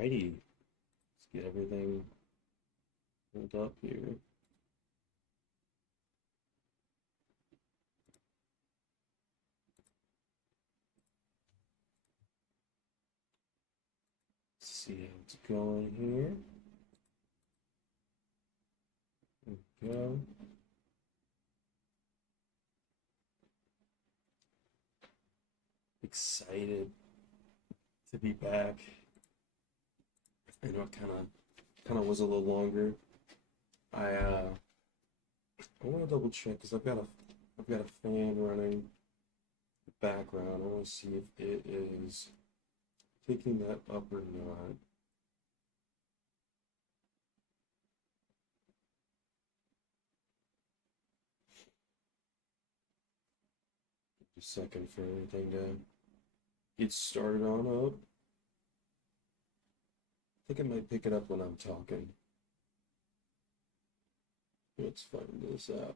Alrighty, let's get everything pulled up here. See how it's going here. There we go. Excited to be back. I know it kind of was a little longer. I want to double check because I've got a fan running in the background. I want to see if it is picking that up or not. Just a second for everything to get started on up. I think it might pick it up when I'm talking. Let's find this out.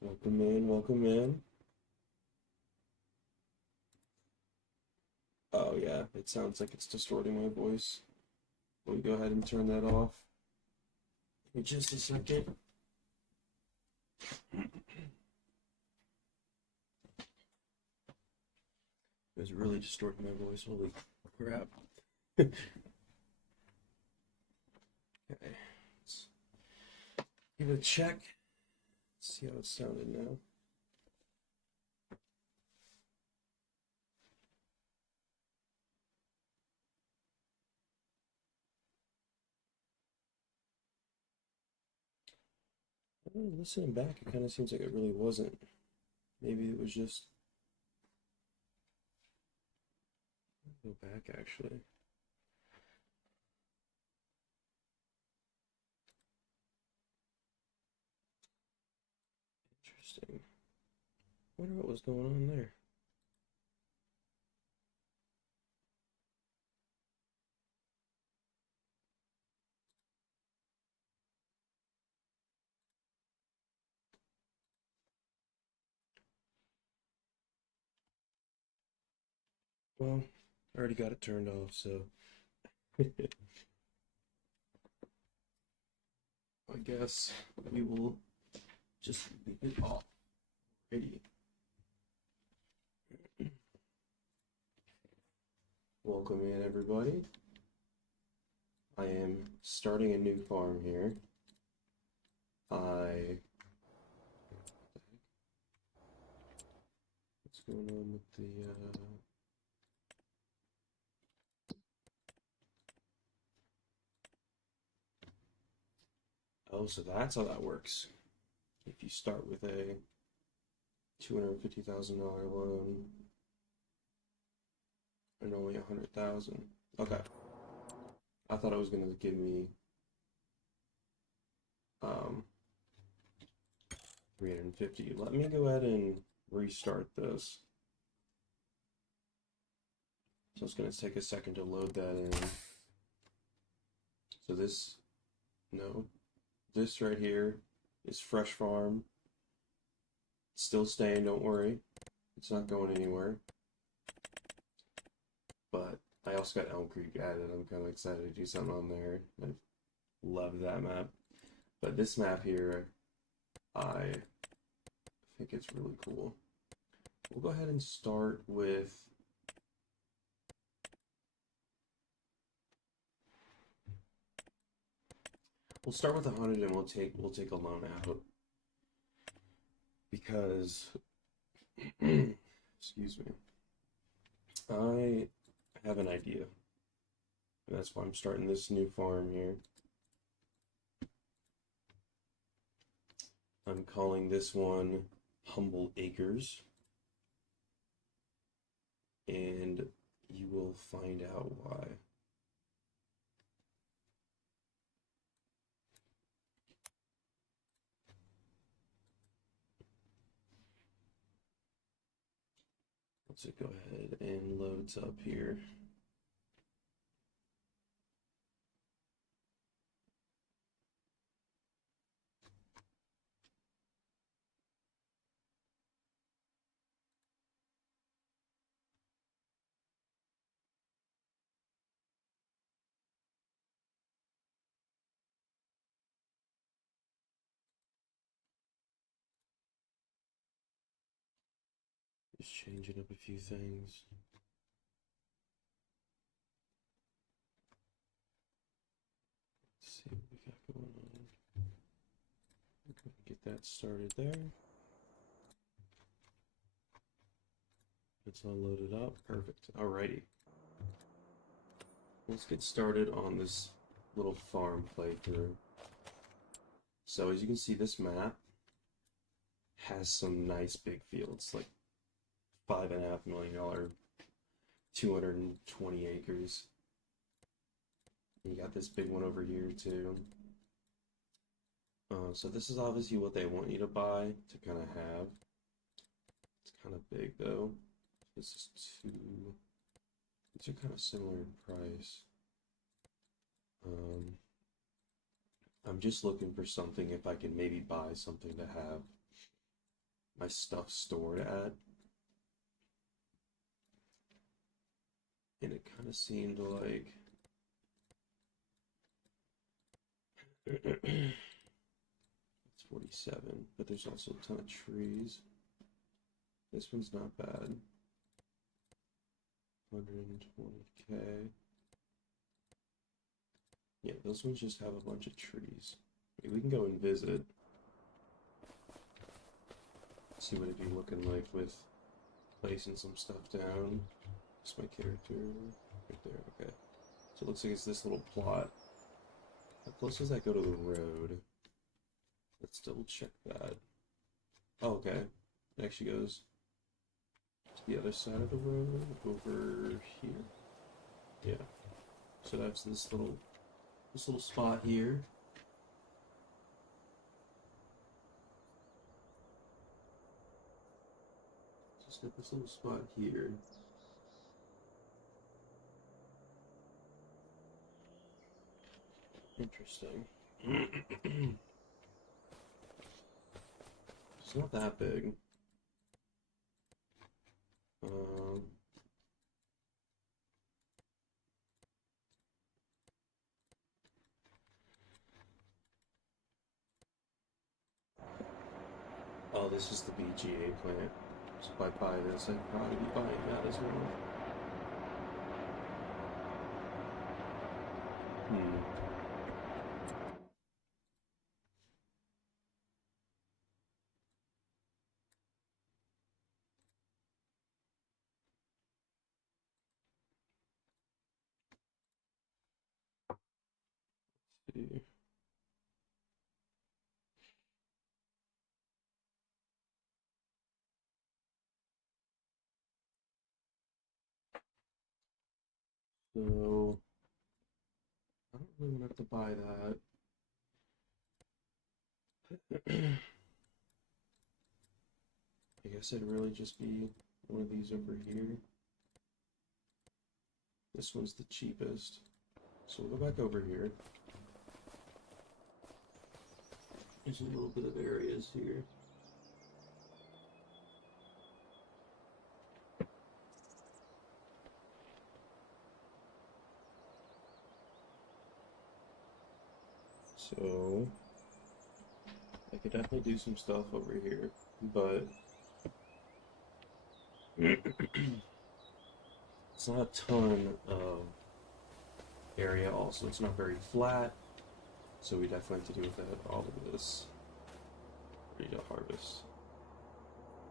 Welcome in, welcome in. Oh yeah, it sounds like it's distorting my voice. Let me go ahead and turn that off. Give me just a second. It was really distorting my voice. Holy crap. Okay, let's give it a check. See how it sounded now. Listening back, it kind of seems like it really wasn't. Maybe it was just. Go back actually. Interesting. Wonder what was going on there. Well, I already got it turned off, so I guess we will just leave it off. Ready. Welcome in, everybody. I am starting a new farm here. What's going on with the Oh, so that's how that works. If you start with a $250,000 loan and only 100,000. Okay. I thought it was gonna give me 350. Let me go ahead and restart this. So it's gonna take a second to load that in. So this right here is Fresh Farm. It's still staying, don't worry. It's not going anywhere. But I also got Elm Creek added. I'm kind of excited to do something on there. I love that map. But this map here, I think it's really cool. We'll go ahead and start with we'll start with 100 and we'll take a loan out because excuse me. I have an idea. And that's why I'm starting this new farm here. I'm calling this one Humble Acres. And you will find out why. Let's go ahead and loads up here. Just changing up a few things. Let's see what we got going on. Okay, get that started there. It's all loaded up. Perfect. Alrighty. Let's get started on this little farm playthrough. So as you can see, this map has some nice big fields, like $5.5 million, 220 acres. You got this big one over here too. So this is obviously what they want you to buy to kind of have. It's kind of big though. This is two. These are kind of similar in price. I'm just looking for something if I can maybe buy something to have my stuff stored at. And it kind of seemed like it's 47, but there's also a ton of trees. This one's not bad. 120K. Yeah, those ones just have a bunch of trees. Maybe we can go and visit. See what it'd be looking like with placing some stuff down. That's my character right there. Okay. So it looks like it's this little plot. How close does that go to the road? Let's double check that. Oh, okay. It actually goes to the other side of the road over here. Yeah. So that's this little spot here. Just got this little spot here. Interesting. It's not that big. Oh, this is the BGA plant. So if I buy this, I'd probably be buying that as well. See. So I don't really want to have to buy that. I guess it'd really just be one of these over here. This one's the cheapest. So we'll go back over here. There's a little bit of areas here. So I could definitely do some stuff over here, but it's not a ton of area. Also, it's not very flat, so we definitely have to do with that, all of this ready to harvest.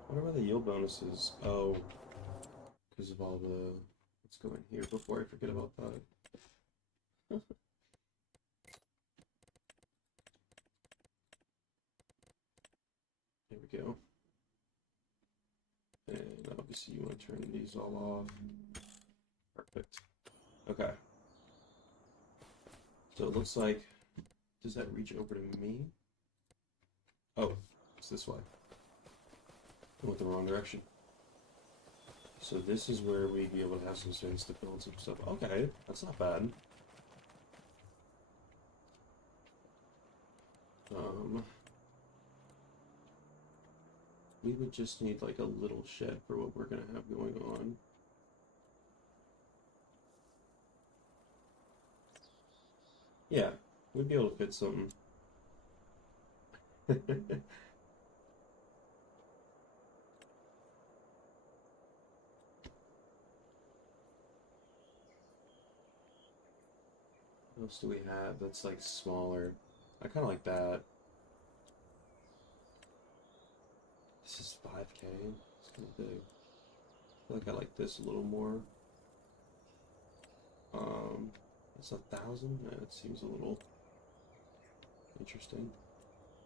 I wonder why the yield bonuses. Oh, because of all the. Let's go in here before I forget about that. There we go. And obviously you want to turn these all off. Perfect. Okay. So it looks like, does that reach over to me? Oh, it's this way. I went the wrong direction. So this is where we'd be able to have some space to build some stuff. Okay, that's not bad. We would just need like a little shed for what we're gonna have going on. Yeah, we'd be able to fit something. else do we have that's like smaller? I kind of like that. This is 5K. It's kind of big. I feel like I like this a little more. It's 1,000. Yeah, it seems a little interesting.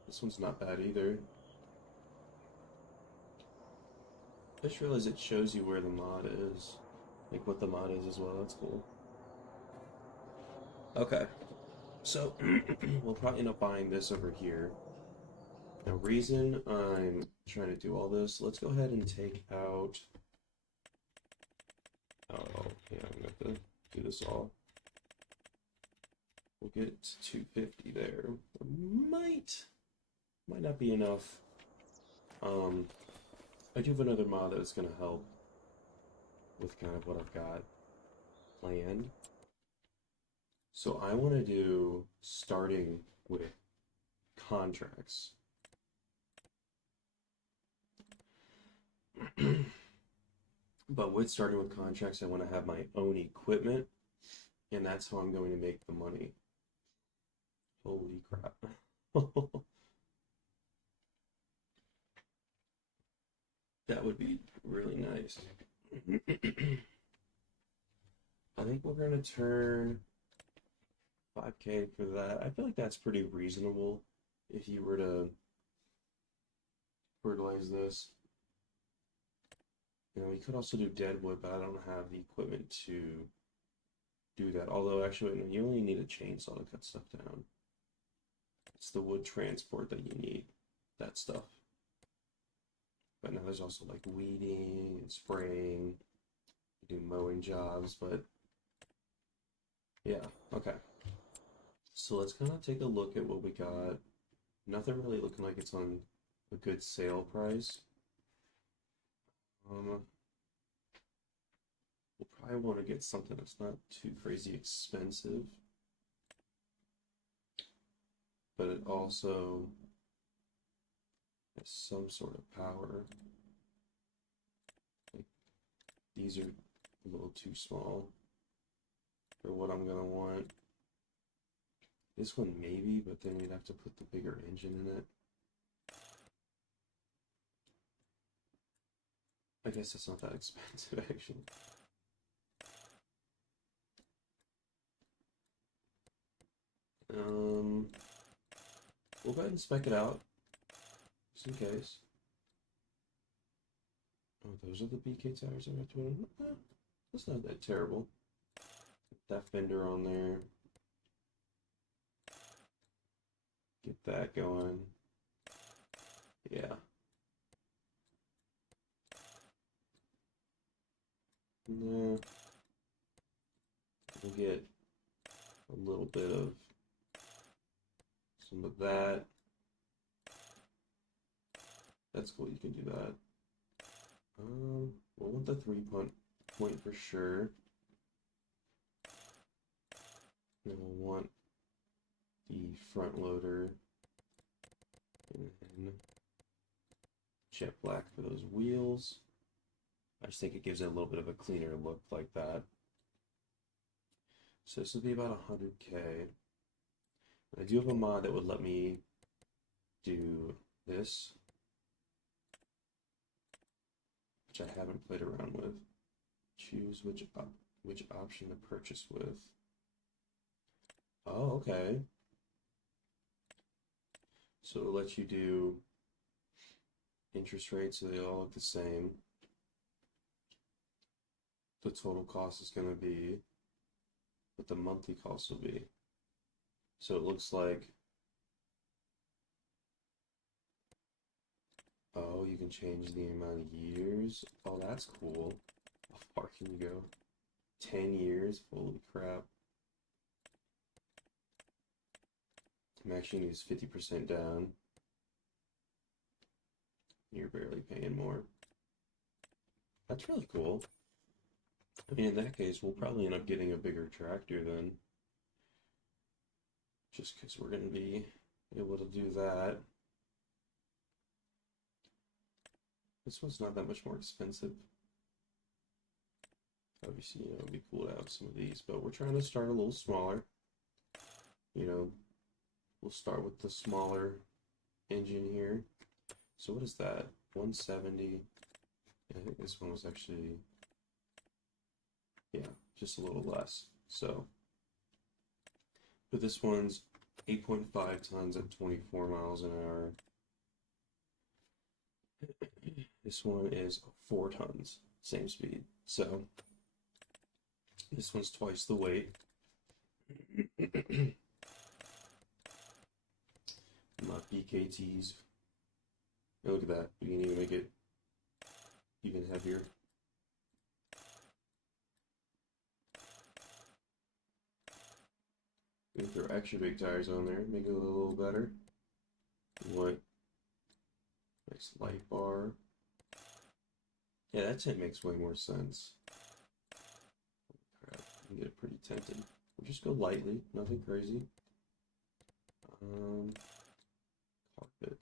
This one's not bad either. I just realized it shows you where the mod is. Like what the mod is as well. That's cool. Okay. So we'll probably end up buying this over here. Now, reason I'm trying to do all this, let's go ahead and take out. Oh, yeah, I'm gonna have to do this all. We'll get to 250 there. Might not be enough. I do have another mod that's gonna help with kind of what I've got planned. So I want to do starting with contracts. But with starting with contracts, I want to have my own equipment, and that's how I'm going to make the money. Holy crap. That would be really nice. I think we're going to turn 5K for that. I feel like that's pretty reasonable if you were to fertilize this. You know, you could also do deadwood, but I don't have the equipment to do that. Although, actually, no, you only need a chainsaw to cut stuff down. It's the wood transport that you need, that stuff. But now there's also like weeding and spraying, you do mowing jobs, but yeah, okay. So let's kind of take a look at what we got. Nothing really looking like it's on a good sale price. We'll probably want to get something that's not too crazy expensive, but it also has some sort of power. Like, these are a little too small for what I'm gonna want. This one maybe, but then we'd have to put the bigger engine in it. I guess it's not that expensive, actually. We'll go ahead and spec it out, just in case. Oh, those are the BK tires I have to put on. That's not that terrible. Get that fender on there. Get that going. Yeah. No. We'll get a little bit of some of that. That's cool, you can do that. We'll want the 3-point for sure. And we'll want the front loader. And then jet black for those wheels. I just think it gives it a little bit of a cleaner look like that. So this would be about 100K. I do have a mod that would let me do this, which I haven't played around with. Choose which option to purchase with. Oh, okay. So it'll let you do interest rates, so they all look the same. The total cost is going to be what the monthly cost will be. So it looks like, oh, you can change the amount of years. Oh, that's cool. How far can you go? 10 years? Holy crap. I'm actually going to use 50% down. You're barely paying more. That's really cool. I mean, in that case, we'll probably end up getting a bigger tractor then. Just because we're going to be able to do that. This one's not that much more expensive. Obviously, you know, it'd be cool to have some of these, but we're trying to start a little smaller. you know, we'll start with the smaller engine here. So what is that? 170. I think this one was actually, yeah, just a little less. So, but this one's 8.5 tons at 24 miles an hour. This one is 4 tons, same speed. So, this one's twice the weight. My BKTs. Oh, look at that. You can even make it even heavier. We can throw extra big tires on there, make it a little better. What? Nice light bar. Yeah, that tent makes way more sense. Crap, I can get pretty tempted. We'll just go lightly, nothing crazy. Carpet.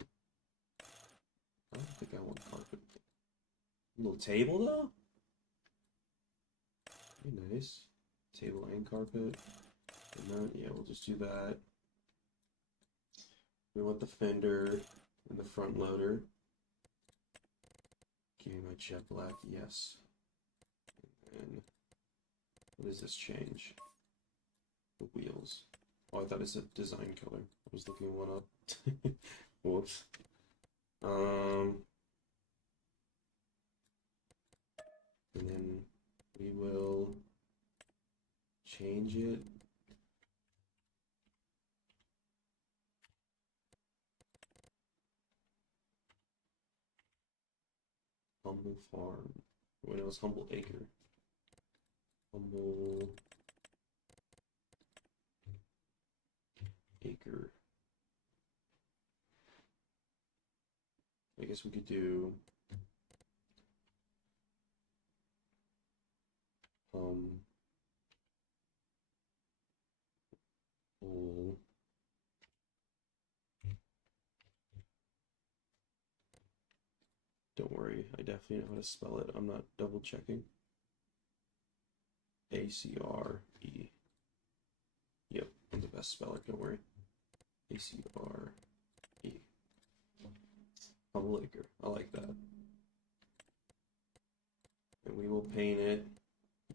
I don't think I want carpet. A little table though? Pretty nice. Table and carpet. And then, yeah, we'll just do that. We want the fender and the front loader. Give me my jet black, yes. And what does this change? The wheels. Oh, I thought it said design color. I was looking one up. Whoops. And then we will change it. Humble Farm. When it was Humble Acre. Humble Acre. I guess we could do Humble Don't worry, I definitely know how to spell it. I'm not double checking. A-C-R-E. Yep, I'm the best speller, don't worry. A-C-R-E. Humble Acre. I like that. And we will paint it,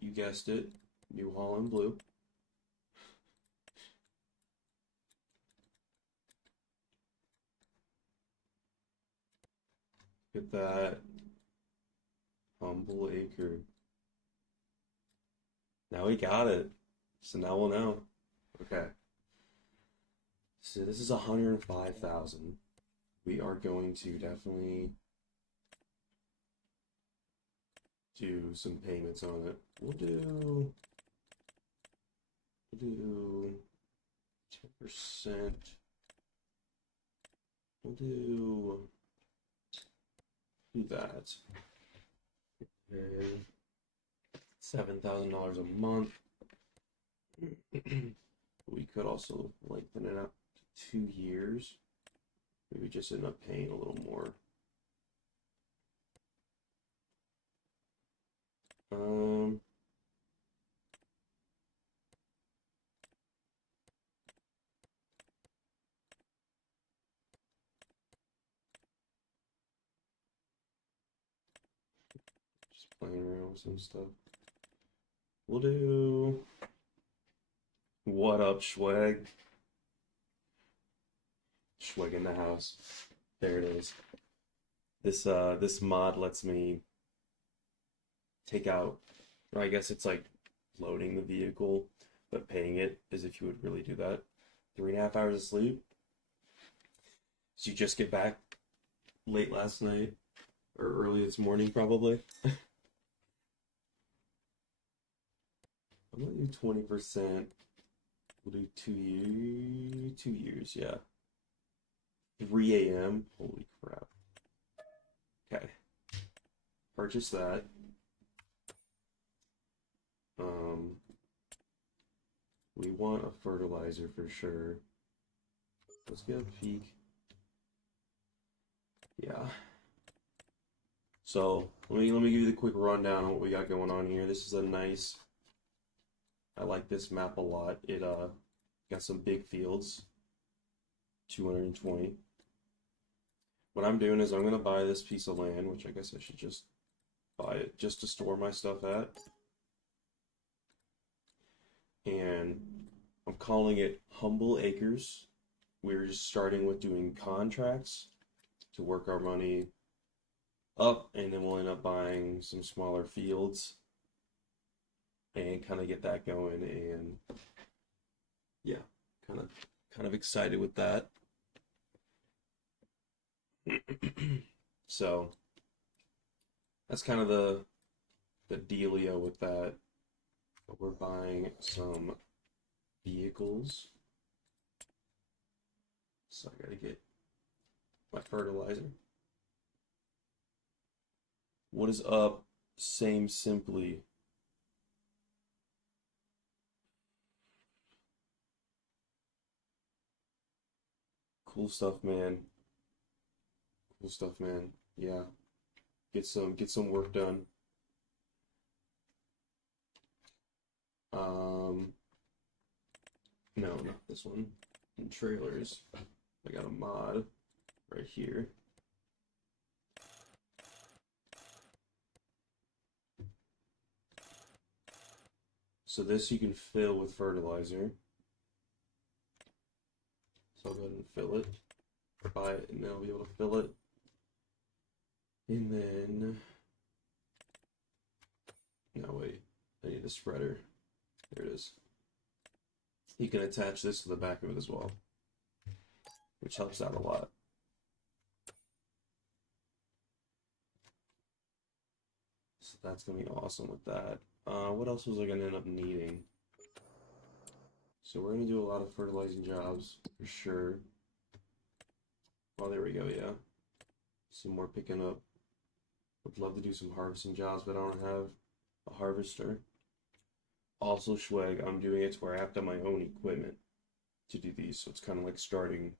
you guessed it, New Holland blue. Get that. Humble Acre. Now we got it. So now we'll know. Okay. So this is 105,000. We are going to definitely do some payments on it. We'll do 10%. We'll do that. And $7,000 a month. We could also lengthen it up to 2 years. Maybe just end up paying a little more. Just playing around with some stuff. We'll do. What up, Schwag? Schwag in the house. There it is. This mod lets me take out, or I guess it's like loading the vehicle, but paying it as if you would really do that. 3.5 hours of sleep. So you just get back late last night or early this morning, probably. I'm gonna do 20%. We'll do 2 years, yeah. 3 a.m. Holy crap. Okay. Purchase that. We want a fertilizer for sure. Let's get a peek. Yeah. So let me give you the quick rundown on what we got going on here. This is a nice. I like this map a lot. Got some big fields, 220. What I'm doing is I'm gonna buy this piece of land, which I guess I should just buy it just to store my stuff at. And I'm calling it Humble Acres. We're just starting with doing contracts to work our money up, and then we'll end up buying some smaller fields and kind of get that going. And yeah, kind of excited with that. So that's kind of the dealio with that. But we're buying some vehicles. So I gotta get my fertilizer. What is up? Same simply. Cool stuff, man. Cool stuff, man. Yeah. Get some work done. No, not this one. In trailers. I got a mod right here. So this you can fill with fertilizer. So I'll go ahead and fill it. Or buy it and then I'll be able to fill it. And then, no wait, I need a spreader. There it is. You can attach this to the back of it as well, which helps out a lot. So that's gonna be awesome with that. What else was I gonna end up needing? So we're gonna do a lot of fertilizing jobs for sure. Oh, there we go, yeah. Some more picking up. Would love to do some harvesting jobs, but I don't have a harvester. Also, Schwag, I'm doing it to where I have to have my own equipment to do these, so it's kind of like starting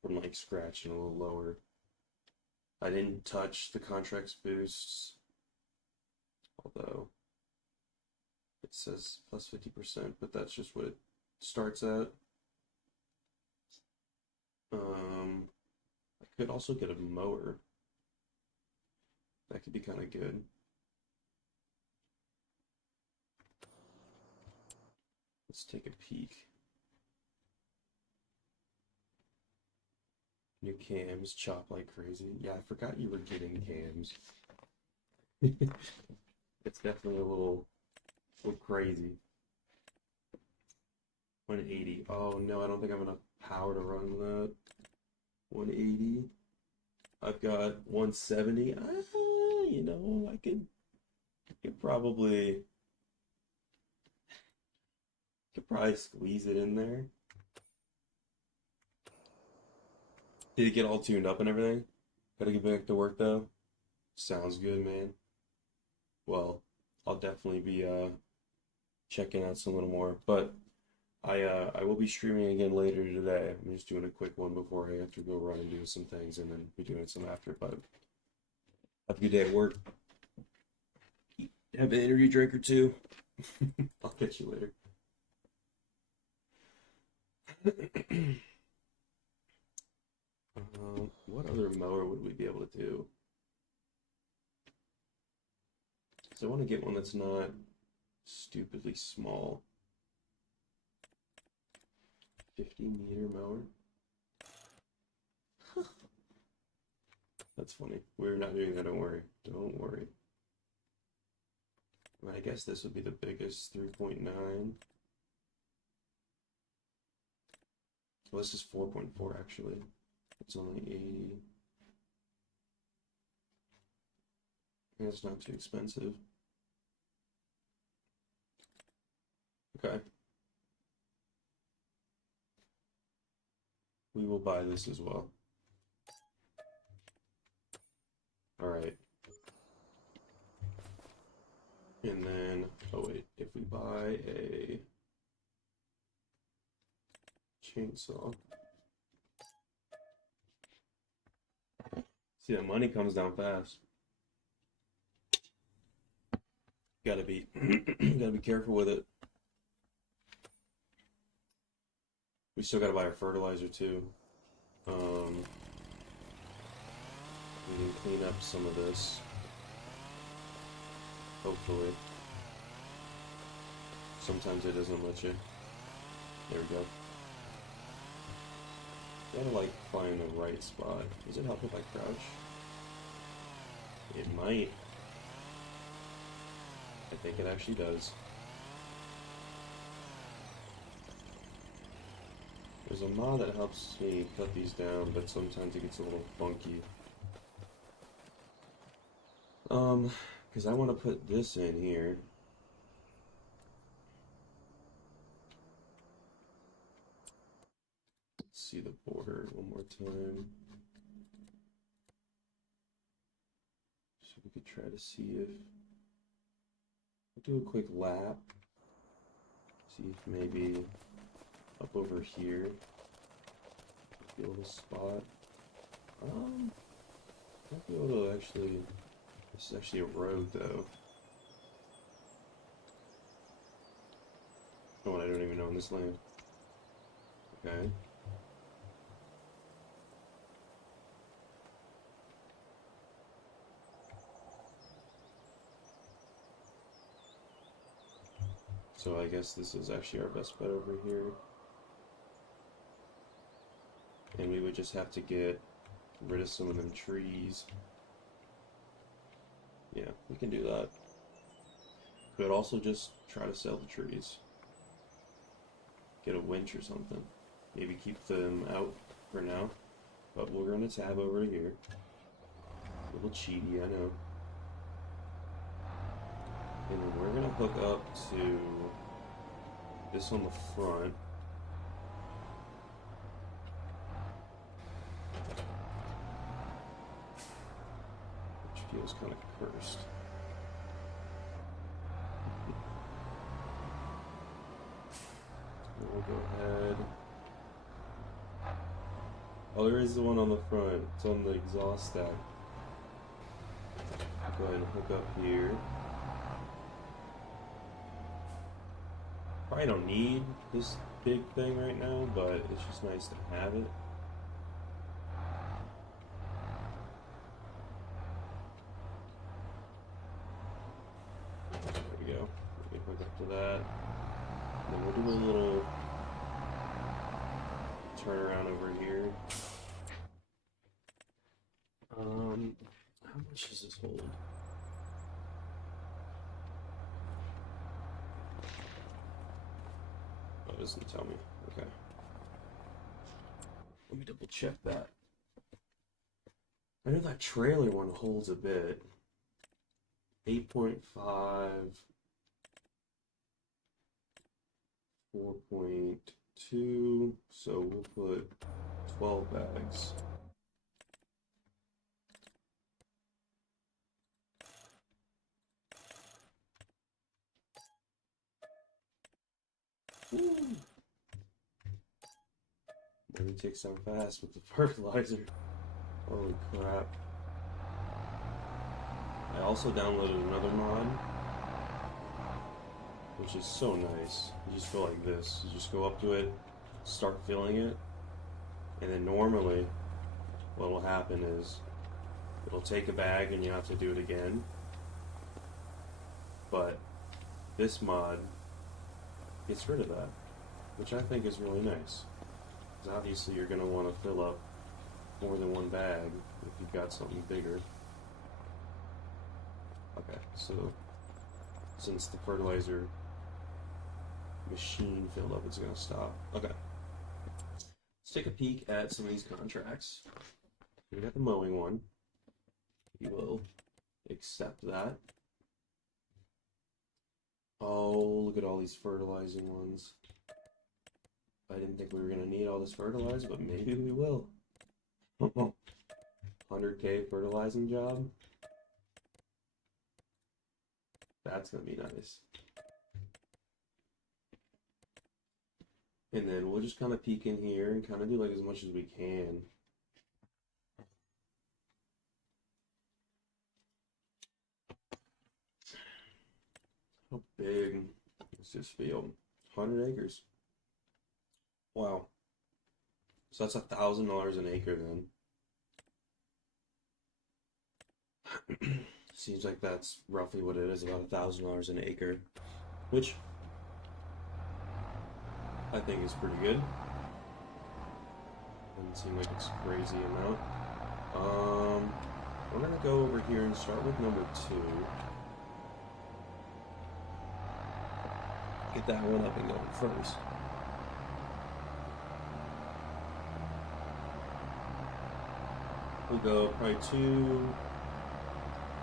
from like scratch and a little lower. I didn't touch the contracts boosts, although it says plus 50%, but that's just what it starts at. I could also get a mower. That could be kind of good. Let's take a peek. New cams, chop like crazy. Yeah, I forgot you were getting cams. It's definitely a little crazy. 180. Oh no, I don't think I'm enough power to run that. 180. I've got 170. You know, I could probably squeeze it in there. Did it get all tuned up and everything? Gotta get back to work though. Sounds good, man. Well, I'll definitely be checking out some little more. But I will be streaming again later today. I'm just doing a quick one before I have to go run and do some things and then be doing some after. But have a good day at work. Have an energy drink or two. I'll catch you later. What other mower would we be able to do? So I want to get one that's not stupidly small. 50-meter mower. That's funny. We're not doing that, don't worry. Don't worry. I guess this would be the biggest, 3.9. Well, this is 4.4 actually. It's only 80. And it's not too expensive. Okay. We will buy this as well. Alright. And then, oh wait, if we buy a chainsaw. See, that money comes down fast. Gotta be, gotta be careful with it. We still gotta buy our fertilizer too. We can clean up some of this. Hopefully. Sometimes it doesn't let you. There we go. Gotta like find the right spot. Does it help if I crouch? It might. I think it actually does. There's a mod that helps me cut these down, but sometimes it gets a little funky. Because I want to put this in here. Let's see the border one more time. So we could try to see if... I'll do a quick lap. See if maybe up over here, be able to spot. Might be able to actually. This is actually a road, though. Oh, I don't even know in this land. Okay. So I guess this is actually our best bet over here. And we would just have to get rid of some of them trees. Yeah, we can do that. Could also just try to sell the trees. Get a winch or something. Maybe keep them out for now. But we're going to tab over here. A little cheaty, I know. And then we're going to hook up to this on the front. Which feels kind of cursed. We'll go ahead. Oh, there is the one on the front. It's on the exhaust stack. Go ahead and hook up here. Probably don't need this big thing right now, but it's just nice to have it. There we go. We can hook up to that. And then we'll do a little turn around over here. How much does this hold? Oh, it doesn't tell me. Okay. Let me double check that. I know that trailer one holds a bit. 8.5, 4.2, so we'll put 12 bags. Woo. Maybe take some fast with the fertilizer. Holy crap. I also downloaded another mod, which is so nice. You just go like this. You just go up to it, start filling it, and then normally what will happen is it'll take a bag and you have to do it again. But this mod gets rid of that, which I think is really nice. Because obviously you're going to want to fill up more than one bag if you've got something bigger. Okay, so since the fertilizer machine filled up, it's going to stop. Okay. Let's take a peek at some of these contracts. We got the mowing one. We will accept that. Oh, look at all these fertilizing ones. I didn't think we were going to need all this fertilizer, but maybe we will. 100K fertilizing job. That's going to be nice. And then we'll just kind of peek in here and kind of do like as much as we can. How big is this field? 100 acres. Wow. So that's $1,000 an acre then. Seems like that's roughly what it is, about $1,000 an acre, which I think is pretty good. Doesn't seem like it's a crazy amount. We're gonna go over here and start with number 2. Get that one up and going first. We'll go probably 2,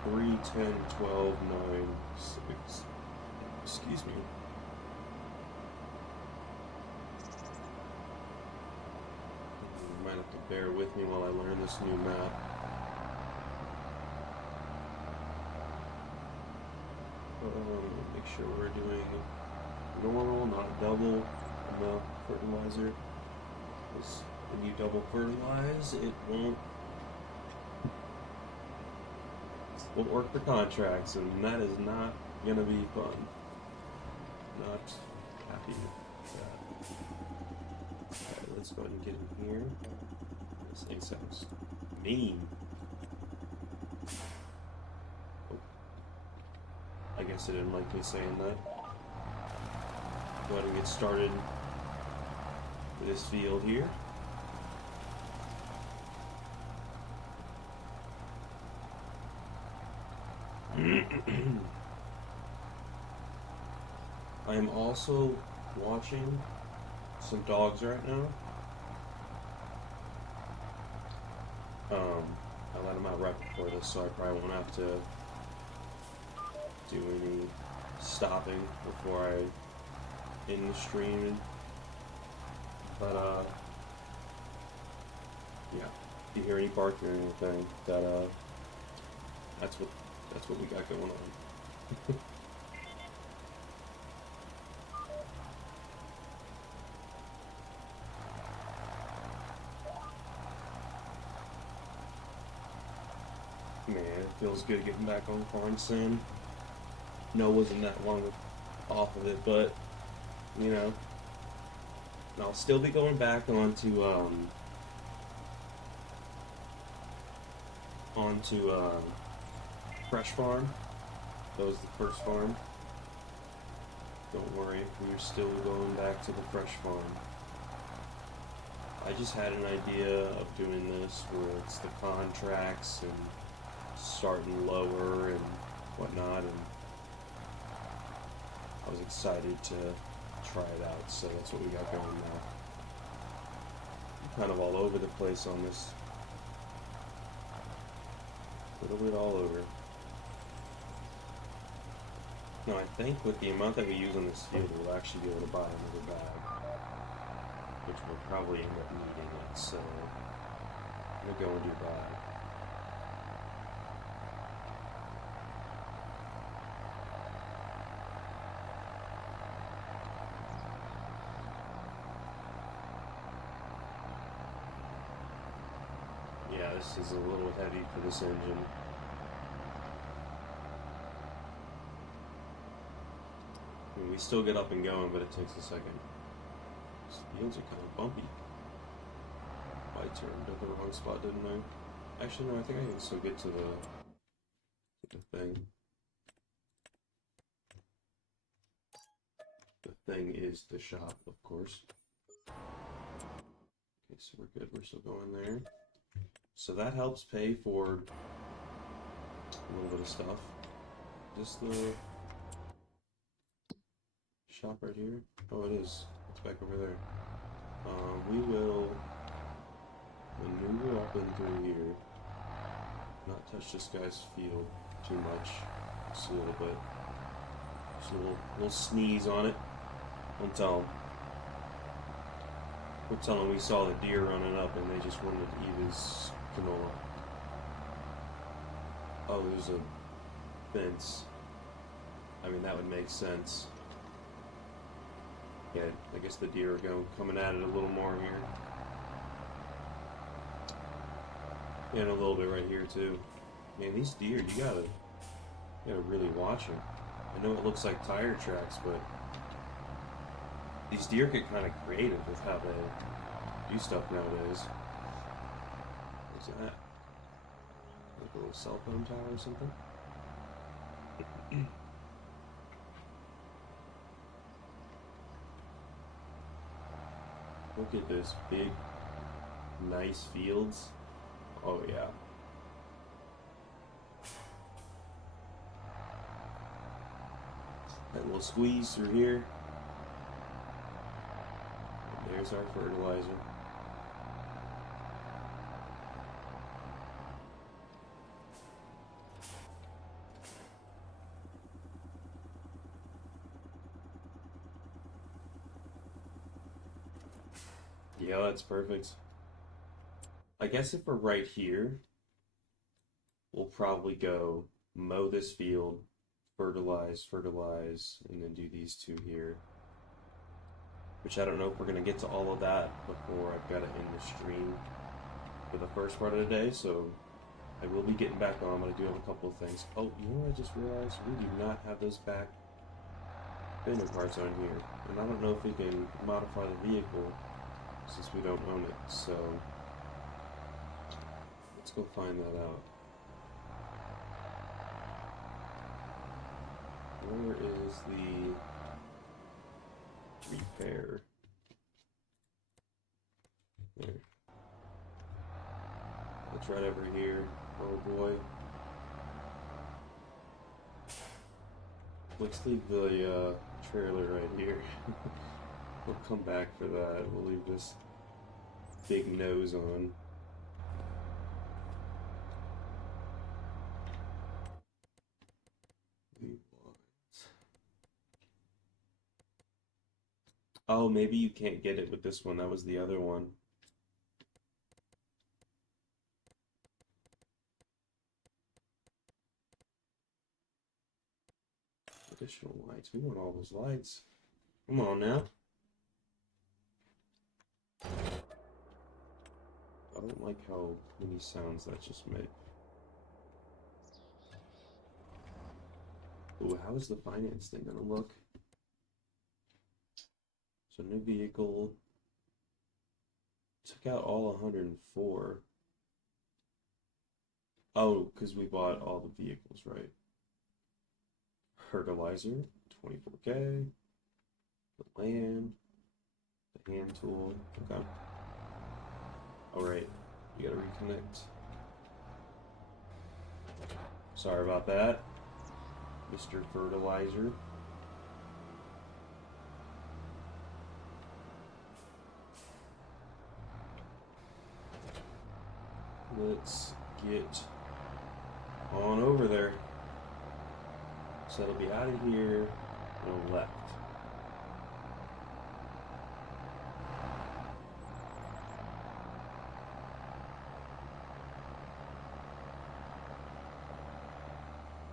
3, 10, 12, 9, 6. Excuse me. You might have to bear with me while I learn this new map. Make sure we're doing normal, not double amount fertilizer. Because when you double fertilize, it won't work for contracts, and that is not gonna be fun. Not happy with that. Alright, let's go ahead and get in here. This thing sounds mean. Oh. I guess it didn't like me saying that. Go ahead and get started with this field here. I am also watching some dogs right now. I let them out right before this, so I probably won't have to do any stopping before I end the stream. But yeah, if you hear any barking or anything, that's what we got going on. Man, it feels good getting back on farm sim. No, it wasn't that long off of it, but you know, I'll still be going back onto Fresh Farm. That was the first farm. Don't worry, we're still going back to the Fresh Farm. I just had an idea of doing this where it's the contracts and starting lower and whatnot, and I was excited to try it out, so that's what we got going now. I'm kind of all over the place on this. A little bit all over. Now I think with the amount that we use on this field, we'll actually be able to buy another bag, which we'll probably end up needing it, so I'm going to go and do that. Yeah, this is a little heavy for this engine. I mean, we still get up and going, but it takes a second. These fields are kind of bumpy. I turned at the wrong spot, didn't I? Actually, no, I think I can still get to the thing. The thing is the shop, of course. Okay, so we're good. We're still going there. So that helps pay for a little bit of stuff. Just the shop right here. Oh, it is. It's back over there. We will maneuver up and through here. Not touch this guy's field too much. Just a little bit. Just a little sneeze on it. Don't tell him. We're telling we saw the deer running up and they just wanted to eat his canola. Oh, there's a fence. I mean, that would make sense. Yeah, I guess the deer are coming at it a little more here. And a little bit right here too. Man, these deer, you gotta really watch them. I know it looks like tire tracks, but these deer get kind of creative with how do stuff nowadays. What's that? Like a little cell phone tower or something? Look at this big, nice fields. Oh yeah. That little squeeze through here. And there's our fertilizer. Yeah, that's perfect. I guess if we're right here, we'll probably go mow this field, fertilize, and then do these two here. Which I don't know if we're going to get to all of that before I've got to end the stream for the first part of the day, so I will be getting back on, but I do have a couple of things. Oh, you know what I just realized? We do not have those back fender parts on here. And I don't know if we can modify the vehicle since we don't own it, so let's go find that out. Where is the repair? There. It's right over here. Oh boy. Let's leave the trailer right here. We'll come back for that. We'll leave this big nose on. Oh, maybe you can't get it with this one. That was the other one. Additional lights. We want all those lights. Come on now. I don't like how many sounds that just made. Ooh, how is the finance thing gonna look? So new vehicle. Took out all 104. Oh, because we bought all the vehicles, right? Fertilizer, 24K. The land. The hand tool. Okay. Alright, we gotta reconnect. Sorry about that, Mr. Fertilizer. Let's get on over there. So it'll be out of here and left.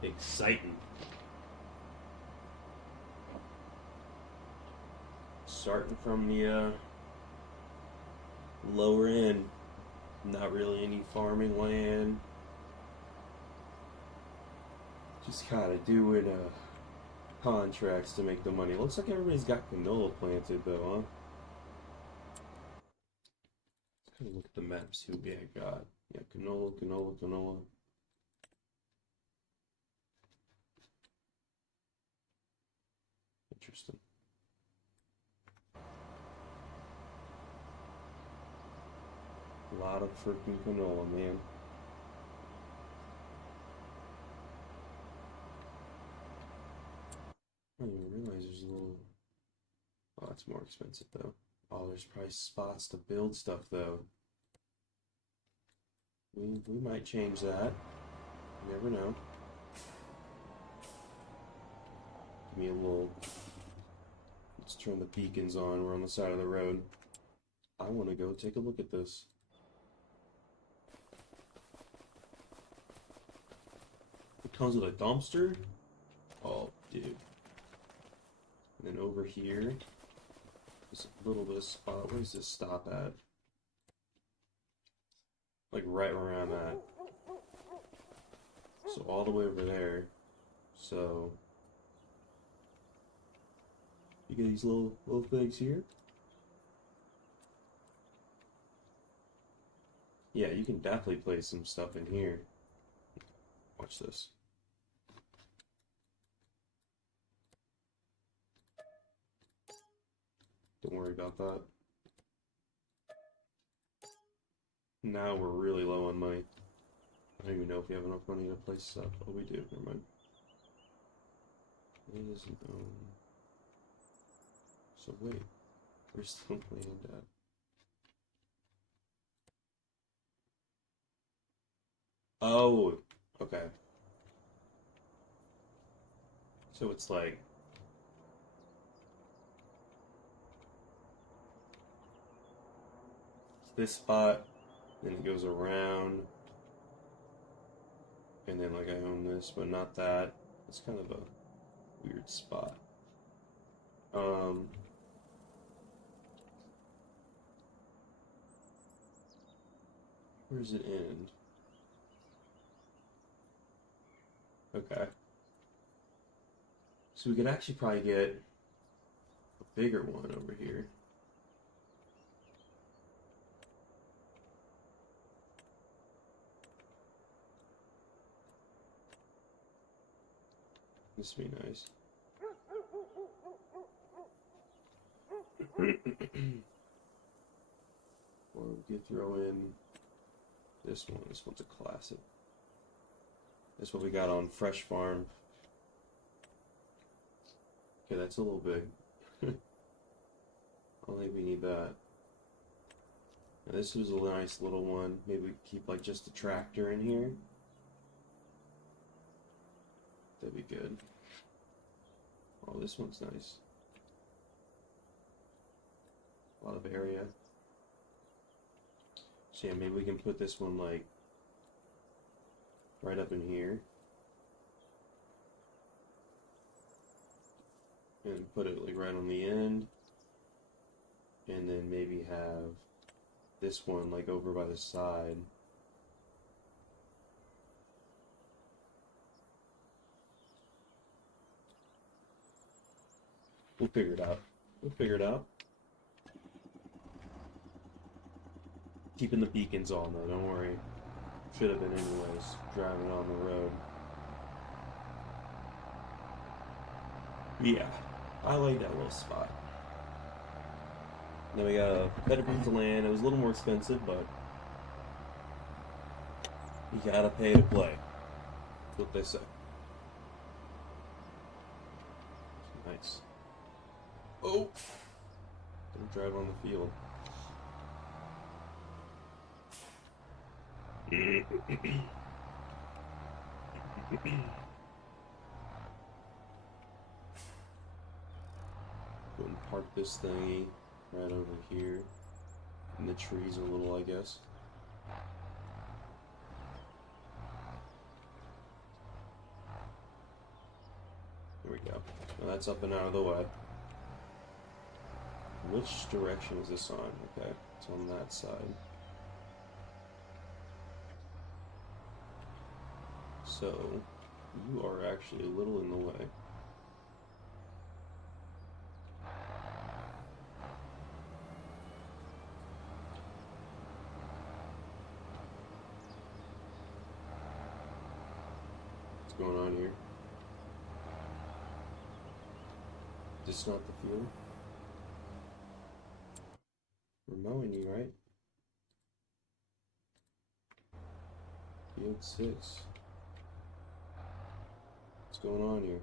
Exciting. Starting from the lower end. Not really any farming land. Just kind of doing contracts to make the money. Looks like everybody's got canola planted though, huh? Let's kind of look at the map, see what we got. Yeah, canola. Interesting. A lot of freaking canola, man. I didn't even realize there's a little... Oh, it's more expensive though. Oh, there's probably spots to build stuff though. We might change that. You never know. Give me a little... Let's turn the beacons on. We're on the side of the road. I want to go take a look at this. It comes with a dumpster? Oh, dude. And then over here, there's a little bit of spot. Where does this stop at? Like right where I'm at. So all the way over there. So you get these little things here. Yeah, you can definitely place some stuff in here. Watch this. Don't worry about that. Now we're really low on money. I don't even know if we have enough money to place stuff. Oh, we do. Never mind. It is So wait, where's the land at? Oh, okay. So it's like this spot, then it goes around, and then like I own this, but not that. It's kind of a weird spot. Where does it end? Okay. So we could actually probably get a bigger one over here. This would be nice. Or we could throw in this one. This one's a classic. That's what we got on Fresh Farm. Okay, that's a little big. I don't think we need that. Now, this was a nice little one. Maybe we keep like just a tractor in here. That'd be good. Oh, this one's nice. A lot of area. So yeah, maybe we can put this one like right up in here. And put it like right on the end. And then maybe have this one like over by the side. We'll figure it out. We'll figure it out. Keeping the beacons on though, don't worry. Should have been anyways, driving on the road. Yeah, I like that little spot. Then we got a better piece of land. It was a little more expensive, but you gotta pay to play. That's what they say. Nice. Oh! Don't drive on the field. Go and park this thingy right over here. And the trees a little, I guess. There we go. Now that's up and out of the way. Which direction is this on? Okay, it's on that side. So, you are actually a little in the way. What's going on here? This is not the field? We're mowing you, right? Field 6. What's going on here?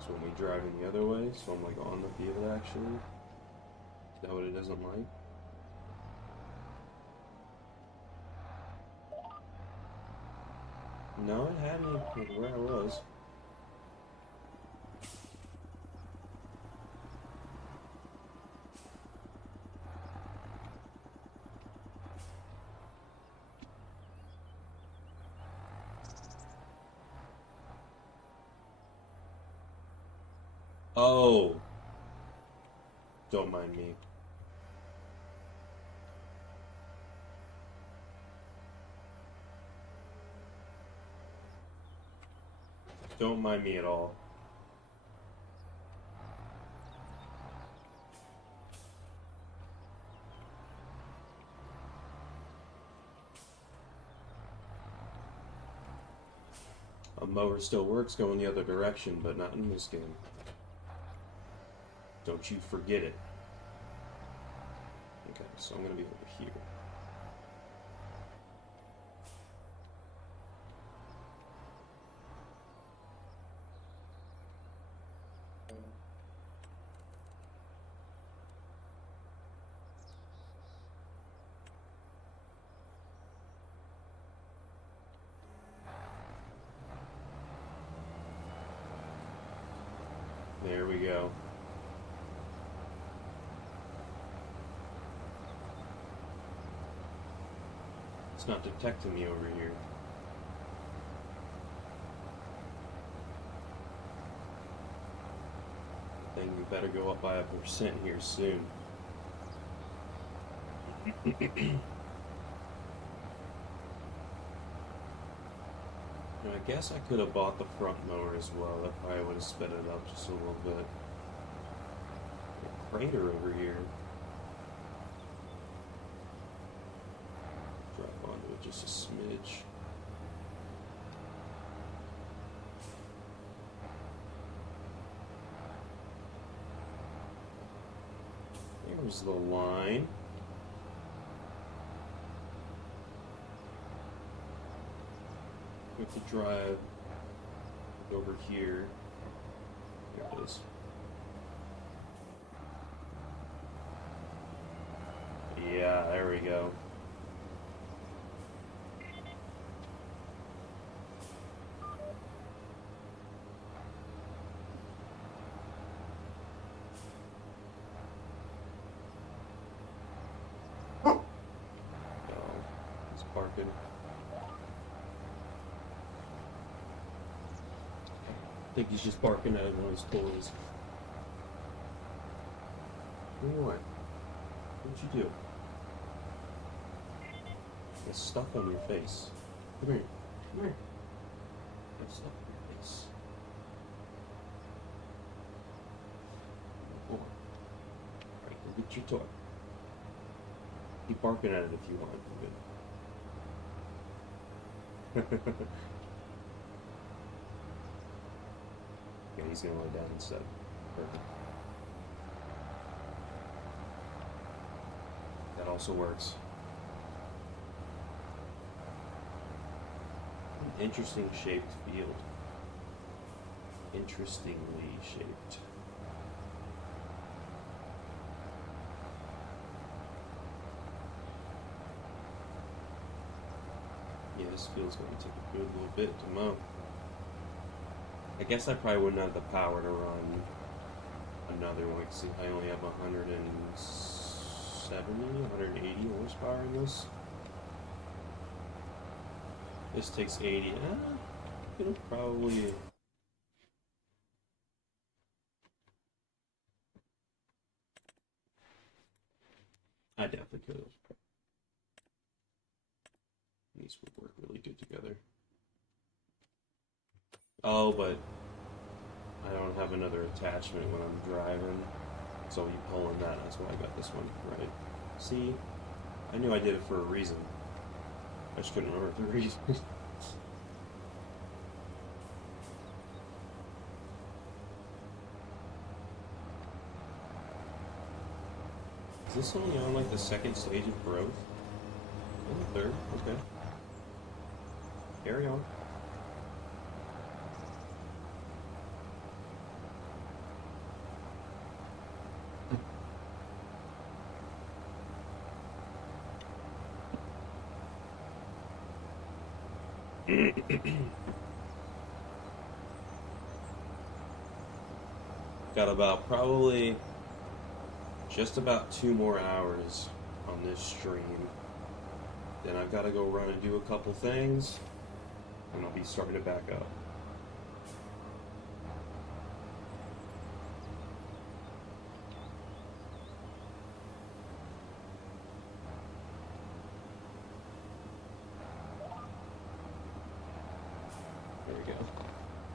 So when we driving the other way, so I'm like on the field actually? Is that what it doesn't like? No, it had me like where I was. Oh! Don't mind me. Don't mind me at all. A mower still works going the other direction, but not in this game. Don't you forget it. Okay, so I'm gonna be over here. There we go. It's not detecting me over here. Then we better go up by 1% here soon. I guess I could have bought the front mower as well. That probably would have sped it up just a little bit. A crater over here. Drop onto it just a smidge. There's the line. We have to drive over here. There it is. Yeah, there we go. Oh, he's barking. I think he's just barking at one of his toys. What? What'd you do? There's stuff on your face. Come here. Come here. There's stuff on your face. Go on. Alright, go get your toy. Keep barking at it if you want. Good. Yeah, he's gonna lay down instead. Perfect. That also works. An interesting shaped field. Interestingly shaped. Yeah, this field's gonna take a good little bit to mow. I guess I probably wouldn't have the power to run another one. See, I only have 170, 180 horsepower in this. This takes 80. It'll probably... I definitely could have. These would work really good together. Oh, but I don't have another attachment when I'm driving, so I'll be pulling that. That's why I got this one, right? See? I knew I did it for a reason. I just couldn't remember the reason. Is this only on like the second stage of growth? Oh, the third? Okay. Carry on. Got about probably just about 2 more hours on this stream. Then I've got to go run and do a couple things, and I'll be starting to back up. There we go.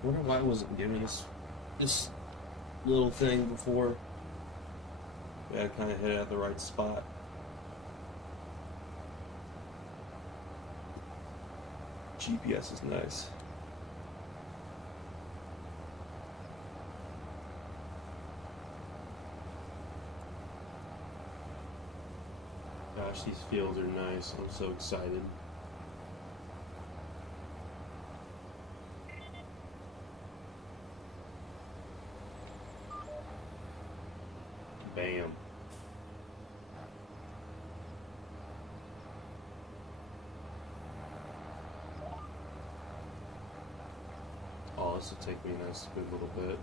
I wonder why I wasn't giving us this little thing before. Yeah, I kind of hit it at the right spot. GPS is nice. Gosh, these fields are nice. I'm so excited. Bam. Oh, this will take me a nice good little bit.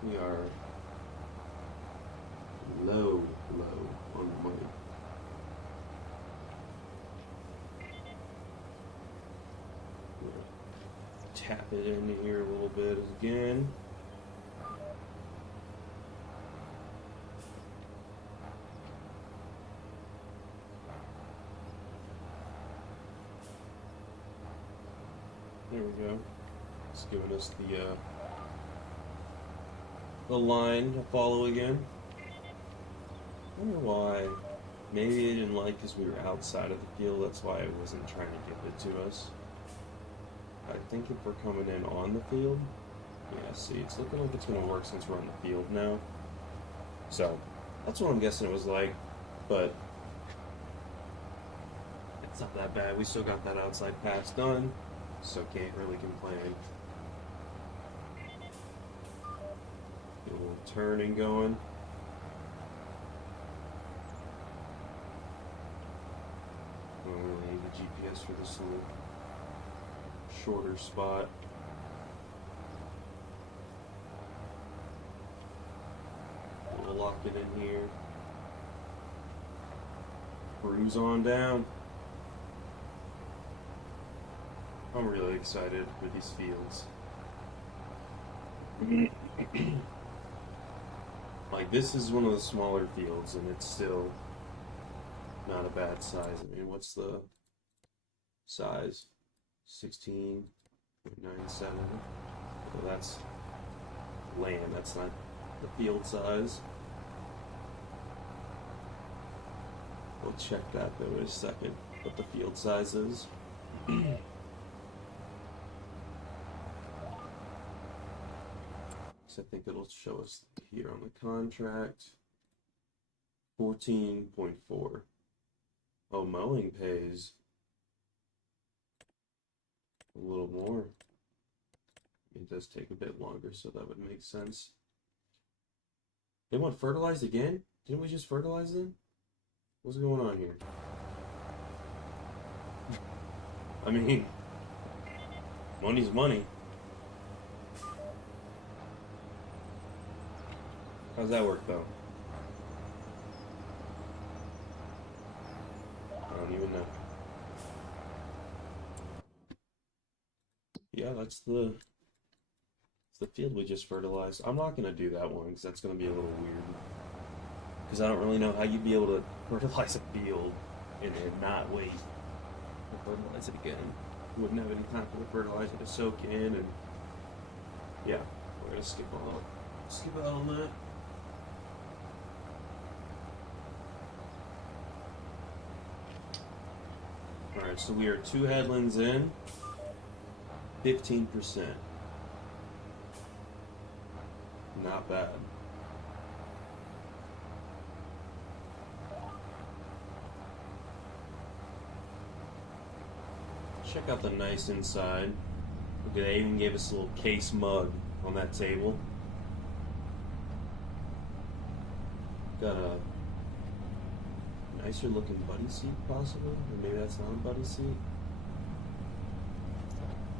We are low on the money. Tap it in here a little bit again. There we go. It's giving us the line to follow again. I wonder why. Maybe they didn't like because we were outside of the field. That's why I wasn't trying to give it to us. I think if we're coming in on the field, yeah, see, it's looking like it's going to work since we're on the field now. So, that's what I'm guessing it was like, but it's not that bad. We still got that outside pass done, so can't really complain. Get a little turning going. I don't really need the GPS for this little shorter spot. We'll lock it in here. Cruise on down. I'm really excited for these fields. Like, this is one of the smaller fields, and it's still not a bad size. I mean, what's the size? 16.97. Well, that's land, that's not the field size. We'll check that though in a second, what the field size is. So I think it'll show us here on the contract. 14.4. Oh, mowing pays a little more. It does take a bit longer, so that would make sense. They want fertilized again? Didn't we just fertilize them? What's going on here? I mean, money's money. How's that work, though? I don't even know. Yeah, that's the field we just fertilized. I'm not going to do that one because that's going to be a little weird. Because I don't really know how you'd be able to fertilize a field and then not wait to fertilize it again. Wouldn't have any time for the fertilizer to soak in, and yeah, we're going to skip out on that. Alright, so we are 2 headlands in, 15%. Not bad. Check out the nice inside. Look, they even gave us a little case mug on that table. Got a nicer looking buddy seat possibly, or maybe that's not a buddy seat.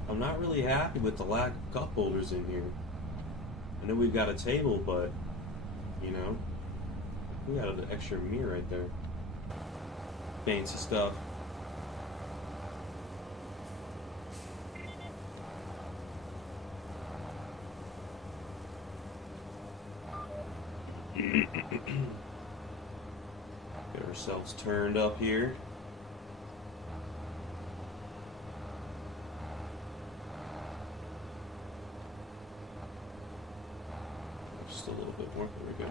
I'm not really happy with the lack of cup holders in here. I know we've got a table, but you know, We got an extra mirror right there. Fancy stuff. Get ourselves turned up here. Just a little bit more. There we go.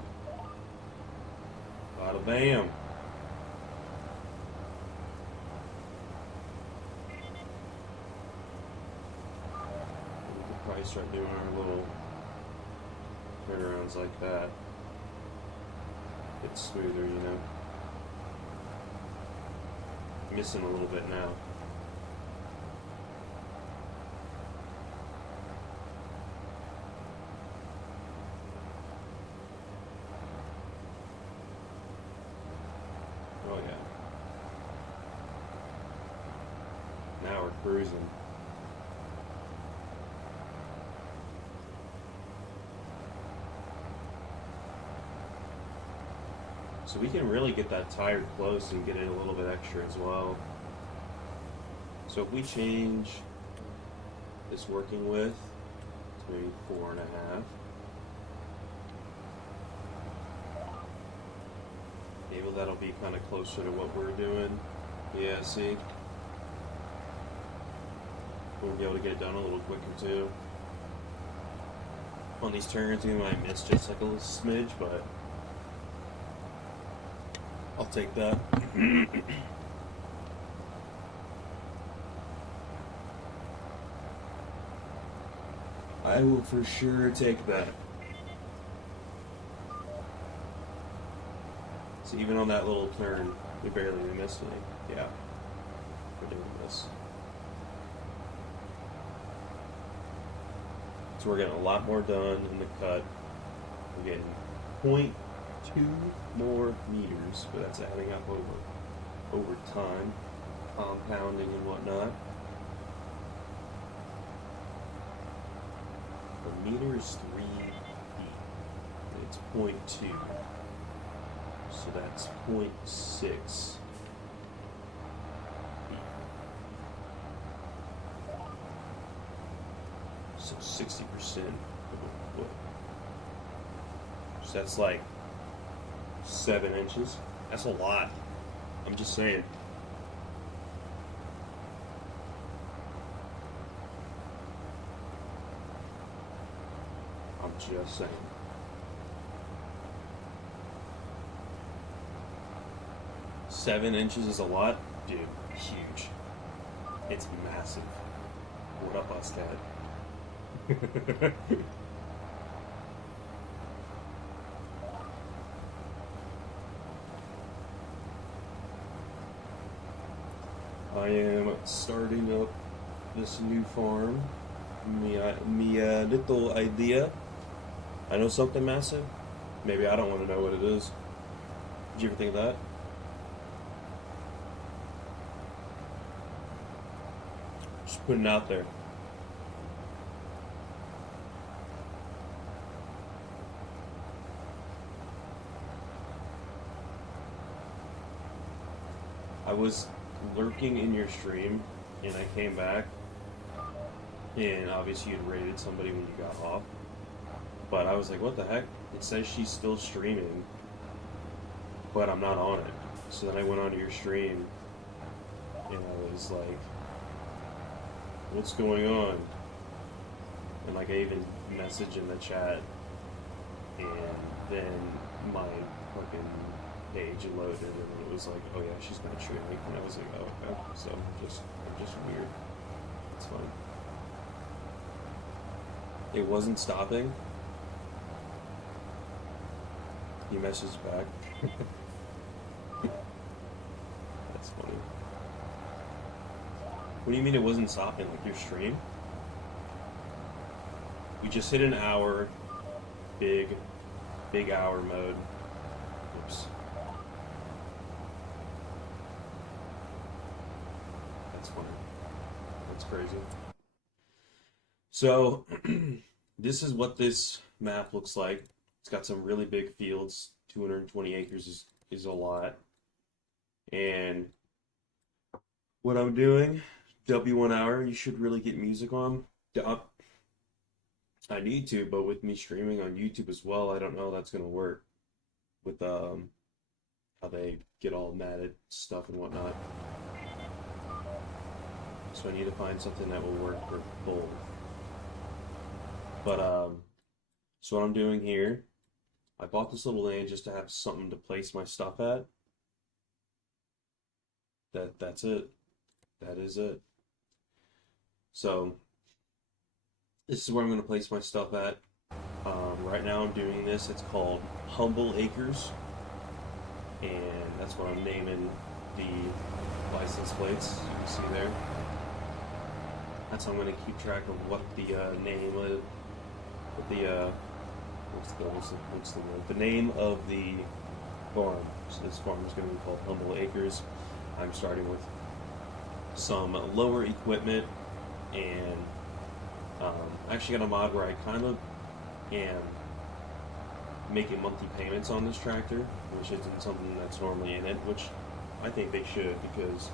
Bada bam. We could probably start doing our little turnarounds like that. It's smoother, you know. Missing a little bit now. Oh yeah. Now we're cruising. So we can really get that tire close and get it a little bit extra as well. So if we change this working width to maybe 4.5, maybe that'll be kind of closer to what we're doing. Yeah, see? We'll be able to get it done a little quicker too. On these turns we might miss just like a little smidge, but I'll take that. I will for sure take that. So even on that little turn, we barely missed any. Yeah, we're doing this. So we're getting a lot more done in the cut. We're getting 0.2 more meters, but that's adding up over time, compounding and whatnot. A meter is 3 feet. It's 0.2, so that's 0.6 feet. So 60% of a foot. So that's like 7 inches. That's a lot. I'm just saying. I'm just saying. Seven inches is a lot? Dude, huge. It's massive. What up, us, Dad? I am starting up this new farm. Me little idea. I know something massive. Maybe I don't want to know what it is. Did you ever think of that? Just putting it out there. I was lurking in your stream and I came back and obviously you'd rated somebody when you got off, but I was like, what the heck, it says she's still streaming but I'm not on it. So then I went onto your stream and I was like, what's going on? And like I even messaged in the chat and then my fucking page loaded and it was like, oh yeah, she's not streaming, and I was like, oh okay, so I'm just weird. It's fine. It wasn't stopping. You messaged back. That's funny. What do you mean it wasn't stopping? Like your stream? We just hit an hour. Big hour mode. Oops. That's funny. That's crazy. So, this is what this map looks like. It's got some really big fields 220 acres is a lot. And what I'm doing, W1 hour, you should really get music on. I need to, but with me streaming on YouTube as well, I don't know how that's gonna work with how they get all mad at stuff and whatnot. So I need to find something that will work for both. But so what I'm doing here, I bought this little land just to have something to place my stuff at. That's it. That is it. So this is where I'm going to place my stuff at. Right now I'm doing this. It's called Humble Acres, and that's what I'm naming the license plates. You can see there. That's how I'm going to keep track of what the name of the what's the word? The name of the farm. So this farm is going to be called Humble Acres. I'm starting with some lower equipment, and I actually got a mod where I kind of am making monthly payments on this tractor, which isn't something that's normally in it, which I think they should, because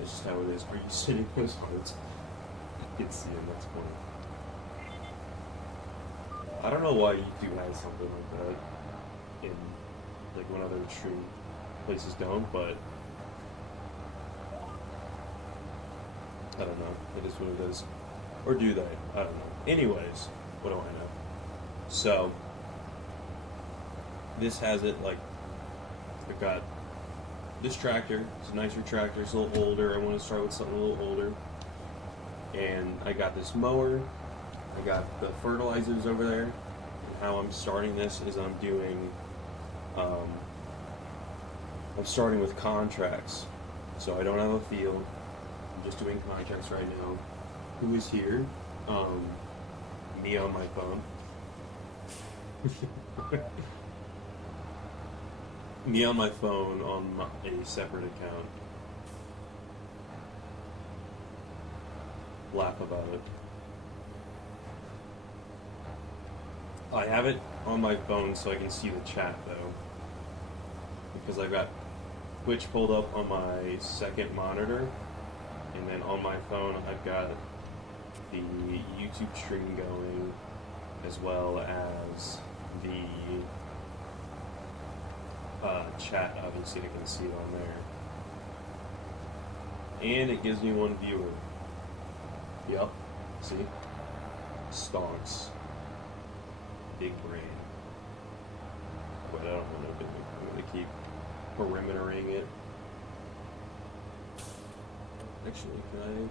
it's just how it is. Are you sitting those parts? You can see it, that's funny. I don't know why YouTube has something like that in, like, when other stream places don't, but I don't know. It is what it is. Or do they? I don't know. Anyways, what do I know? So, this has it, like, I've got this tractor. It's a nicer tractor. It's a little older. I want to start with something a little older. And I got this mower. I got the fertilizers over there. And how I'm starting this is I'm doing, I'm starting with contracts. So I don't have a field. I'm just doing contracts right now. Who is here? Me on my phone. Me on my phone on a separate account. Laugh about it. I have it on my phone so I can see the chat though, because I've got Twitch pulled up on my second monitor, and then on my phone I've got the YouTube stream going, as well as the chat. Obviously, I can see it on there, and it gives me one viewer. Yep, see, stonks, big brain. But I don't want to do it. I'm gonna keep perimetering it. Actually, can I?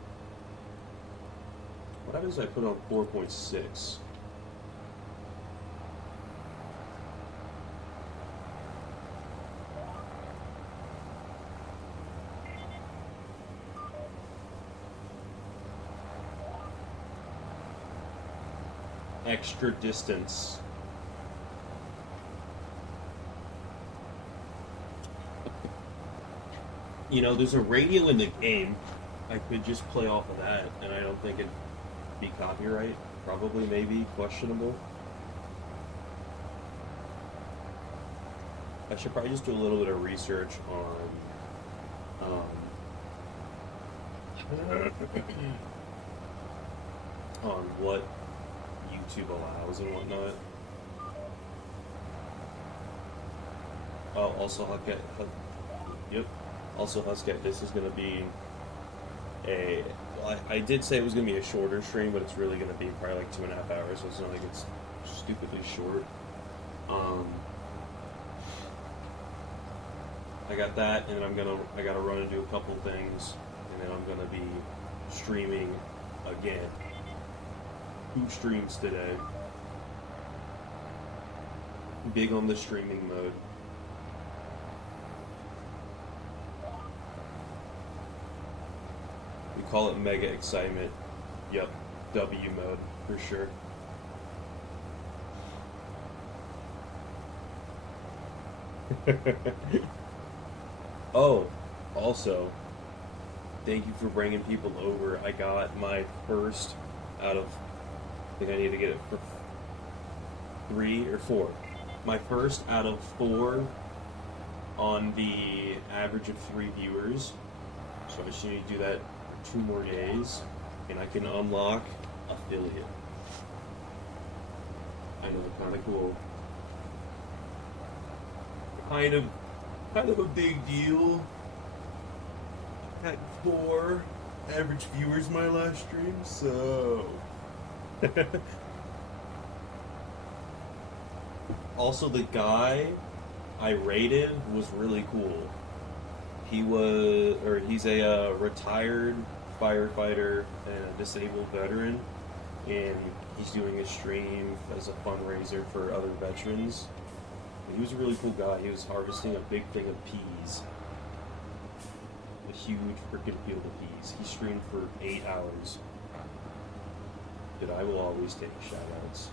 What happens if I put on 4.6? Extra distance. You know, there's a radio in the game. I could just play off of that, and I don't think it'd be copyright. Probably, maybe, questionable. I should probably just do a little bit of research on on what YouTube allows and whatnot. Oh, also yep. Also, Husket, this is going to be I did say it was going to be a shorter stream, but it's really going to be probably like 2.5 hours, so it's not like it's stupidly short. I got that, and I gotta run and do a couple things, and then I'm gonna be streaming again. Who streams today? Big on the streaming mode. We call it mega excitement. Yep, W mode for sure. Oh, also, thank you for bringing people over. I got my first out of, I think I need to get it for 3 or 4. my first out of 4 on the average of 3 viewers. So I just need to do that for 2 more days, and I can unlock affiliate. I know, kind of cool. Kind of a big deal. Had 4 average viewers my last stream, so. Also, the guy I rated was really cool. He's a retired firefighter and a disabled veteran, and he's doing a stream as a fundraiser for other veterans. He was a really cool guy. He was harvesting a big thing of peas. A huge freaking field of peas. He streamed for 8 hours. Dude, I will always take shoutouts.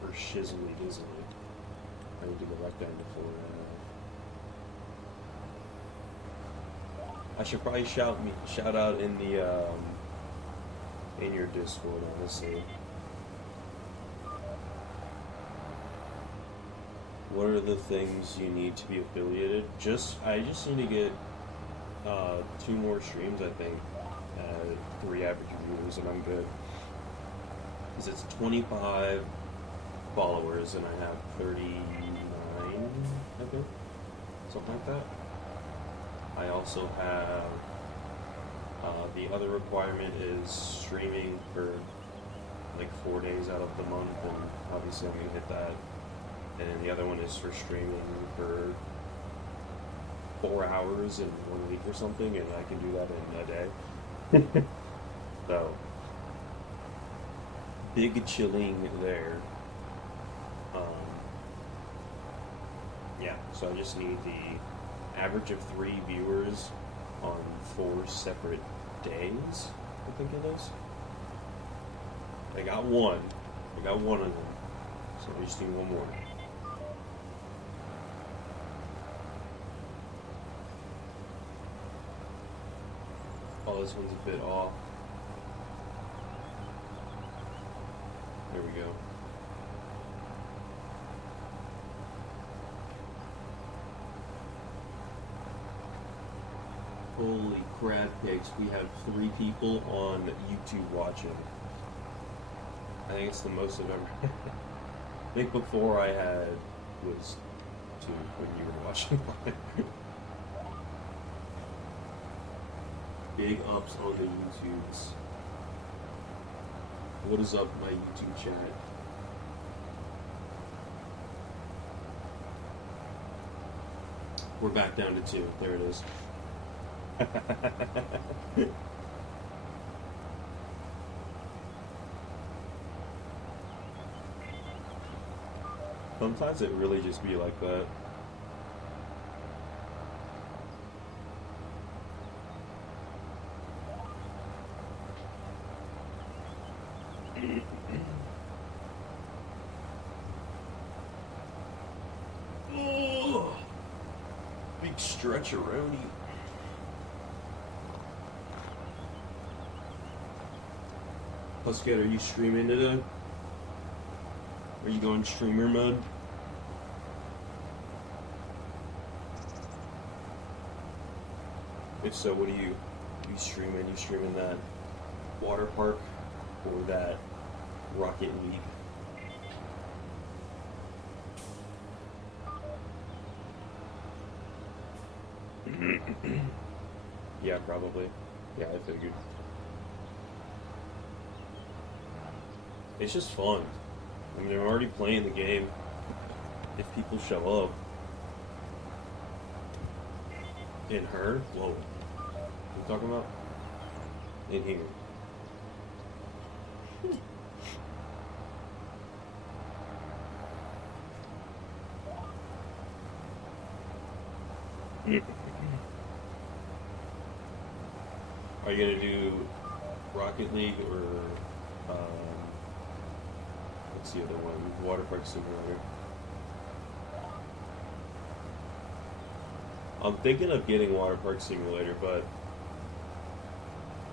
For shizzly dizzly. I need to go back down to Florida. I should probably shout out in the in your Discord, honestly. What are the things you need to be affiliated? I just need to get 2 more streams, I think. 3 average viewers, and I'm good. Because it's 25 followers, and I have 39, I think. Something like that. I also have the other requirement is streaming for like 4 days out of the month, and obviously I'm gonna hit that. And then the other one is for streaming for 4 hours in 1 week or something, and I can do that in a day. So big chilling there. Yeah, so I just need the average of 3 viewers on 4 separate days, I think it is. I got one of them, so I just need 1 more. Oh, this one's a bit off. There we go. Holy crap pigs, we have 3 people on YouTube watching. I think it's the most I've ever had. I think before I had was 2 when you were watching mine. Big ups on the YouTubes. What is up, my YouTube chat? We're back down to 2. There it is. Sometimes it really just be like that. Oh, big stretch-a-roni. Pusket, are you streaming today? Are you going streamer mode? If so, what are you streaming? You streaming that water park or that Rocket League? Yeah, probably. Yeah, I figured. It's just fun. I mean, they're already playing the game. If people show up. In her? Whoa. What are you talking about? In here. Are you gonna do Rocket League or what's the other one? Water Park Simulator. I'm thinking of getting Water Park Simulator, but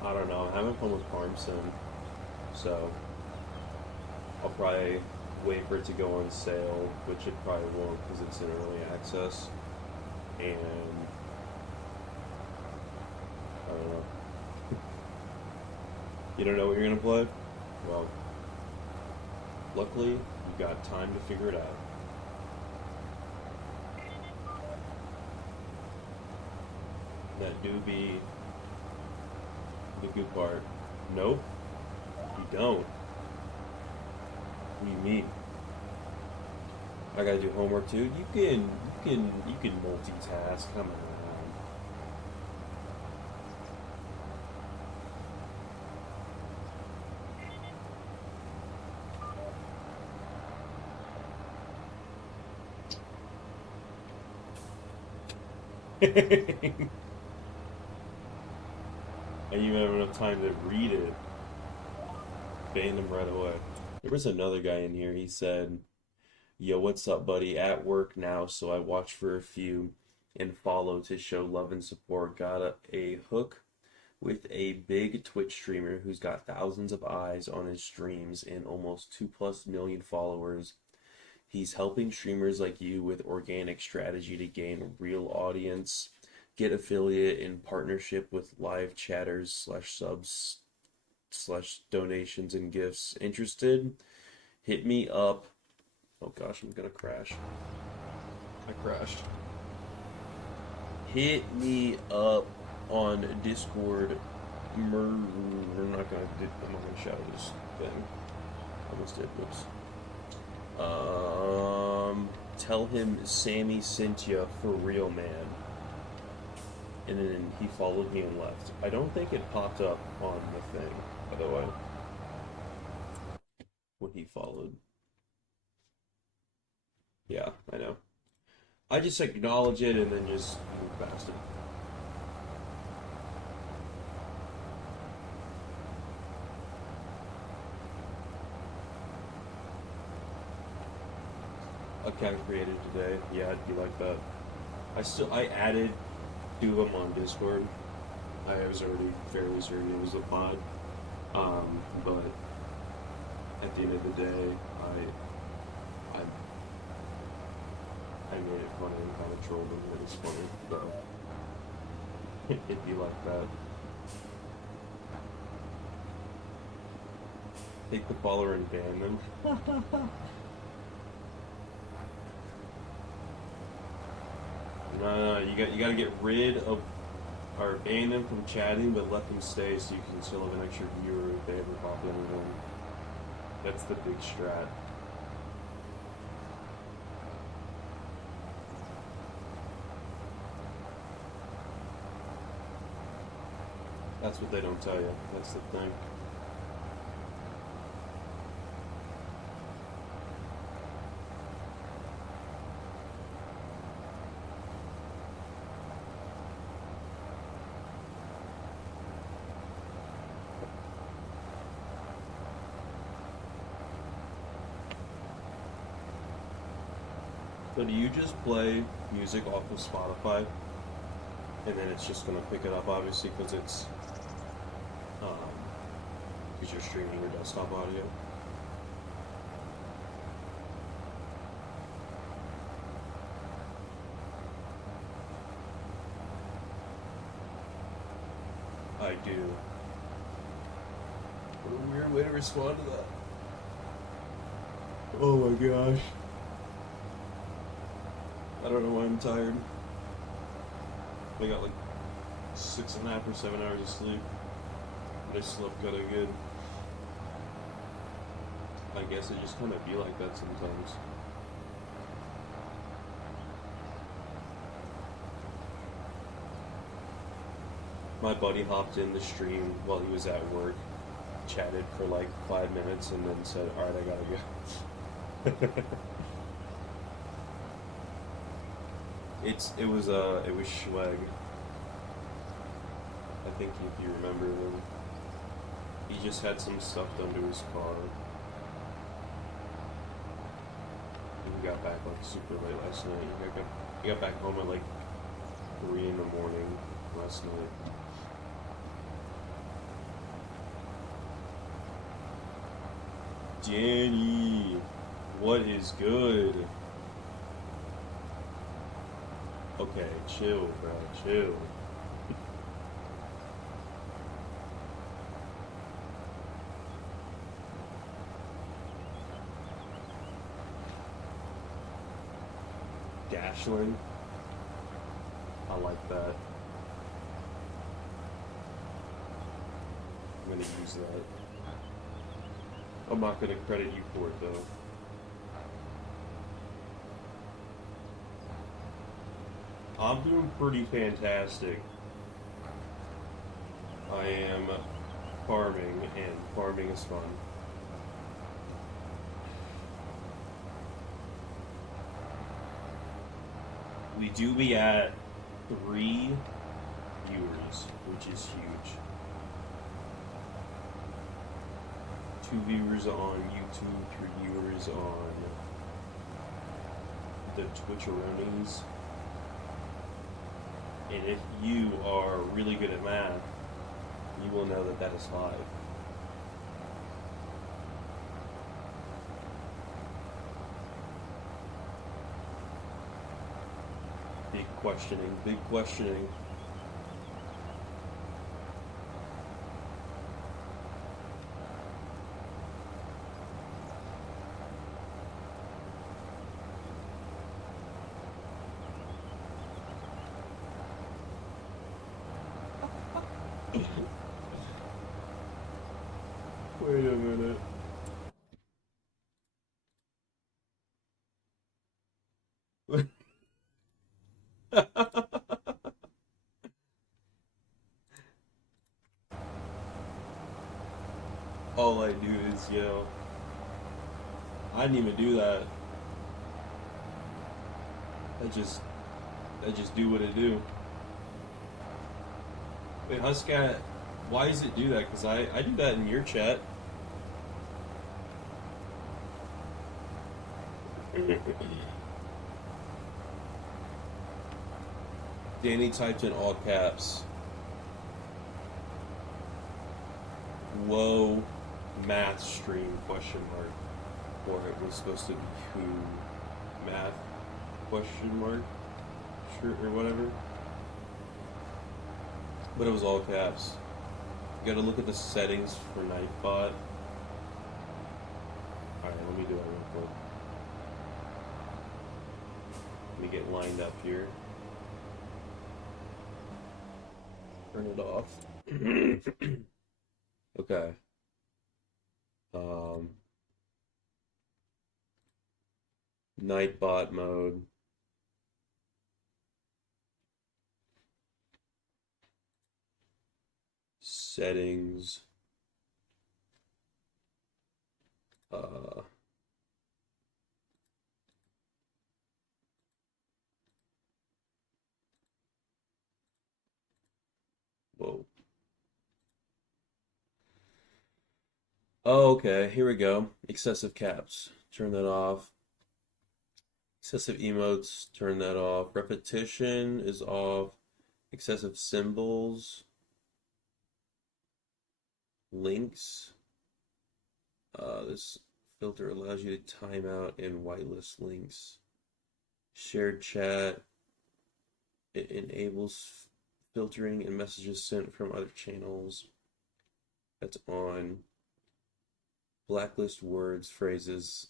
I don't know. I'm having fun with Farm Sim, so I'll probably wait for it to go on sale, which it probably won't because it's in early access. And I don't know. You don't know what you're gonna play? Well, luckily you got time to figure it out. That do be the good part. Nope, you don't. What do you mean? I gotta do homework too. You can multitask. Come on. And you have enough time to read it. Ban him right away. There was another guy in here. He said, "Yo, what's up, buddy? At work now, so I watch for a few and follow to show love and support. Got a hook with a big Twitch streamer who's got thousands of eyes on his streams and almost 2+ million followers. He's helping streamers like you with organic strategy to gain real audience, get affiliate and partnership with live chatters slash subs slash donations and gifts. Interested? Hit me up." Oh gosh, I'm gonna crash. I crashed. Hit me up on Discord. I'm not gonna shout this thing. Almost did. Whoops. Tell him Sammy sent ya for real, man. And then he followed me and left. I don't think it popped up on the thing, by the way, when he followed. Yeah, I know. I just acknowledge it and then just move past it. Account created today. Yeah, it'd be like that. I added 2 of them on Discord. I was already fairly certain it was a pod. But at the end of the day, I made it funny and kind of trolled them. It was funny, though. It'd be like that. Take the follower and ban them. No, you got to get rid of or ban them from chatting, but let them stay so you can still have an extra viewer if they ever pop in again. That's the big strat. That's what they don't tell you. That's the thing. So do you just play music off of Spotify, and then it's just gonna pick it up, obviously, because it's because you're streaming your desktop audio? I do. What a weird way to respond to that. Oh my gosh. I don't know why I'm tired. I got like 6.5 or 7 hours of sleep. But I slept kinda good. I guess it just kinda be like that sometimes. My buddy hopped in the stream while he was at work, chatted for like 5 minutes, and then said, "Alright, I gotta go." It was Schweg. I think if you remember him, he just had some stuff done to his car. He got back like super late last night. He got back home at like 3 in the morning last night. Danny, What is good? Okay, chill, bro, chill. Dashling. I like that. I'm gonna use that. I'm not gonna credit you for it though. I'm doing pretty fantastic. I am farming, and farming is fun. We do be at 3 viewers, which is huge. 2 viewers on YouTube, 3 viewers on the Twitcheroonies. And if you are really good at math, you will know that that is 5. Big questioning, big questioning. Wait a minute. All I do is yell. I didn't even do that. I just do what I do. Wait, Huscat, why does it do that? Because I do that in your chat. Danny typed in all caps. Whoa, math stream question mark. Or it was supposed to be who math question mark, sure, or whatever. But it was all caps. You gotta look at the settings for Nightbot. Alright, let me do that real quick. Let me get lined up here. Turn it off. Okay. Nightbot mode. Settings. Whoa. Oh, okay, here we go. Excessive caps. Turn that off. Excessive emotes, turn that off. Repetition is off. Excessive symbols. Links. This filter allows you to time out and whitelist links. Shared chat. It enables filtering and messages sent from other channels. That's on. Blacklist words, phrases.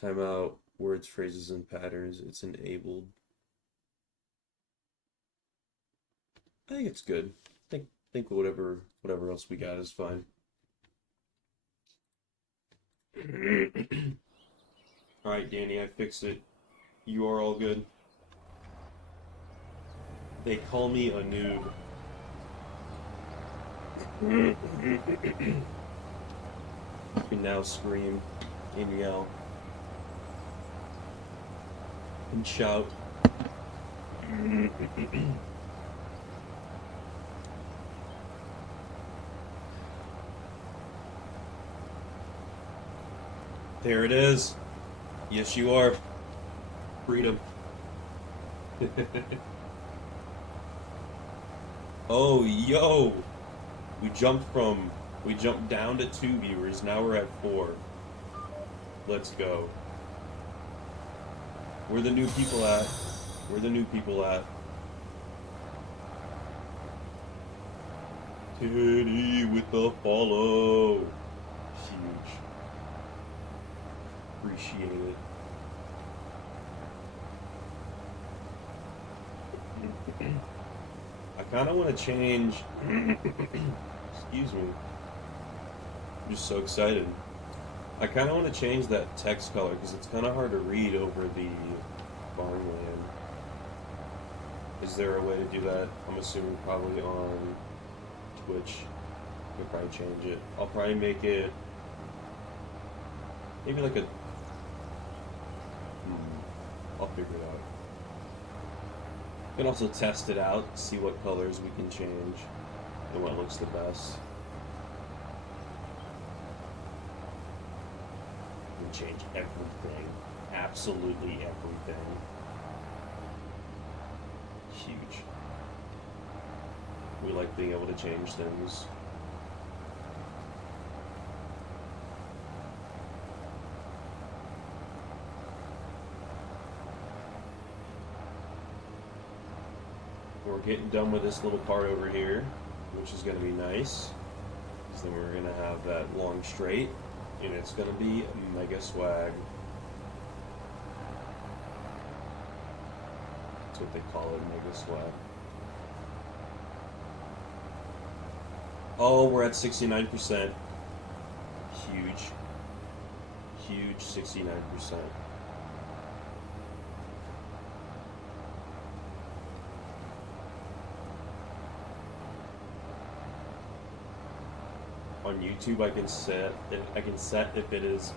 Timeout words, phrases, and patterns. It's enabled. I think it's good. Think whatever else we got is fine. Alright, Danny, I fixed it. You are all good. They call me a noob. You can now scream and yell and shout. There it is. Yes, you are. Freedom. Oh, yo! We jumped down to 2 viewers. Now we're at 4. Let's go. Where the new people at? Where the new people at? Teddy with the follow. Huge. Appreciate it. I kind of want to change. Excuse me. I'm just so excited. I kind of want to change that text color because it's kind of hard to read over the farmland. Is there a way to do that? I'm assuming probably on Twitch. I could probably change it. I'll probably make it maybe like a. I'll figure it out. We can also test it out, see what colors we can change and what looks the best. We can change everything. Absolutely everything. Huge. We like being able to change things. We're getting done with this little part over here, which is going to be nice. Because then we're going to have that long straight, and it's going to be mega swag. That's what they call it, mega swag. Oh, we're at 69%. Huge. Huge 69%. On YouTube, I can set if it is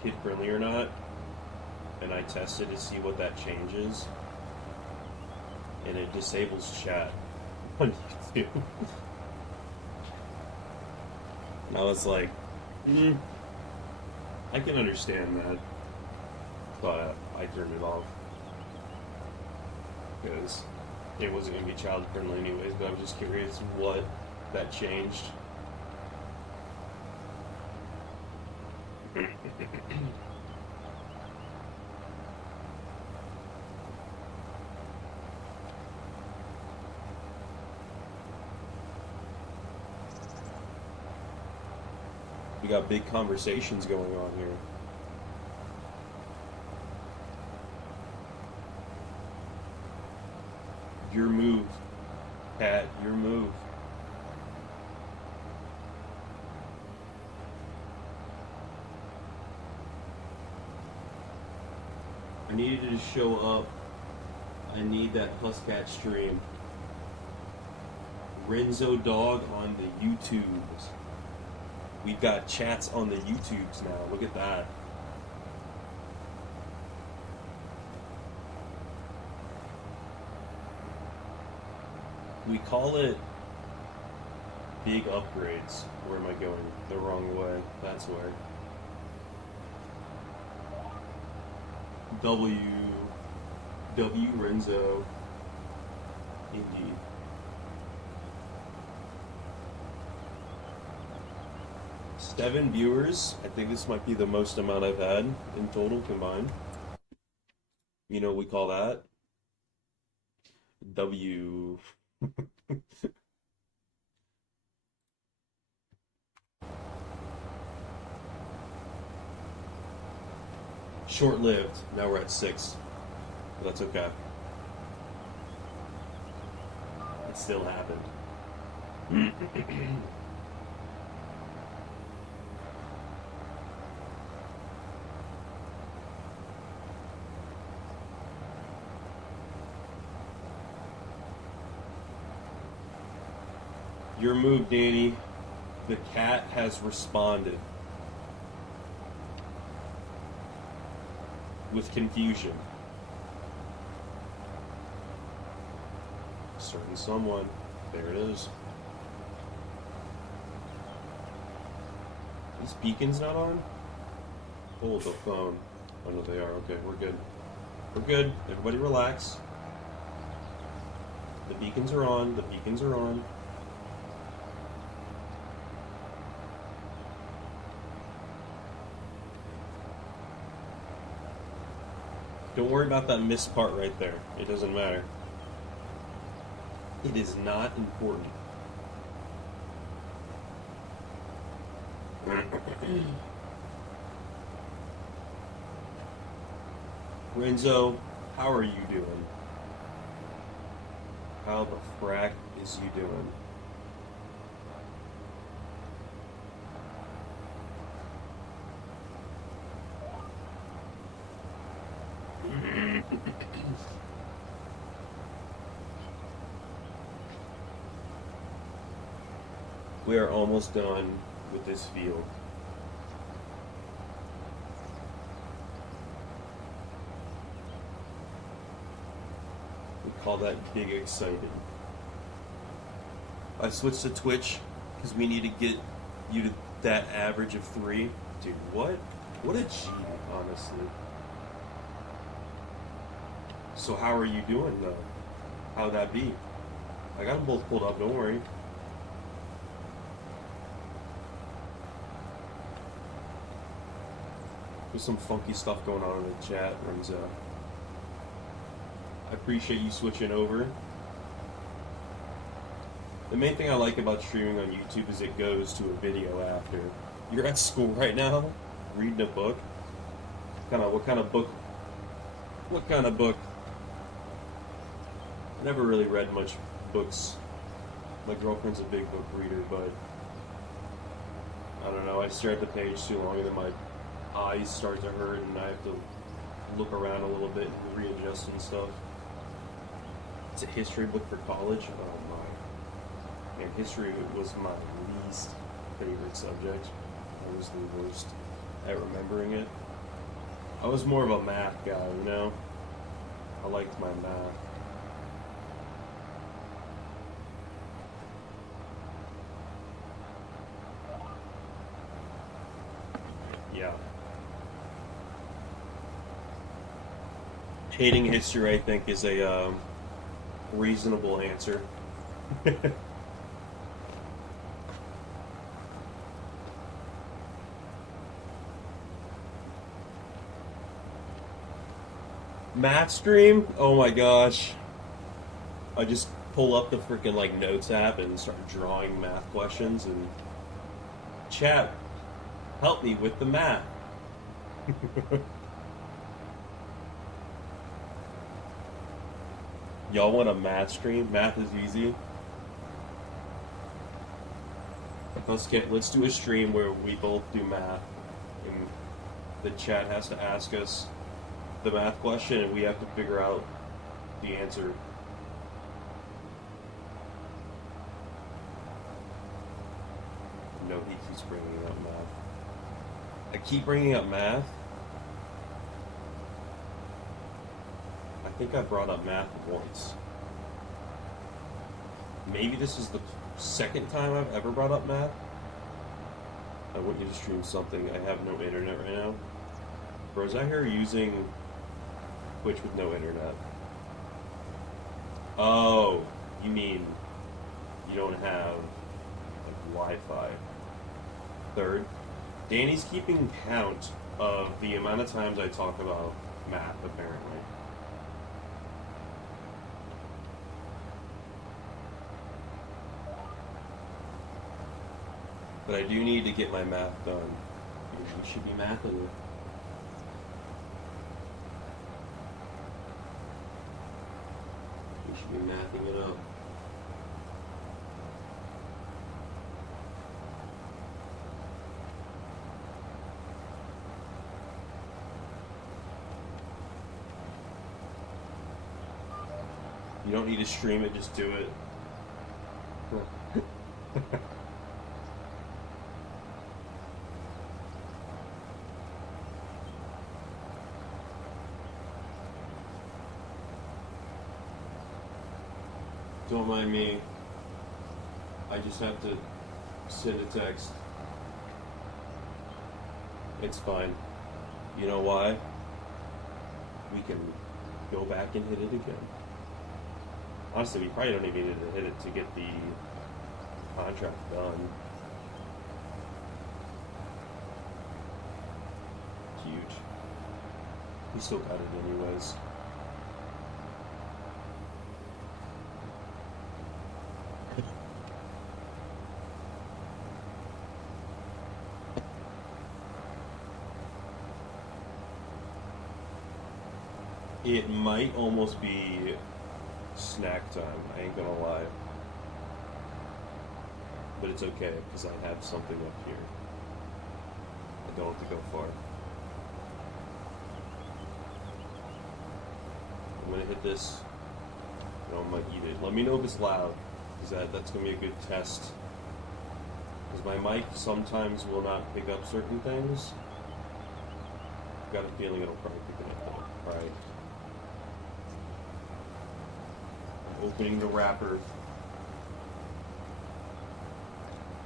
kid friendly or not, and I test it to see what that changes, and it disables chat on YouTube. And I was like, I can understand that, but I turned it off because it wasn't going to be child friendly anyways. But I'm just curious what that changed. We got big conversations going on here. Your move, Pat, your move. I needed to show up. I need that Puscat stream. Renzo Dog on the YouTubes. We've got chats on the YouTubes now. Look at that. We call it big upgrades. Where am I going? The wrong way. That's where. W Renzo. Indeed. Seven viewers. I think this might be the most amount I've had in total combined. You know what we call that? W. Short-lived. Now we're at 6. But that's okay. It still happened. Your move, Danny. The cat has responded with confusion. Certain someone. There it is. This beacon's not on? Hold the phone. Oh no, they are. Okay, we're good. We're good. Everybody relax. The beacons are on. The beacons are on. Don't worry about that missed part right there. It doesn't matter. It is not important. Renzo, how are you doing? How the frack is you doing? We are almost done with this field. We call that big excited. I switched to Twitch because we need to get you to that average of 3. Dude, what? What a G, honestly. So how are you doing, though? How'd that be? I got them both pulled up, don't worry. There's some funky stuff going on in the chat, Renzo. I appreciate you switching over. The main thing I like about streaming on YouTube is it goes to a video after. You're at school right now, reading a book. What kind of book? What kind of book? I never really read much books. My girlfriend's a big book reader, but I don't know. I stare at the page too long, and then my eyes start to hurt, and I have to look around a little bit and readjust and stuff. It's a history book for college. Oh my! And history was my least favorite subject. I was the worst at remembering it. I was more of a math guy, you know? I liked my math. Yeah. Hating history, I think, is a reasonable answer. Math stream? Oh my gosh. I just pull up the freaking notes app and start drawing math questions and chat, help me with the math. Y'all want a math stream? Math is easy. Let's do a stream where we both do math and the chat has to ask us the math question and we have to figure out the answer. No, he keeps bringing up math. I keep bringing up math. I think I brought up math once. Maybe this is the second time I've ever brought up math. I want you to stream something. I have no internet right now. Bro's out here using Twitch with no internet. Oh, you mean you don't have Wi-Fi. Third, Danny's keeping count of the amount of times I talk about math, apparently. But I do need to get my math done. We should be mathing. We should be mathing it up. You don't need to stream it, just do it. Don't mind me. I just have to send a text. It's fine. You know why? We can go back and hit it again. Honestly, we probably don't even need to hit it to get the contract done. Huge. He still got it anyways. It might almost be snack time, I ain't gonna lie. But it's okay, because I have something up here. I don't have to go far. I'm gonna hit this, and I might eat it. Let me know if it's loud, because that's gonna be a good test. Because my mic sometimes will not pick up certain things. I've got a feeling it'll probably pick it up though. Alright. Opening the wrapper.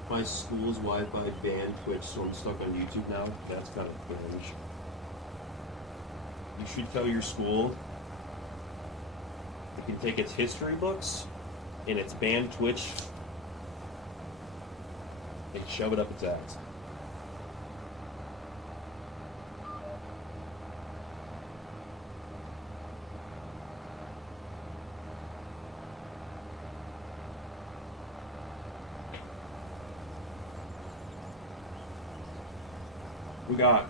My school's Wi-Fi banned Twitch, so I'm stuck on YouTube now. That's kind of cringe. You should tell your school it can take its history books and its banned Twitch and shove it up its ass. We got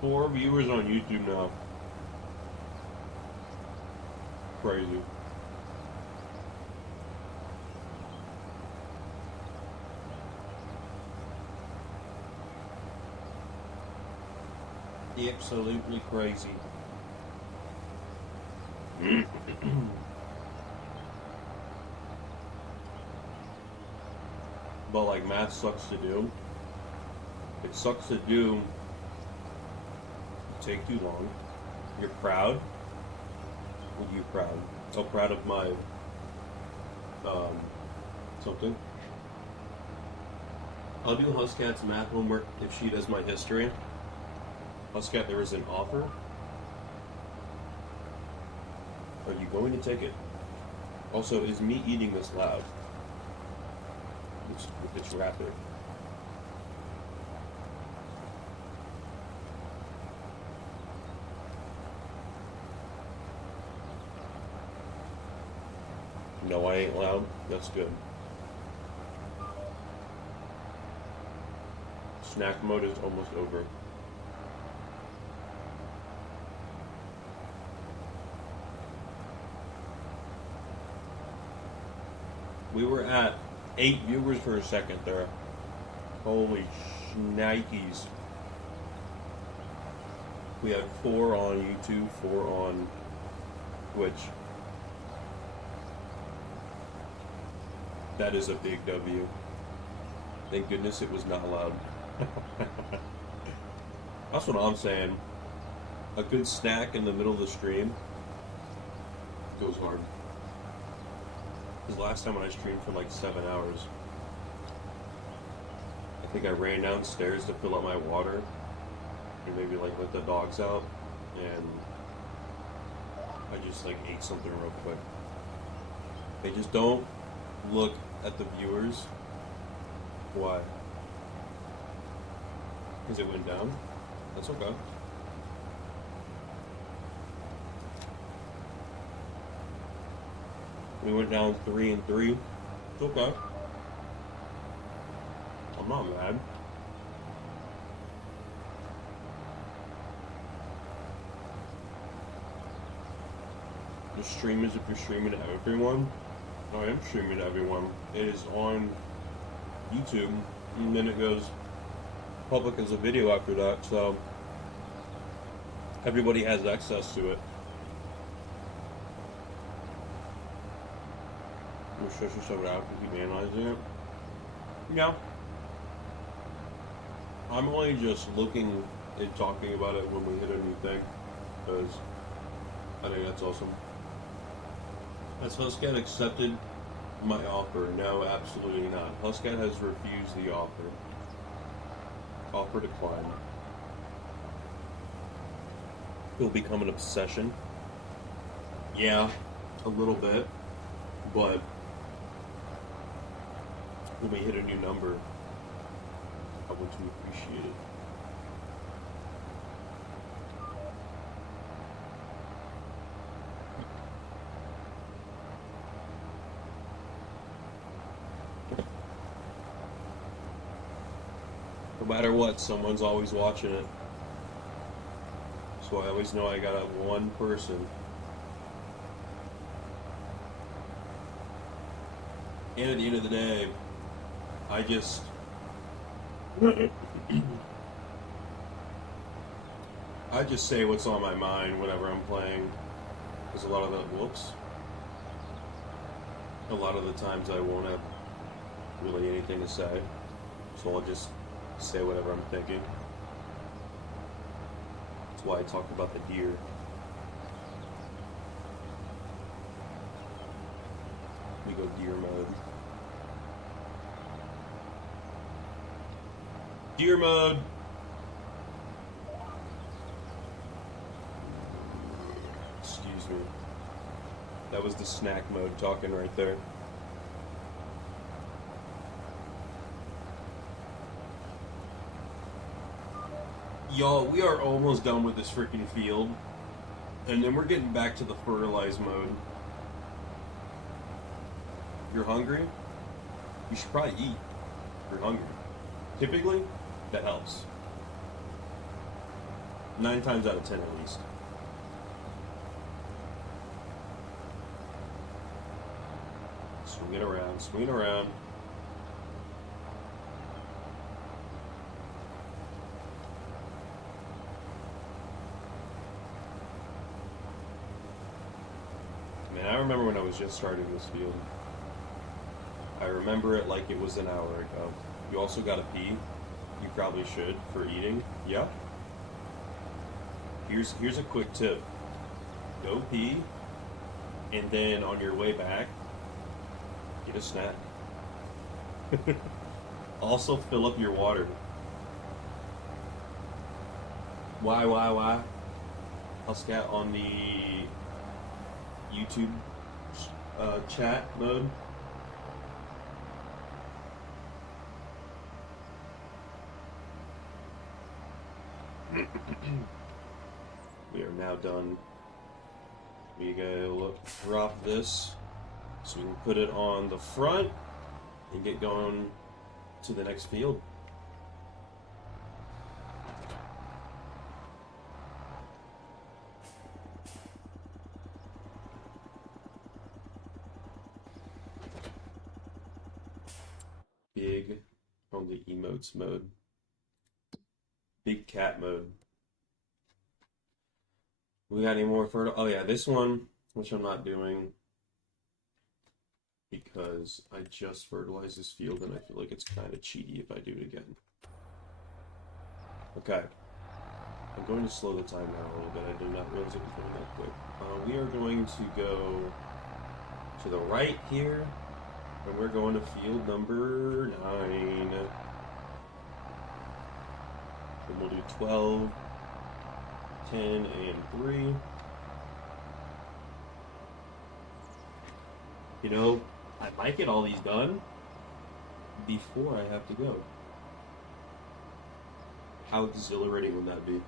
4 viewers on YouTube now. Crazy. Absolutely crazy. But like math sucks to do. It sucks to do. Take too long. You're proud. What are you proud? So proud of my something. I'll do Huscat's math homework if she does my history. Huscat, there is an offer. Are you going to take it? Also, is me eating this loud? With this wrapper. No, I ain't loud. That's good. Snack mode is almost over. We were at 8 viewers for a second there. Holy shnikes. We had 4 on YouTube, 4 on Twitch. That is a big W. Thank goodness it was not loud. That's what I'm saying. A good snack in the middle of the stream goes hard. Because last time when I streamed for like 7 hours, I think I ran downstairs to fill up my water and maybe like let the dogs out, and I just like ate something real quick. They just don't look at the viewers. Why? Because it went down? That's okay. We went down 3 and 3. It's okay. I'm not mad. The stream is if you're streaming to everyone. I am streaming to everyone. It is on YouTube, and then it goes public as a video after that, so everybody has access to it. You stress yourself out to keep analyzing it? Yeah. I'm only just looking and talking about it when we hit a new thing, because I think that's awesome. Has Huscat accepted my offer? No, absolutely not. Huscat has refused the offer. Offer declined. It'll become an obsession. Yeah, a little bit. But when we hit a new number, I want to appreciate it. No matter what, someone's always watching it. So I always know I got one person. And at the end of the day, I just I just say what's on my mind whenever I'm playing. Because a lot of the times I won't have really anything to say. So I'll just say whatever I'm thinking. That's why I talked about the deer. We go deer mode. Deer mode! Excuse me. That was the snack mode talking right there. Y'all, we are almost done with this freaking field. And then we're getting back to the fertilize mode. You're hungry? You should probably eat. You're hungry. Typically, that helps. 9 times out of 10 at least. Swing it around, swing it around. Man, I remember when I was just starting this field. I remember it like it was an hour ago. You also gotta pee. You probably should for eating. Yep. Here's a quick tip. Go pee, and then on your way back, get a snack. Also fill up your water. Why? I'll scat on the YouTube chat mode. We are now done. We go drop this so we can put it on the front and get going to the next field. Big on the emotes mode. Big cat mode. We got any more fertile? Oh yeah, this one, which I'm not doing because I just fertilized this field and I feel like it's kind of cheaty if I do it again. Okay. I'm going to slow the time down a little bit. I did not realize it was going that quick. We are going to go to the right here, and we're going to field number 9. And we'll do 12, 10, and 3. You know, I might get all these done before I have to go. How exhilarating would that be?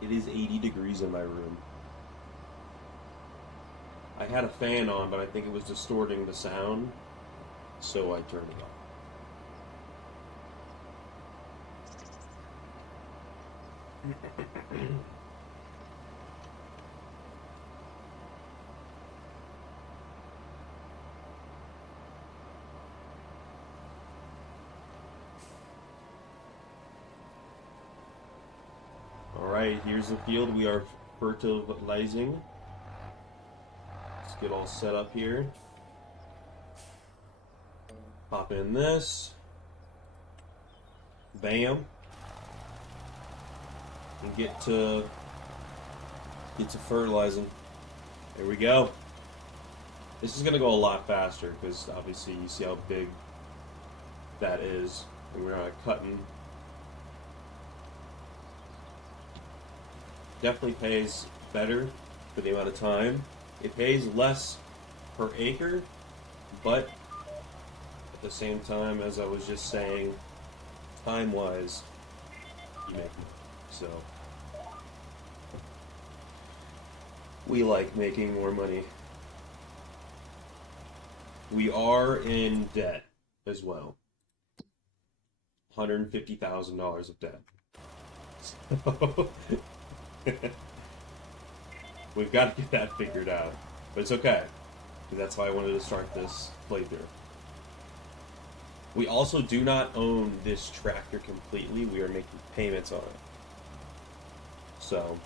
It is 80 degrees in my room. I had a fan on, but I think it was distorting the sound, so I turned it off. Alright, here's the field we are fertilizing. Let's get all set up here. Pop in this. Bam. And get to fertilizing. There we go. This is gonna go a lot faster because obviously you see how big that is, and we're not cutting. Definitely pays better for the amount of time. It pays less per acre, but at the same time, as I was just saying, time-wise, you make money. So We like making more money. We are in debt as well. $150,000 of debt. So we've got to get that figured out. But it's okay. That's why I wanted to start this playthrough. We also do not own this tractor completely. We are making payments on it. So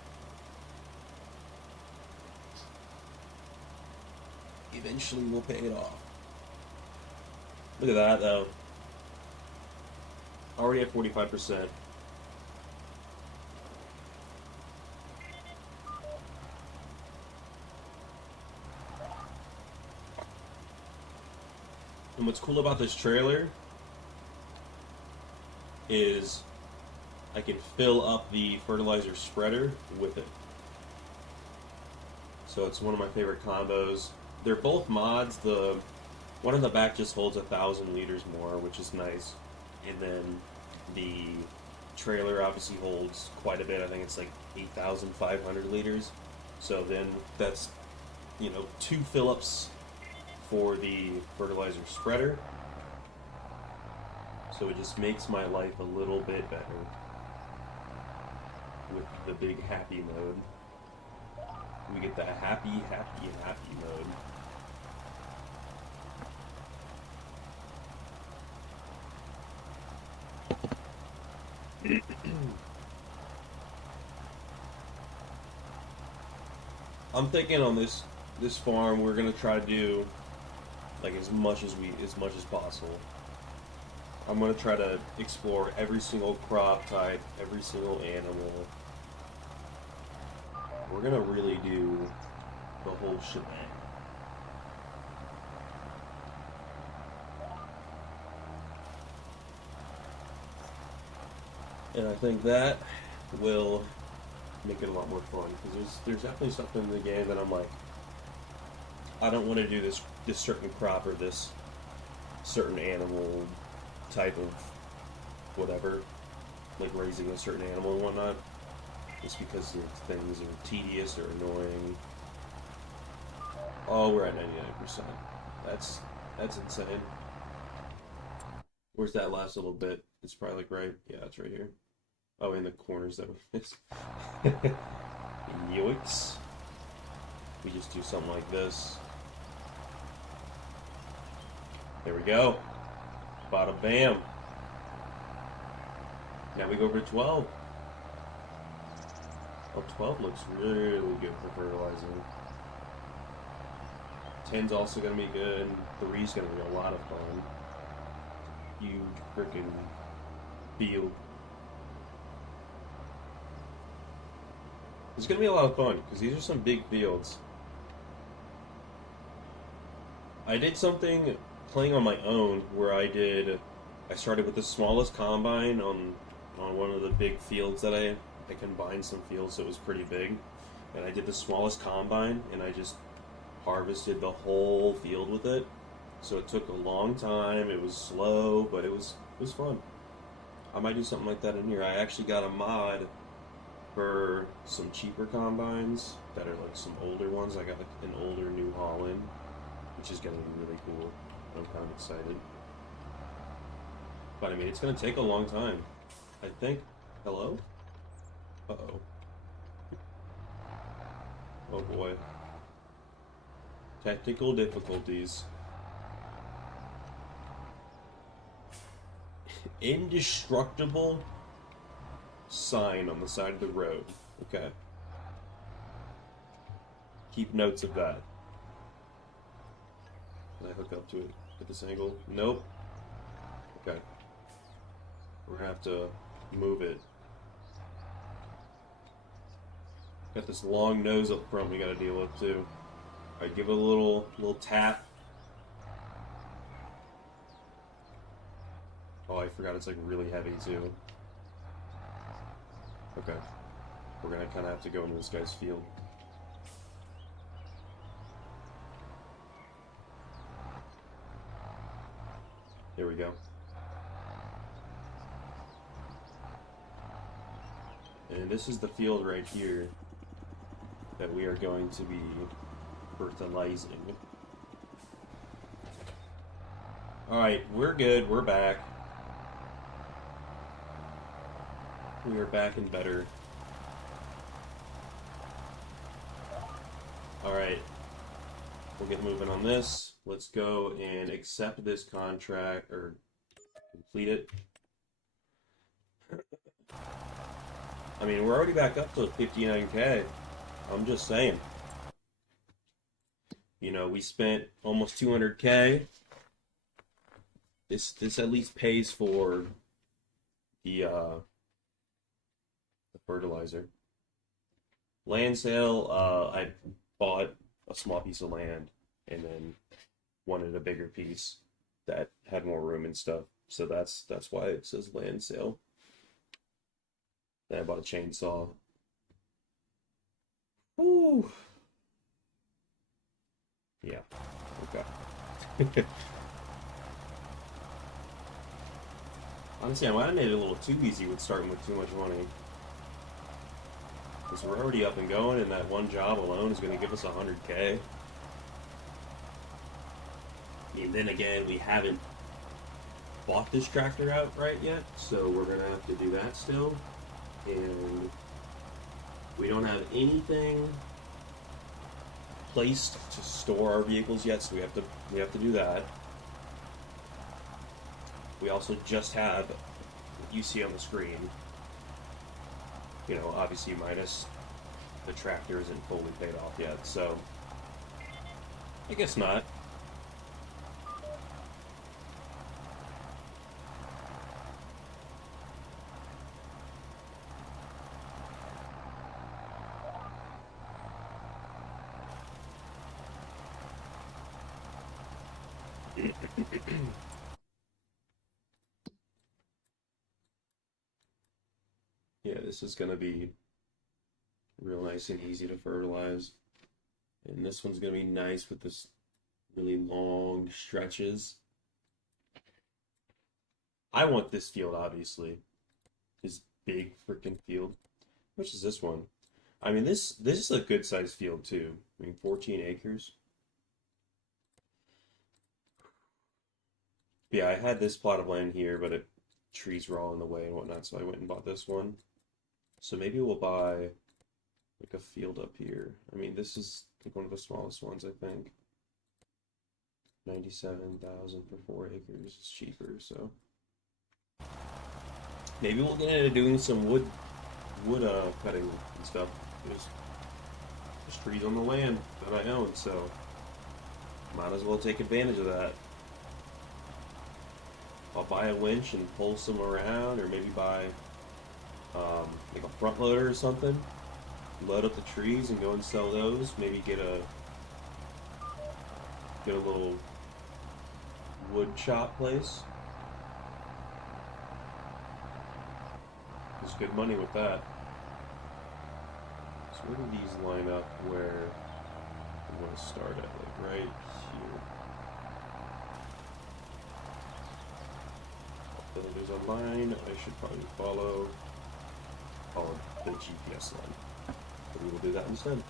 eventually we'll pay it off. Look at that, though. Already at 45%. And what's cool about this trailer is I can fill up the fertilizer spreader with it. So it's one of my favorite combos. They're both mods. The one in the back just holds 1,000 liters more, which is nice. And then the trailer obviously holds quite a bit. I think it's like 8,500 liters. So then that's, 2 fill-ups for the fertilizer spreader. So it just makes my life a little bit better with the big happy mode. We get the happy mode. I'm thinking on this farm we're gonna try to do like as much as possible. I'm gonna try to explore every single crop type, every single animal. We're gonna really do the whole shebang. And I think that will make it a lot more fun, because there's definitely stuff in the game that I'm like, I don't want to do this certain crop or this certain animal type of whatever, like raising a certain animal and whatnot, just because things are tedious or annoying. Oh, we're at 99%. That's insane. Where's that last little bit? It's probably like right. Yeah, it's right here. Oh, in the corners that we missed. Yoicks. We just do something like this. There we go. Bada bam. Now we go for 12. Oh, 12 looks really good for fertilizing. 10's also going to be good. 3's going to be a lot of fun. Huge freaking field. It's going to be a lot of fun, because these are some big fields. I did something playing on my own where I started with the smallest combine on one of the big fields that I combined some fields, so it was pretty big. And I did the smallest combine, and I just harvested the whole field with it. So it took a long time, it was slow, but it was fun. I might do something like that in here. I actually got a mod for some cheaper combines that are like some older ones. I got like an older New Holland, which is going to be really cool. I'm kind of excited. But I mean, it's going to take a long time. I think. Hello? Uh-oh. Oh boy. Technical difficulties. Indestructible sign on the side of the road. Okay. Keep notes of that. Can I hook up to it at this angle? Nope. Okay. We're gonna have to move it. Got this long nose up front we gotta deal with too. Alright, give it a little tap. Oh, I forgot it's like really heavy too. Okay. We're gonna kinda have to go into this guy's field. Here we go. And this is the field right here. that we are going to be fertilizing. Alright, we're good. We're back. We are back and better. Alright. We'll get moving on this. Let's go and accept this contract, or complete it. I mean, we're already back up to 59K. I'm just saying. You know, we spent almost 200K. This at least pays for the fertilizer. Land sale, I bought a small piece of land and then wanted a bigger piece that had more room and stuff. So that's why it says land sale. Then I bought a chainsaw. Ooh. Yeah. Okay. Honestly, I might have made it a little too easy with starting with too much money. Because we're already up and going, and that one job alone is going to give us 100K. And then again, we haven't bought this tractor outright yet, so we're going to have to do that still. And we don't have anything placed to store our vehicles yet, so we have to do that. We also just have what you see on the screen. You know, obviously minus the tractor isn't fully paid off yet, so I guess not. Yeah, this is going to be real nice and easy to fertilize. And this one's going to be nice with this really long stretches. I want this field, obviously. This big freaking field. How much is this one? I mean, this is a good sized field, too. I mean, 14 acres. Yeah, I had this plot of land here, but trees were all in the way and whatnot, so I went and bought this one. So maybe we'll buy like a field up here. I mean, this is like one of the smallest ones, I think. 97,000 for 4 acres. It's cheaper, so maybe we'll get into doing some wood cutting and stuff. There's trees on the land that I own, so might as well take advantage of that. I'll buy a winch and pull some around, or maybe buy like a front loader or something. Load up the trees and go and sell those. Maybe get a little wood chop place. There's good money with that. So where do these line up where we want to start at? Like right here. There's a line I should probably follow called the GPS line. But we will do that instead.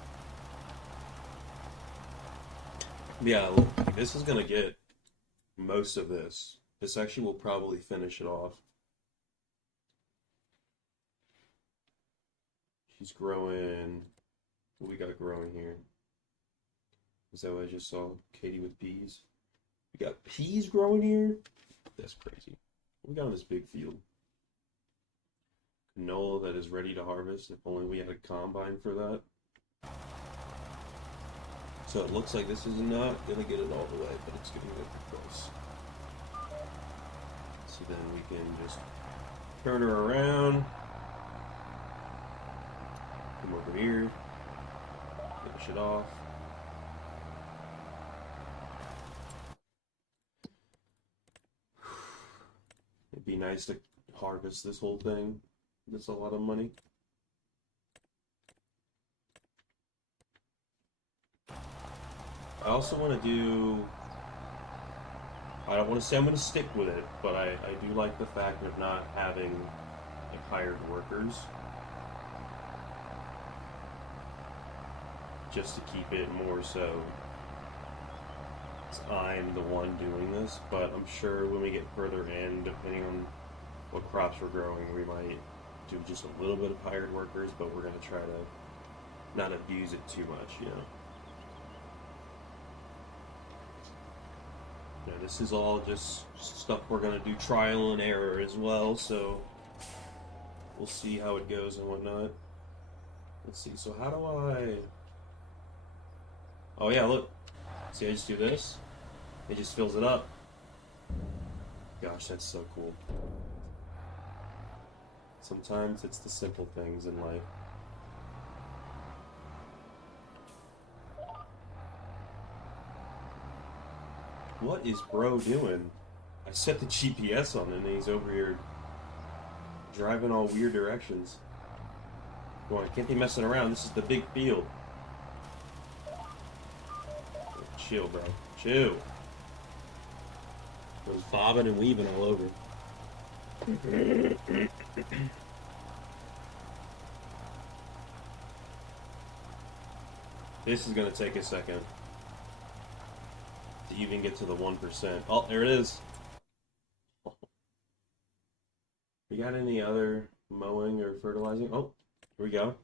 Yeah, look, this is gonna get most of this. This actually will probably finish it off. She's growing. What we got growing here? Is that what I just saw? Katie with peas. We got peas growing here? That's crazy. We got on this big field. Canola that is ready to harvest. If only we had a combine for that. So it looks like this is not going to get it all the way, but it's going to get close. So then we can just turn her around. Come over here. Finish it off. It'd be nice to harvest this whole thing. That's a lot of money. I also want to do, I don't want to say I'm going to stick with it, but I do like the fact of not having like hired workers. just to keep it more so I'm the one doing this, but I'm sure when we get further in, depending on what crops we're growing, we might do just a little bit of hired workers, but we're going to try to not abuse it too much, you know. Yeah, this is all just stuff we're going to do trial and error as well, so we'll see how it goes and whatnot. Let's see, so how do I... Oh yeah, look. See, I just do this. It just fills it up. Gosh, that's so cool. Sometimes it's the simple things in life. What is bro doing? I set the GPS on him and he's over here driving all weird directions. Come on, I can't be messing around. This is the big field. Chill, bro. Chill. I was bobbing and weaving all over. This is going to take a second to even get to the 1%. Oh, there it is. We got any other mowing or fertilizing? Oh, here we go.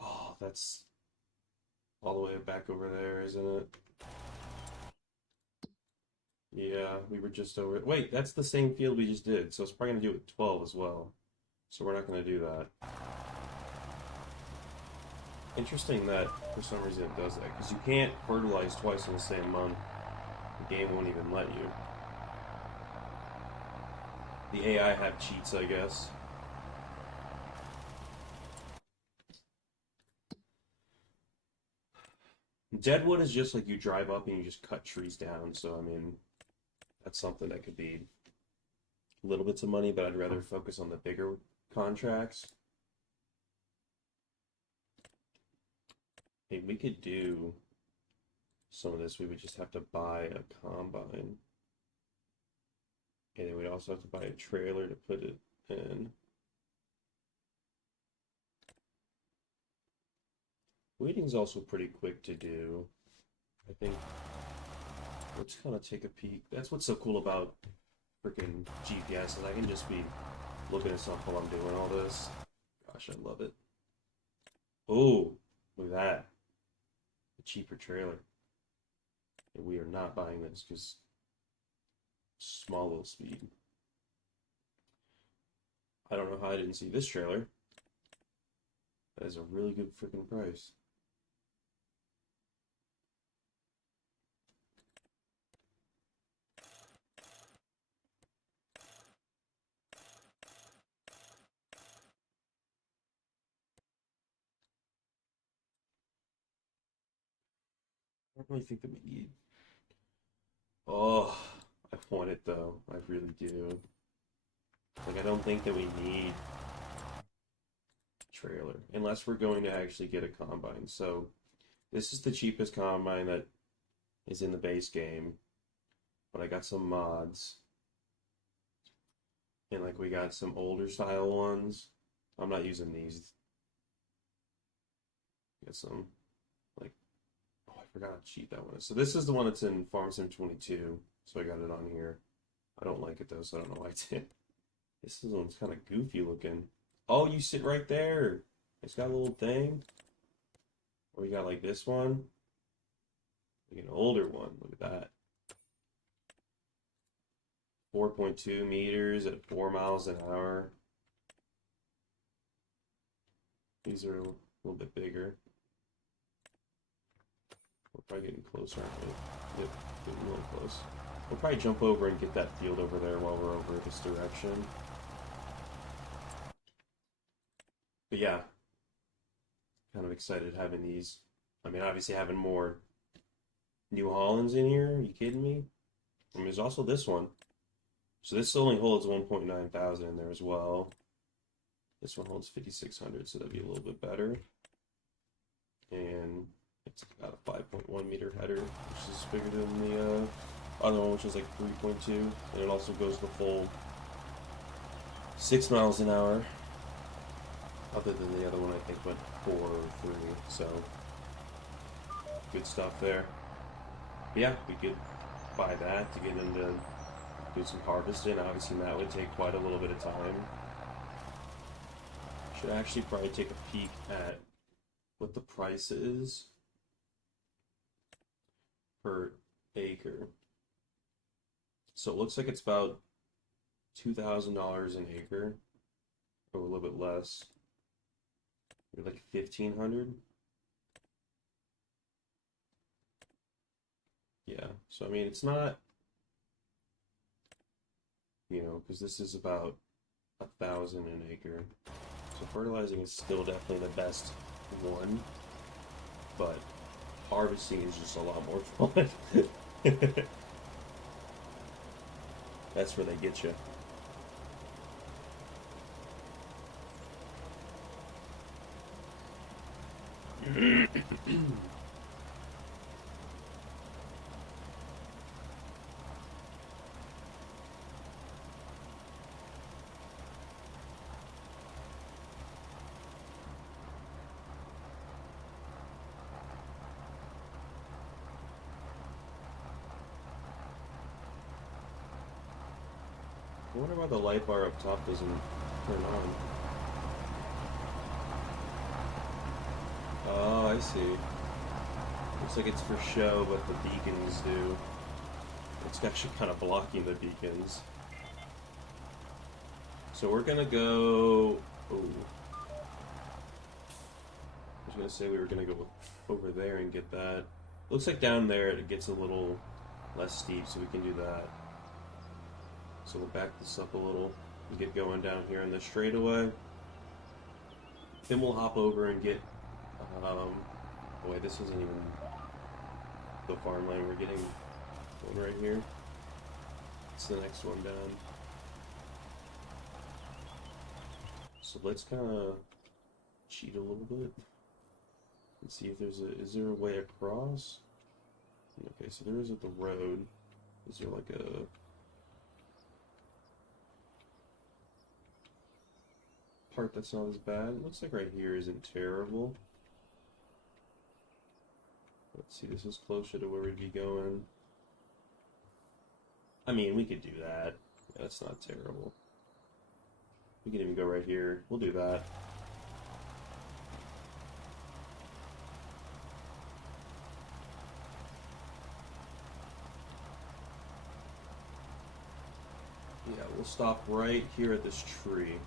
Oh, that's all the way back over there, isn't it? Yeah, we were just over. Wait, that's the same field we just did, so it's probably going to do it with 12 as well. So we're not going to do that. Interesting that for some reason it does that, because you can't fertilize twice in the same month. The game won't even let you. The AI have cheats, I guess. Deadwood is just like you drive up and you just cut trees down, so I mean, that's something that could be little bits of money, but I'd rather focus on the bigger contracts. Hey, we could do some of this. We would just have to buy a combine. And then we'd also have to buy a trailer to put it in. Weeding's also pretty quick to do. I think let's kind of take a peek. That's what's so cool about freaking GPS, and I can just be looking at stuff while I'm doing all this. Gosh, I love it. Oh, look at that. A cheaper trailer. And we are not buying this because small little speed. I don't know how I didn't see this trailer. That is a really good freaking price. I don't really think that we need. Oh, I want it though. I really do. Like, I don't think that we need trailer unless we're going to actually get a combine. So this is the cheapest combine that is in the base game, but I got some mods, and like we got some older style ones. I'm not using these. Got some like, oh, I forgot how cheap that one is. So this is the one that's in Farm Sim 22. So I got it on here. I don't like it though, so I don't know why I did. This one's kind of goofy looking. Oh, you sit right there. It's got a little thing. Or you got like this one. Like an older one. Look at that. 4.2 meters at 4 miles an hour. These are a little bit bigger. We're probably getting closer, aren't we? Yep, getting really close. We'll probably jump over and get that field over there while we're over this direction. But yeah, kind of excited having these. I mean, obviously having more New Hollands in here. Are you kidding me? I mean, there's also this one. So this only holds 1.9 thousand in there as well. This one holds 5,600, so that'd be a little bit better. And it's got a 5.1 meter header, which is bigger than the other one, which is like 3.2. And it also goes the full 6 miles an hour. Other than the other one, I think went 4 or 3. So good stuff there. But yeah, we could buy that to get into do some harvesting. Obviously, that would take quite a little bit of time. Should actually probably take a peek at what the price is per acre. So it looks like it's about $2,000 an acre, or a little bit less, like 1,500. Yeah, so I mean, it's not, you know, because this is about 1,000 an acre. So fertilizing is still definitely the best one, but harvesting is just a lot more fun. That's where they get you. I wonder why the light bar up top doesn't turn on. Oh, I see. Looks like it's for show, but the beacons do. It's actually kind of blocking the beacons. So we're gonna go... Oh. I was gonna say we were gonna go over there and get that. Looks like down there it gets a little less steep, so we can do that. So we'll back this up a little and get going down here in the straightaway. Then we'll hop over and get, oh wait, this isn't even the farmland. We're getting one right here. It's the next one down. So let's kind of cheat a little bit and see if there's a, is there a way across? Okay, so there is at the road. Is there like a part that's not as bad? It looks like right here isn't terrible. Let's see, this is closer to where we'd be going. I mean, we could do that. That's not terrible. We can even go right here. We'll do that. Yeah, we'll stop right here at this tree.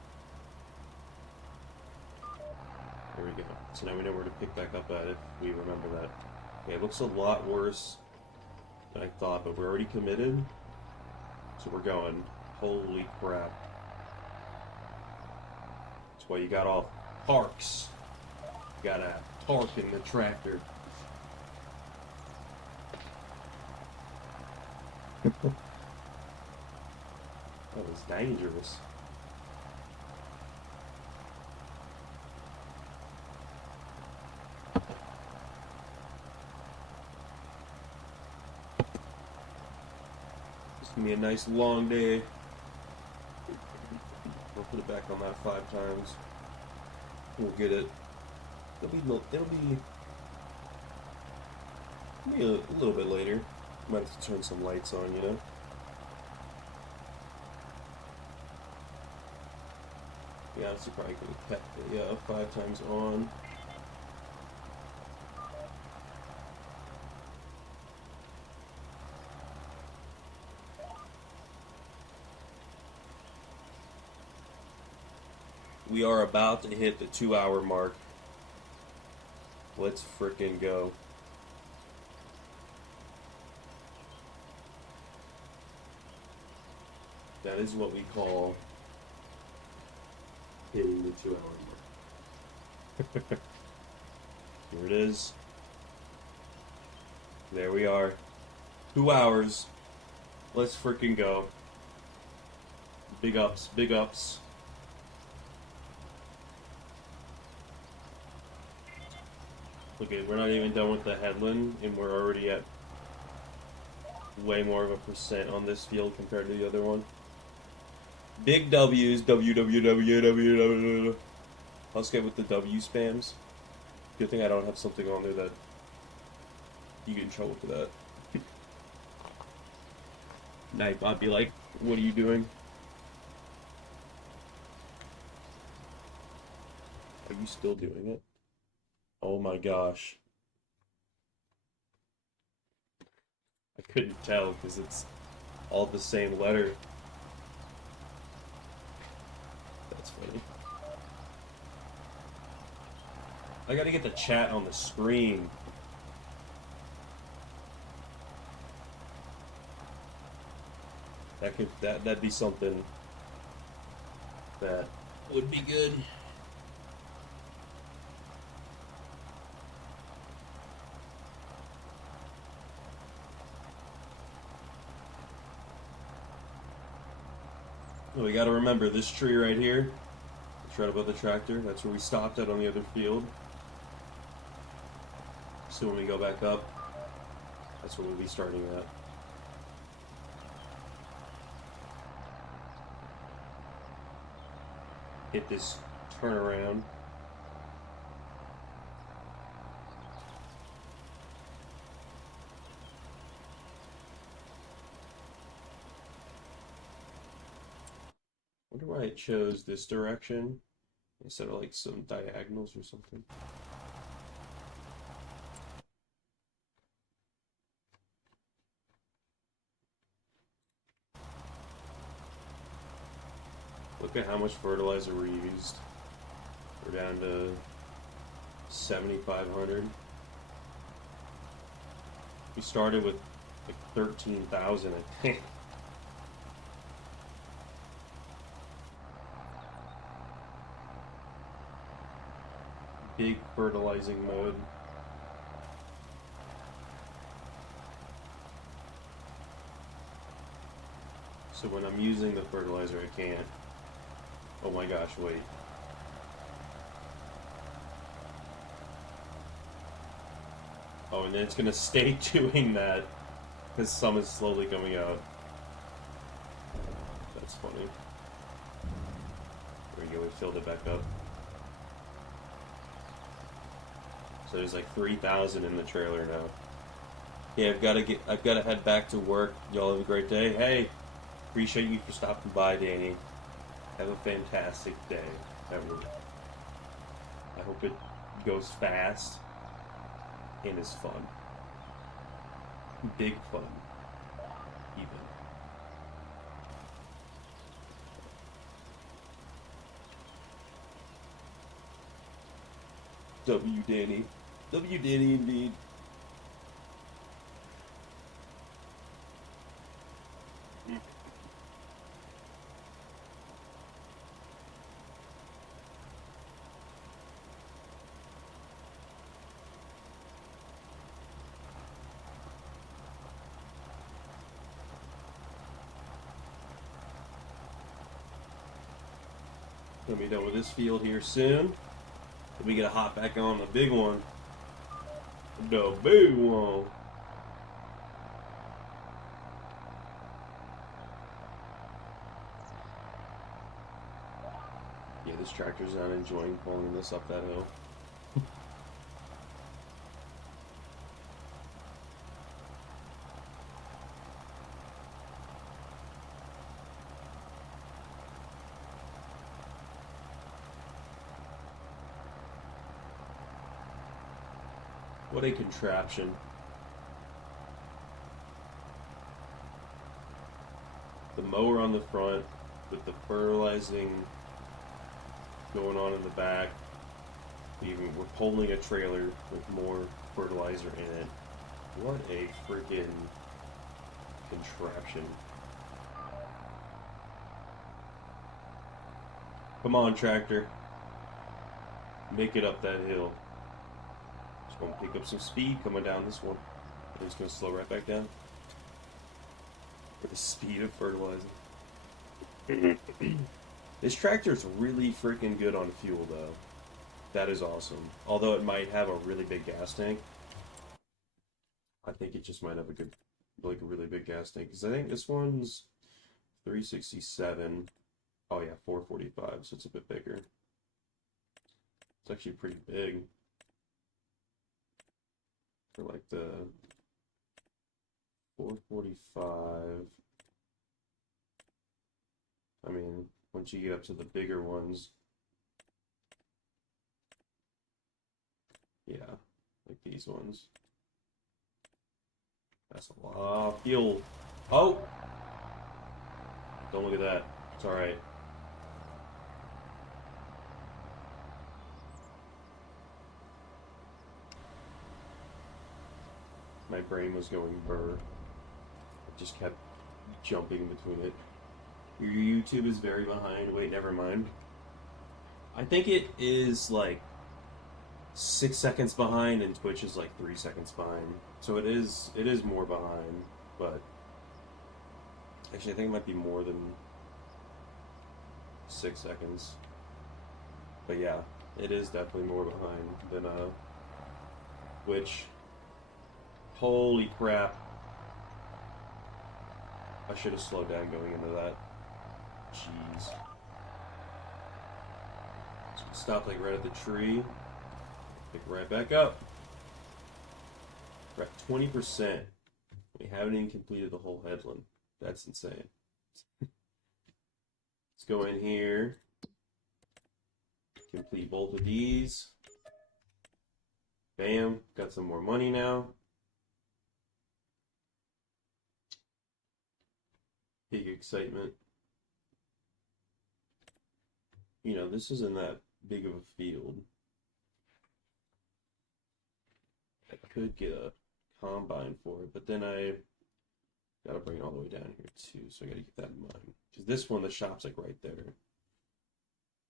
There we go. So now we know where to pick back up at if we remember that. Okay, it looks a lot worse than I thought, but we're already committed. So we're going. Holy crap. That's why you got all parks. You gotta park in the tractor. That was dangerous. It's gonna be a nice long day. We'll put it back on that 5 times. We'll get it. It'll be a little bit later. Might have to turn some lights on, you know. Yeah, it's probably gonna kept it, yeah, 5 times on. We are about to hit the 2-hour mark. Let's frickin' go. That is what we call hitting the 2-hour mark. Here it is. There we are. 2 hours. Let's frickin' go. Big ups, big ups. Okay, we're not even done with the headland, and we're already at way more of a percent on this field compared to the other one. Big W's, W. I'll skip with the W spams. Good thing I don't have something on there that You get in trouble for that. Night, I'd be like, what are you doing? Are you still doing it? Oh my gosh. I couldn't tell because it's all the same letter. That's funny. I gotta get the chat on the screen. That'd be something that would be good. We gotta remember this tree right here. It's right above the tractor. That's where we stopped at on the other field. So when we go back up, that's where we'll be starting at. Hit this turnaround. I wonder why it chose this direction instead of like some diagonals or something. Look at how much fertilizer we used. We're down to 7,500. We started with like 13,000, I think. Big fertilizing mode. So when I'm using the fertilizer, I can't. Oh my gosh, wait. Oh, and then it's gonna stay doing that because some is slowly coming out. That's funny. There we go, we filled it back up. So there's like 3,000 in the trailer now. Yeah, I've gotta head back to work. Y'all have a great day. Hey, appreciate you for stopping by, Danny. Have a fantastic day at work. I hope it goes fast and is fun. Big fun, even. W Danny. W Danny indeed. Gonna be done with this field here soon. Then we gotta hop back on the big one. The big one. Yeah, this tractor's not enjoying pulling this up that hill. What a contraption. The mower on the front with the fertilizing going on in the back. We're pulling a trailer with more fertilizer in it. What a freaking contraption. Come on, tractor. Make it up that hill. Just gonna pick up some speed coming down this one. And it's gonna slow right back down. For the speed of fertilizing. This tractor's really freaking good on fuel, though. That is awesome. Although it might have a really big gas tank. I think it just might have a good, like a really big gas tank. Because I think this one's 367. Oh yeah, 445, so it's a bit bigger. It's actually pretty big. For like the 445. I mean, once you get up to the bigger ones, yeah, like these ones. That's a lot of fuel. Oh! Don't look at that. It's alright. My brain was going burr. It just kept jumping between it. Your YouTube is very behind. Wait, never mind. I think it is like 6 seconds behind, and Twitch is like 3 seconds behind. So it is more behind, but actually I think it might be more than 6 seconds. But yeah, it is definitely more behind than Twitch. Holy crap. I should have slowed down going into that. Jeez. So stop like right at the tree. Pick right back up. We're at 20%. We haven't even completed the whole headland. That's insane. Let's go in here. Complete both of these. Bam. Got some more money now. Big excitement. You know, this isn't that big of a field. I could get a combine for it, but then I gotta bring it all the way down here too, so I gotta keep that in mind. Because this one, the shop's like right there.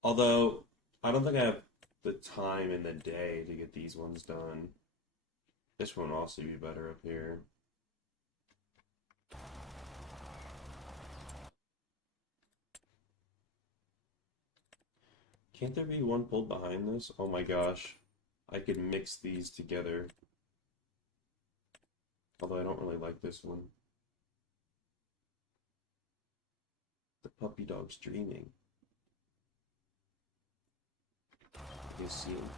Although, I don't think I have the time in the day to get these ones done. This one will also be better up here. Can't there be one pulled behind this? Oh my gosh. I could mix these together. Although I don't really like this one. The puppy dog's dreaming. You see him.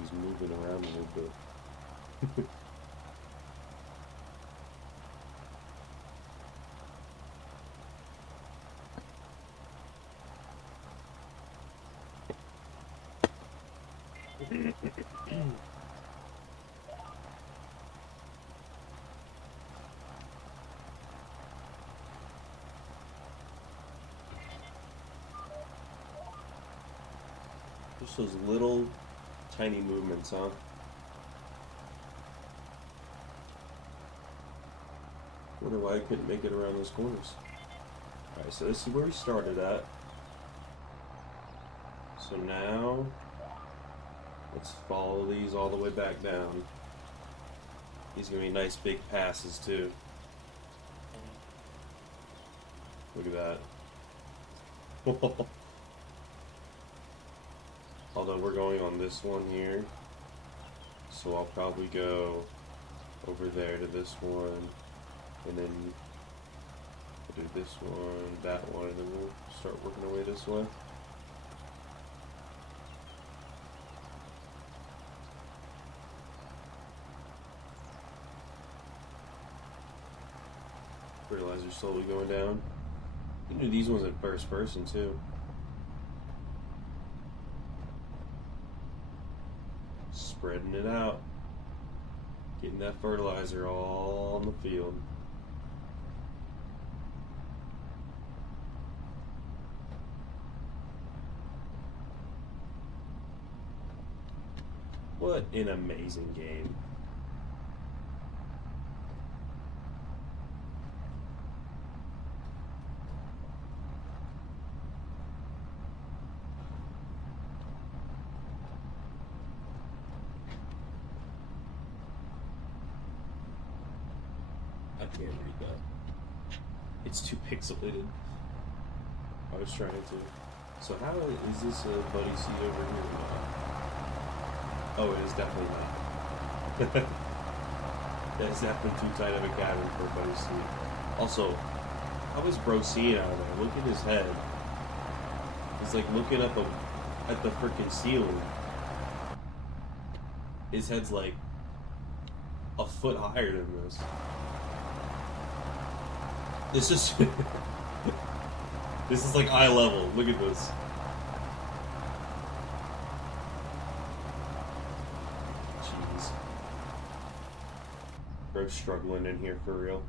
He's moving around a little bit. Just those little tiny movements, huh? Wonder why I couldn't make it around those corners. Alright, so this is where we started at. So now, let's follow these all the way back down. These are going to be nice big passes, too. Look at that. Although we're going on this one here, so I'll probably go over there to this one, and then we'll do this one, that one, and then we'll start working our way this way. Realize they're slowly going down. You can do these ones in first person too. Spreading it out. Getting that fertilizer all on the field. What an amazing game. I can't read that. It's too pixelated. I was trying to. So how is this a buddy seat over here? Oh, it is definitely not. That's definitely too tight of a cabin for a buddy's seat. Also, how is bro seeing out of there? Look at his head. He's like looking up at the freaking ceiling. His head's like a foot higher than this. This is this is like eye level. Look at this. Jeez. Bro's struggling in here for real.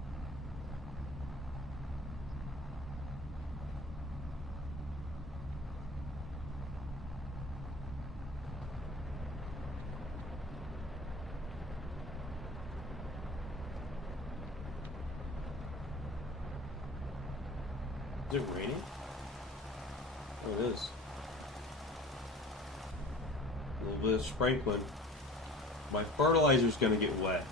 Is it raining? Oh, it is. A little bit of sprinkling. My fertilizer's gonna get wet.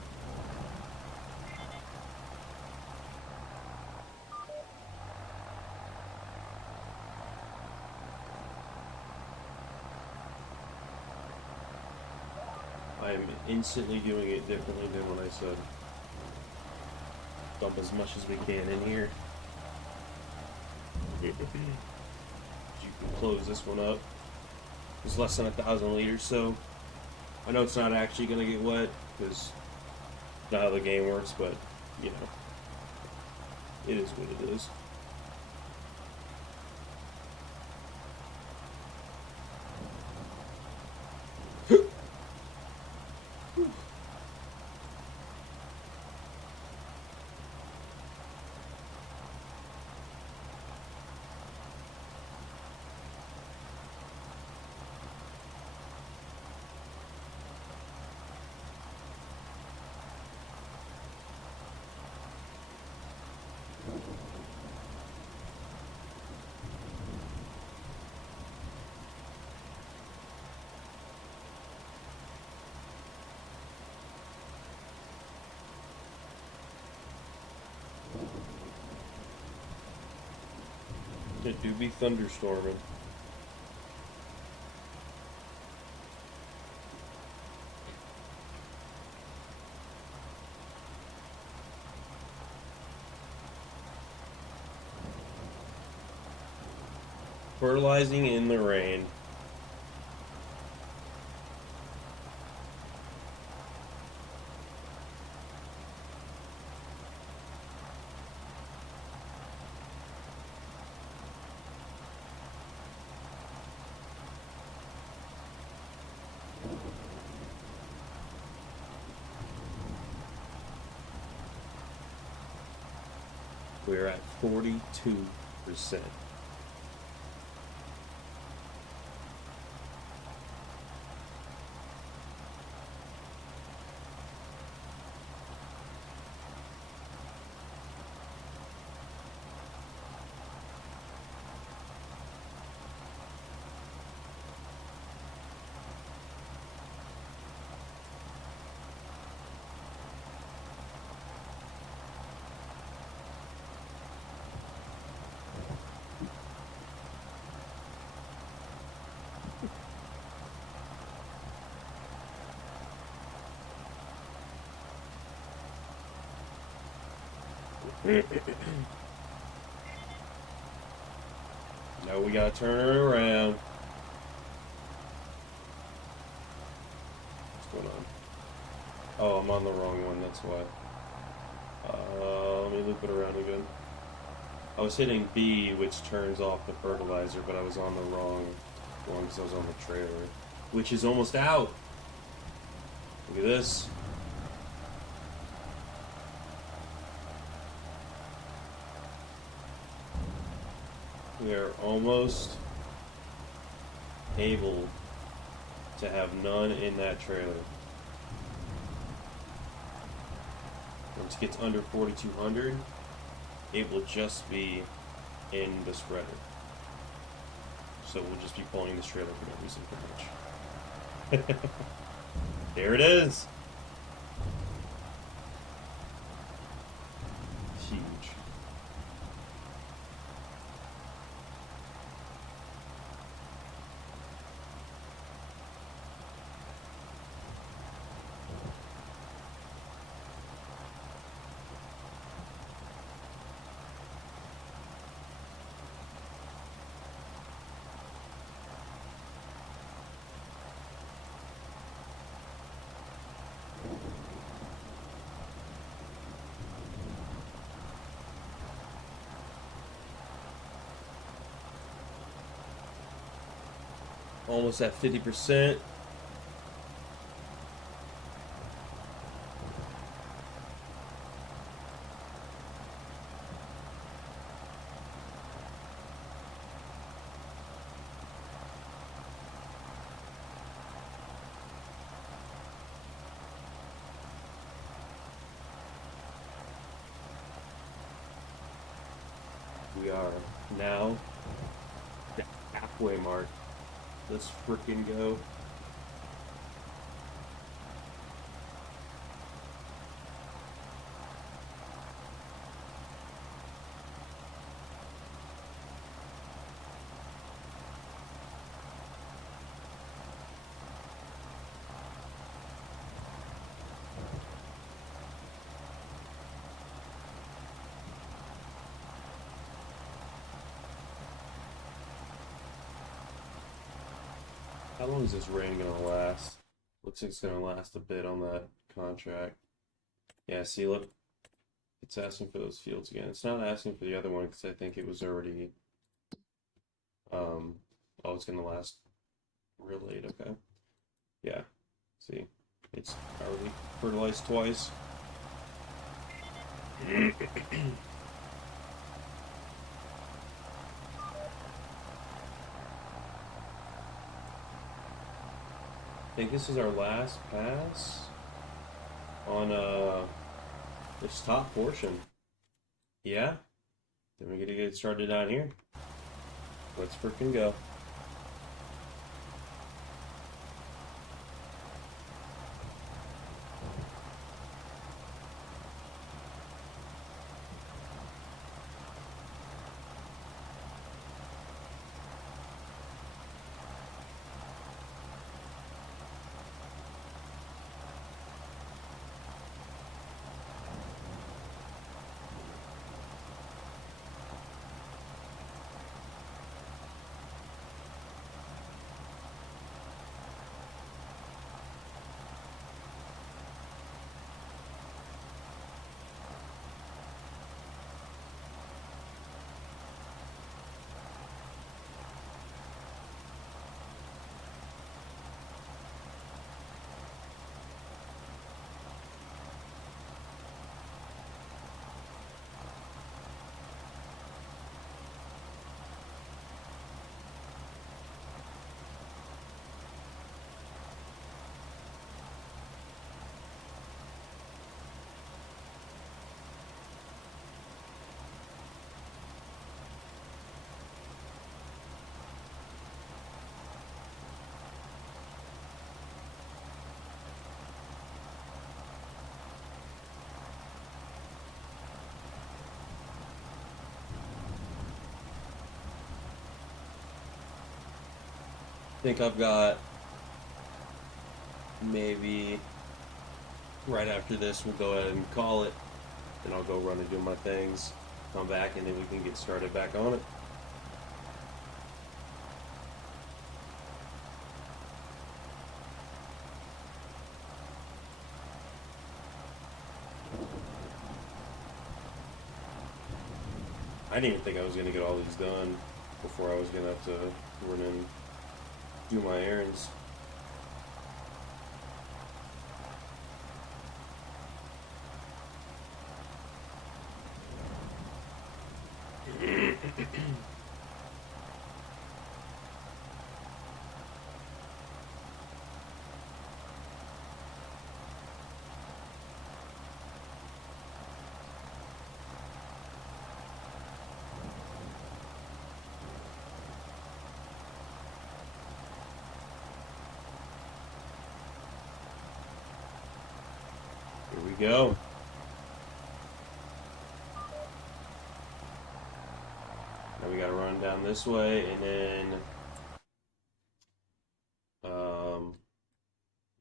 I am instantly doing it differently than what I said. Dump as much as we can in here. You can close this one up. It's less than 1,000 liters, so I know it's not actually going to get wet because not how the game works, but you know, it is what it is. It do be thunderstorming. Fertilizing in the rain. We're at 42%. Now we gotta turn her around. What's going on? Oh, I'm on the wrong one, that's why. Let me loop it around again. I was hitting B, which turns off the fertilizer, but I was on the wrong one because I was on the trailer, which is almost out. Look at this. We are almost able to have none in that trailer. Once it gets under 4,200, it will just be in the spreader. So we'll just be pulling this trailer for no reason, pretty much. There it is! Huge. Almost at 50%. We are now the halfway mark. Let's freaking go. How long is this rain gonna last? Looks like it's gonna last a bit on that contract. Yeah, see, look, it's asking for those fields again. It's not asking for the other one because I think it was already. Oh, it's gonna last real late. Okay. Yeah. See, it's already fertilized twice. I think this is our last pass on this top portion. Yeah. Then we gotta get started down here. Let's freaking go. I think I've got maybe right after this we'll go ahead and call it, and I'll go run and do my things, come back, and then we can get started back on it. I didn't even think I was going to get all these done before I was going to have to run and do my errands. Here we go. Now we gotta run down this way, and then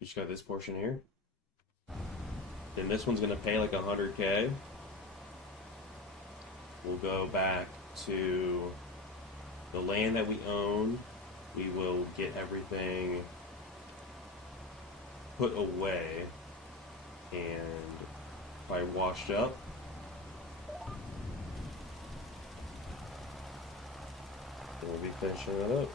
we just got this portion here. Then this one's gonna pay like 100K. We'll go back to the land that we own. We will get everything put away and probably washed up. Then we'll be finishing it up.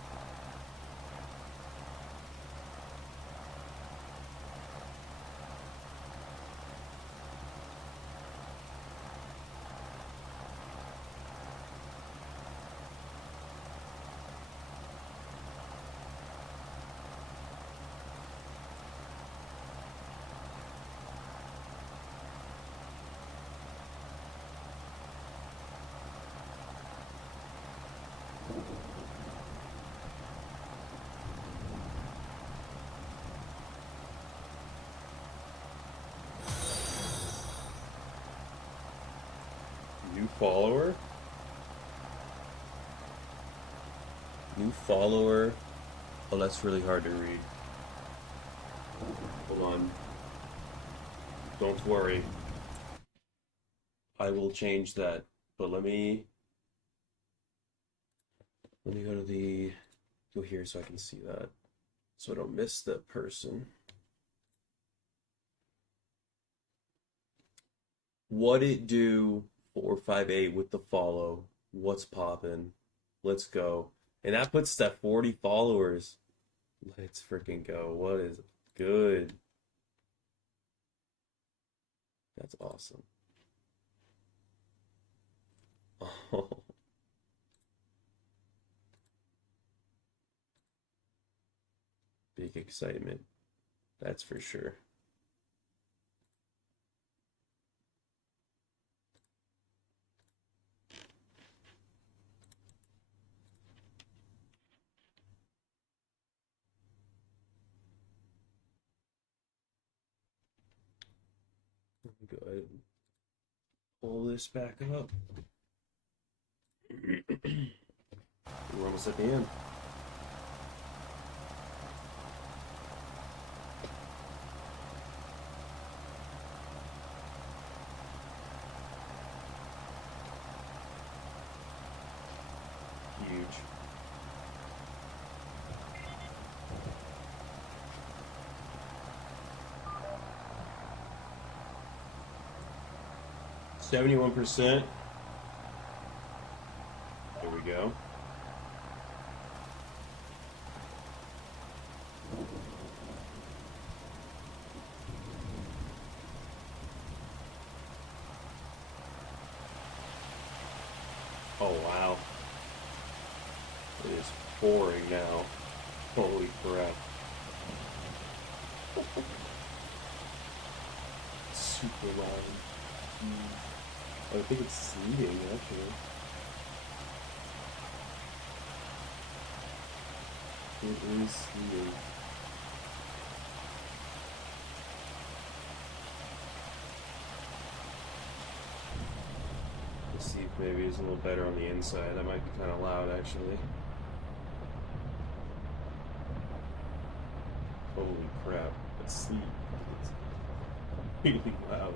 follower? New follower. Oh, that's really hard to read. Hold on. Don't worry. I will change that. But let me go here so I can see that. So I don't miss that person. What it do 458 with the follow? What's poppin'? Let's go. And that puts us at 40 followers. Let's freaking go. What is good? That's awesome. Oh. Big excitement. That's for sure. Go ahead and pull this back up. We're almost at the end. Huge. %. There we go. Oh wow. It is pouring now. Holy crap. Super loud. I think it's sleeting actually. It is sleeting. Let's see if maybe it's a little better on the inside. That might be kind of loud actually. Holy crap. Let's see. It's really loud.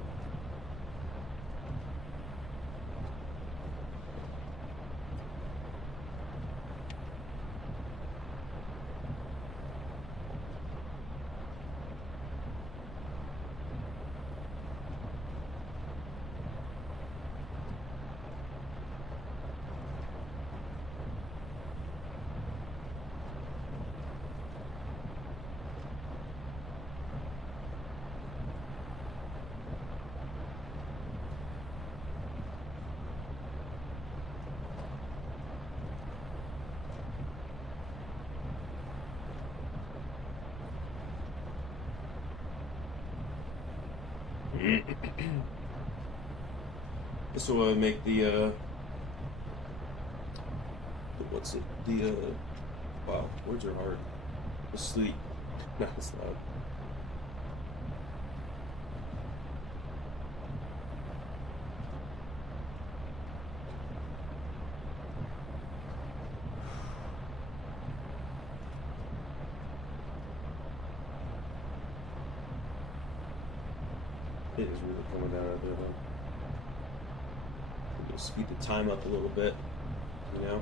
This will make the what's it? The wow, words are hard. The sleep. No, it's loud. It is really coming down out there, huh? We're gonna speed the time up a little bit, you know?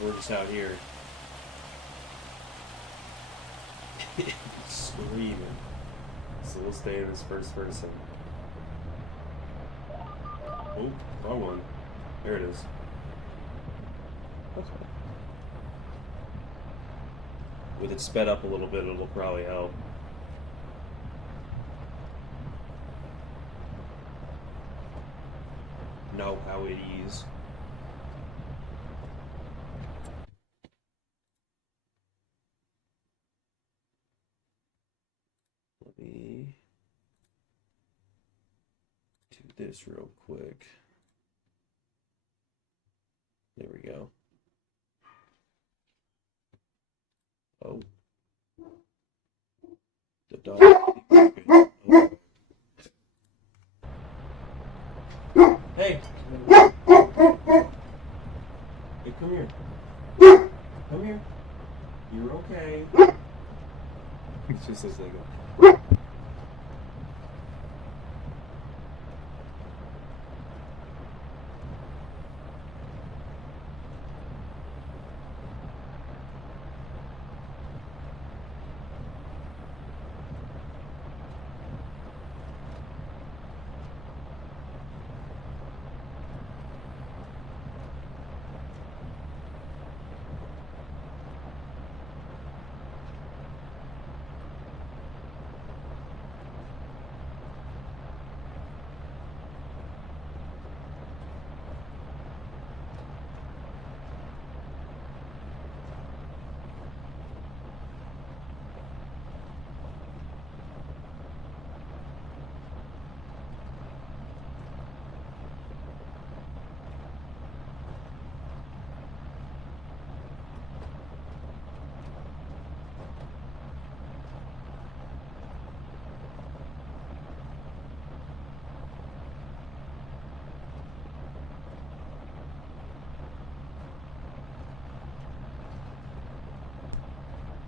We're just out here screaming. So we'll stay in this first person. Oh, wrong one. There it is. Okay. With it sped up a little bit, it'll probably help. Know how it is. Let me do this real quick. There we go. Oh. The dog. Okay. Oh. Hey. pieces they go.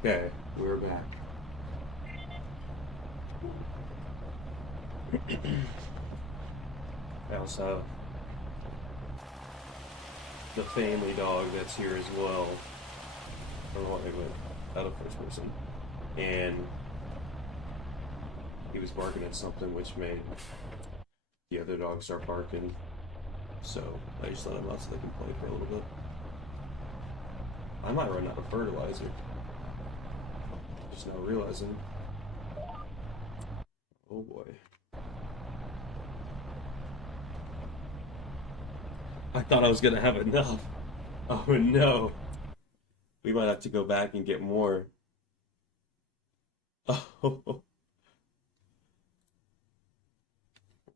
Okay, we're back. I also have the family dog that's here as well. I don't know why I went out of first person. And he was barking at something which made the other dog start barking. So I just let him out so they can play for a little bit. I might run out of fertilizer. Just now realizing. Oh boy. I thought I was gonna have enough. Oh no. We might have to go back and get more. Oh.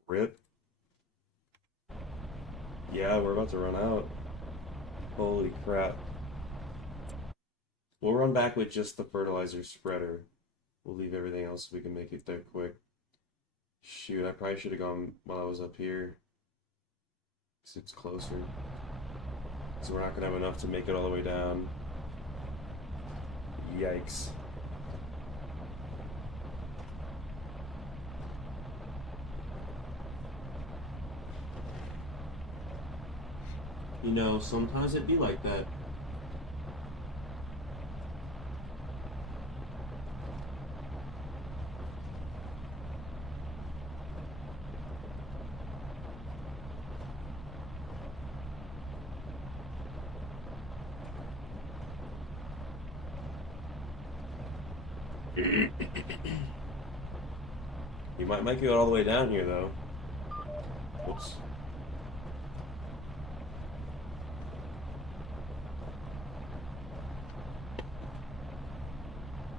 Rip. Yeah, we're about to run out. Holy crap. We'll run back with just the fertilizer spreader. We'll leave everything else so we can make it there quick. Shoot, I probably should have gone while I was up here. Because it's closer. So we're not going to have enough to make it all the way down. Yikes. You know, sometimes it'd be like that. You might make it all the way down here, though. Oops.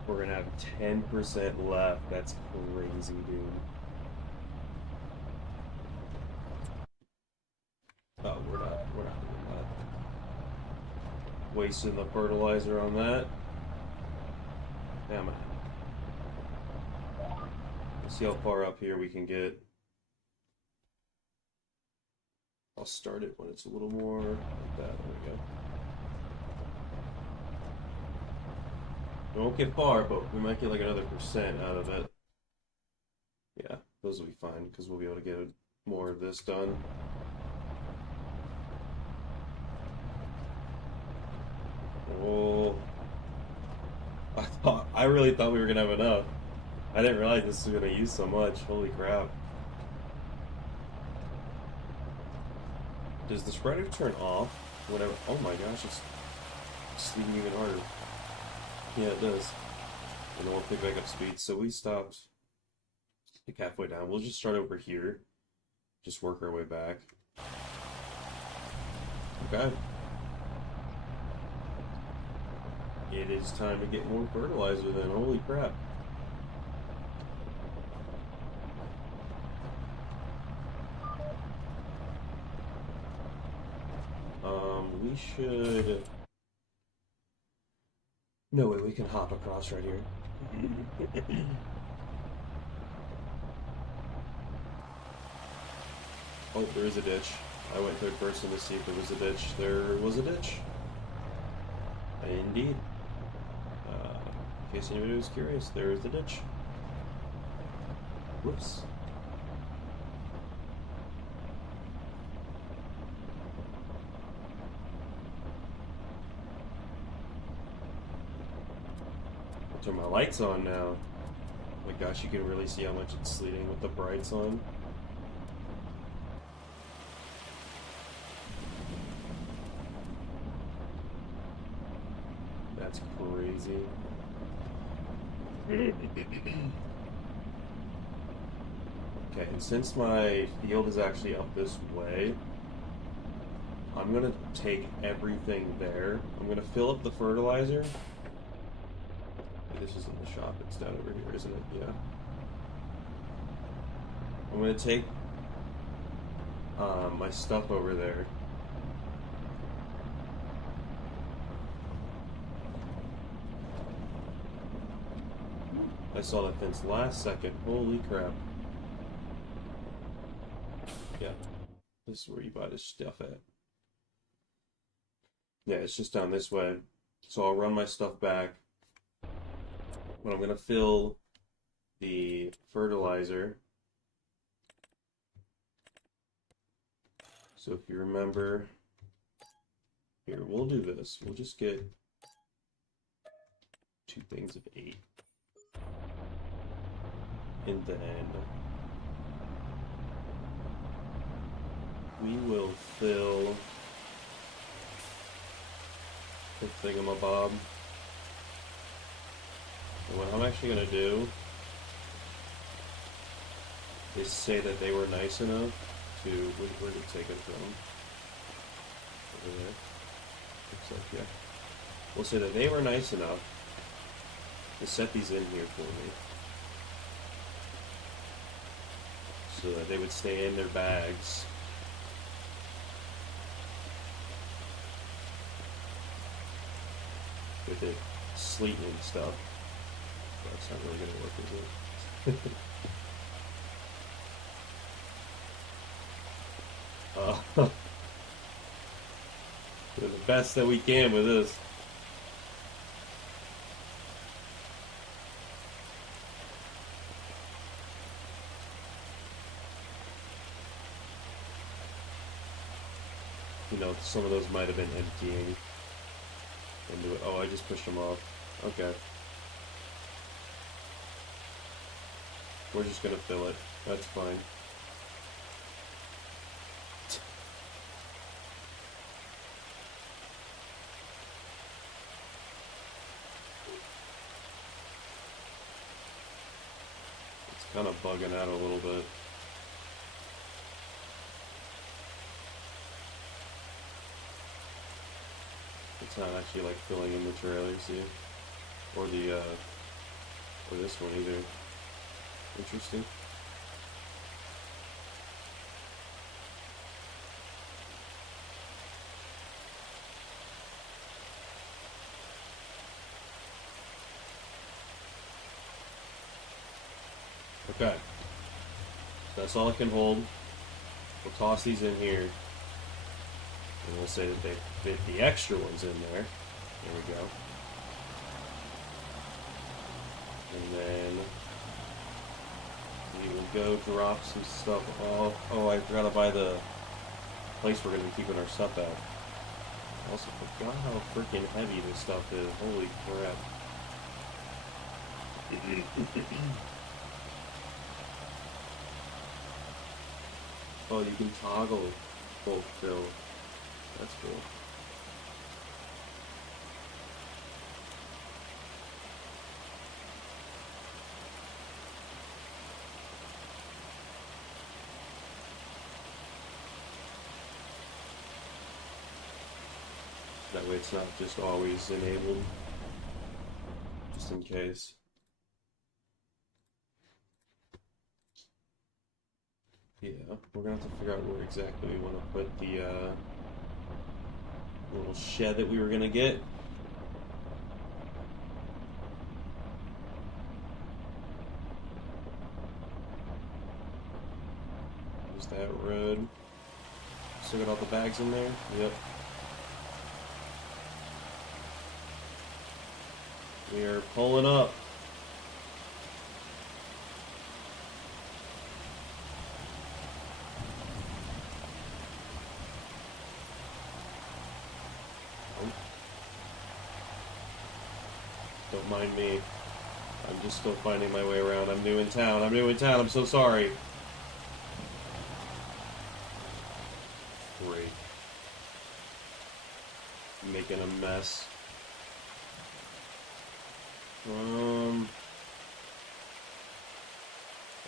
We're gonna have 10% left. That's crazy, dude. Oh, we're not doing that. Wasting the fertilizer on that. Damn it. Let's see how far up here we can get. I'll start it when it's a little more like that. There we go. We won't get far, but we might get like another % out of it. Yeah, those will be fine because we'll be able to get more of this done. Oh, I really thought we were gonna have enough. I didn't realize this was gonna use so much. Holy crap. Does the spreader turn off whenever? Oh my gosh, it's leaving even harder. Yeah, it does. And then we'll pick back up speed. So we stopped like halfway down. We'll just start over here. Just work our way back. Okay. It is time to get more fertilizer then. Holy crap. We should... No way, we can hop across right here. Oh, there is a ditch. I went third person to see if there was a ditch. There was a ditch. Indeed. In case anybody was curious, there's the ditch. Whoops. I'll turn my lights on now. Oh my gosh, you can really see how much it's sleeting with the brights on. That's crazy. Okay, and since my field is actually up this way, I'm gonna take everything there. I'm gonna fill up the fertilizer. This isn't the shop, it's down over here, isn't it? Yeah. I'm gonna take my stuff over there. I saw that fence last second. Holy crap. Yeah. This is where you buy this stuff at. Yeah, it's just down this way. So I'll run my stuff back. But I'm going to fill the fertilizer. So if you remember, here, we'll do this. We'll just get 2 things of 8. And then we will fill the thingamabob. And what I'm actually going to do is say that they were nice enough to... Where did it take it from? Over there? Looks like, yeah. We'll say that they were nice enough to set these in here for me, so that they would stay in their bags. With it sleeting and stuff. That's not really gonna work, is it? We're the best that we can with this. You know, some of those might have been emptying into it. Oh, I just pushed them off. Okay. We're just gonna fill it. That's fine. It's kind of bugging out a little bit. It's not actually like filling in the trailer, see? Or the, or this one either. Interesting. Okay. That's all it can hold. We'll toss these in here. And we'll say that they fit the extra ones in there. There we go. And then we will go drop some stuff off. Oh, I forgot to buy the place we're going to be keeping our stuff at. I also forgot how freaking heavy this stuff is. Holy crap. Oh, you can toggle both fill. That's cool. That way it's not just always enabled, just in case. Yeah, we're gonna have to figure out where exactly we want to put the little shed that we were gonna get. Is that road? Still got all the bags in there? Yep. We are pulling up. Oh. Don't mind me. I'm just still finding my way around. I'm new in town. I'm new in town. I'm so sorry. Great. Making a mess.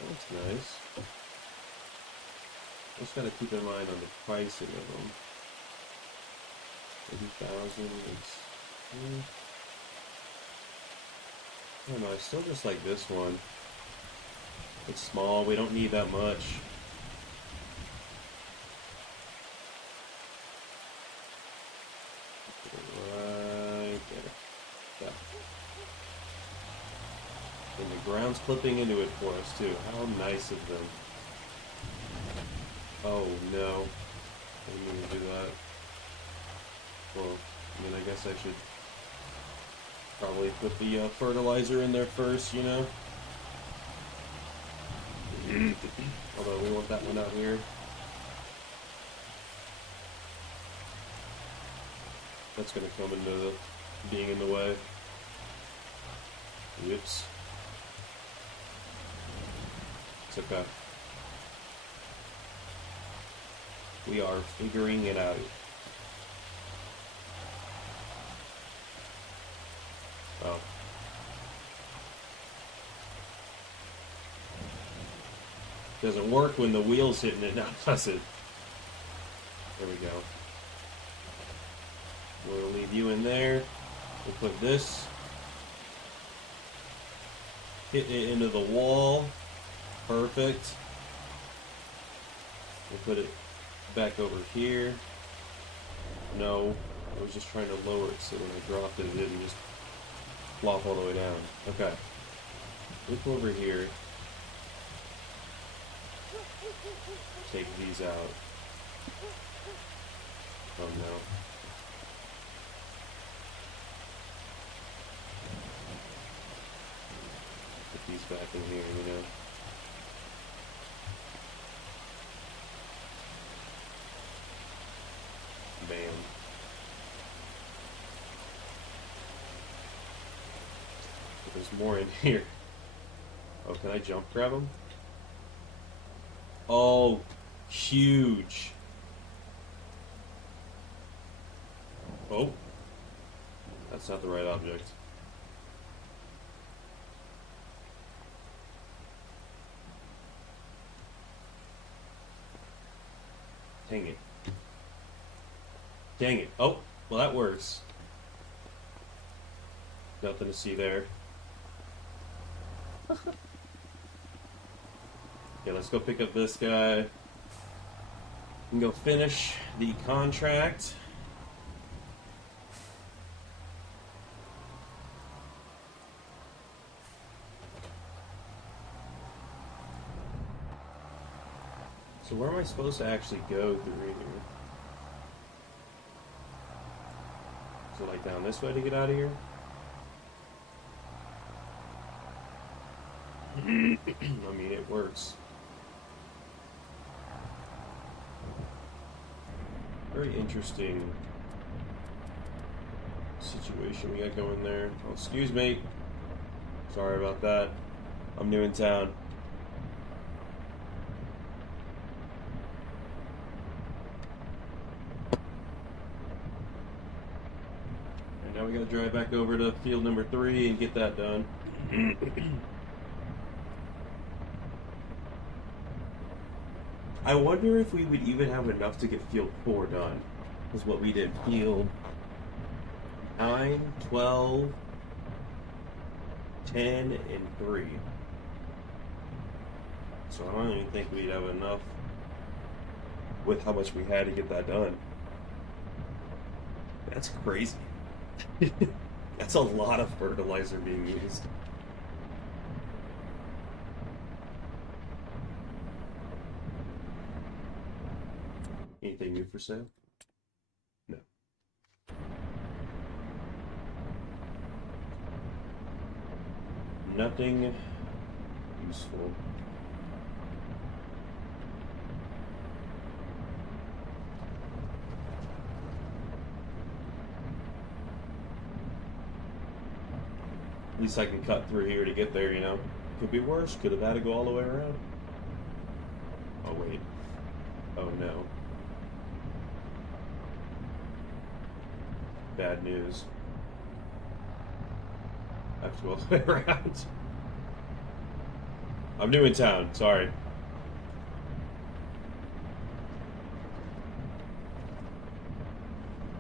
That's nice. Just gotta keep in mind on the pricing of them. 80,000 is... I don't know, I still just like this one. It's small, we don't need that much. Right there. Yeah. And the ground's clipping into it for us too. How nice of them. Oh no. I didn't mean to do that. Well, I mean, I guess I should probably put the fertilizer in there first, you know? Although we want that one out here. That's gonna come into the being in the way. Whoops. It's okay. We are figuring it out. Oh. Doesn't work when the wheel's hitting it now, does it? There we go. We'll leave you in there. We'll put this. Hit it into the wall. Perfect. We'll put it back over here. No, I was just trying to lower it so when I dropped it, it didn't just flop all the way down. Okay. Look over here. Take these out. Oh no. Put these back in here, you know. Bam. There's more in here. Oh, can I jump grab them? Oh, huge. Oh. That's not the right object. Dang it. Dang it. Oh, well that works. Nothing to see there. Okay, let's go pick up this guy. And go finish the contract. So where am I supposed to actually go through here? Is it like down this way to get out of here? I mean, it works. Very interesting situation we got going there. Oh, excuse me. Sorry about that. I'm new in town. And now we gotta drive back over to field number 3 and get that done. I wonder if we would even have enough to get field 4 done. Is what we did. Field 9, 12, 10, and 3. So I don't even think we'd have enough with how much we had to get that done. That's crazy. That's a lot of fertilizer being used. Anything new for sale? No. something useful. At least I can cut through here to get there, you know? Could be worse. Could have had to go all the way around. Oh, wait. Oh, no. Bad news. I have to go all the way around. I'm new in town. Sorry.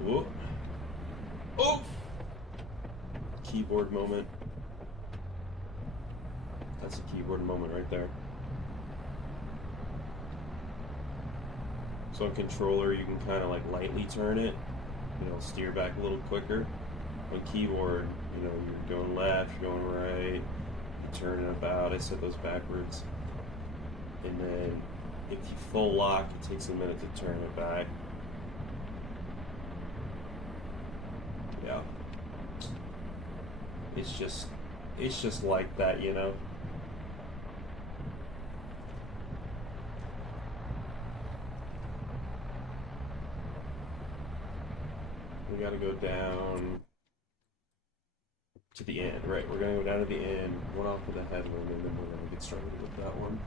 Whoa. Oh! Keyboard moment. That's a keyboard moment right there. So on controller, you can kind of like lightly turn it, you know, steer back a little quicker. On keyboard, you know, you're going left, you're going right, you're turning about. I set those backwards. And then if you full lock, it takes a minute to turn it back. Yeah. It's just like that, you know. We gotta go down to the end, right? We're gonna go down to the end, one off of the headland, and then we're gonna get started with that one.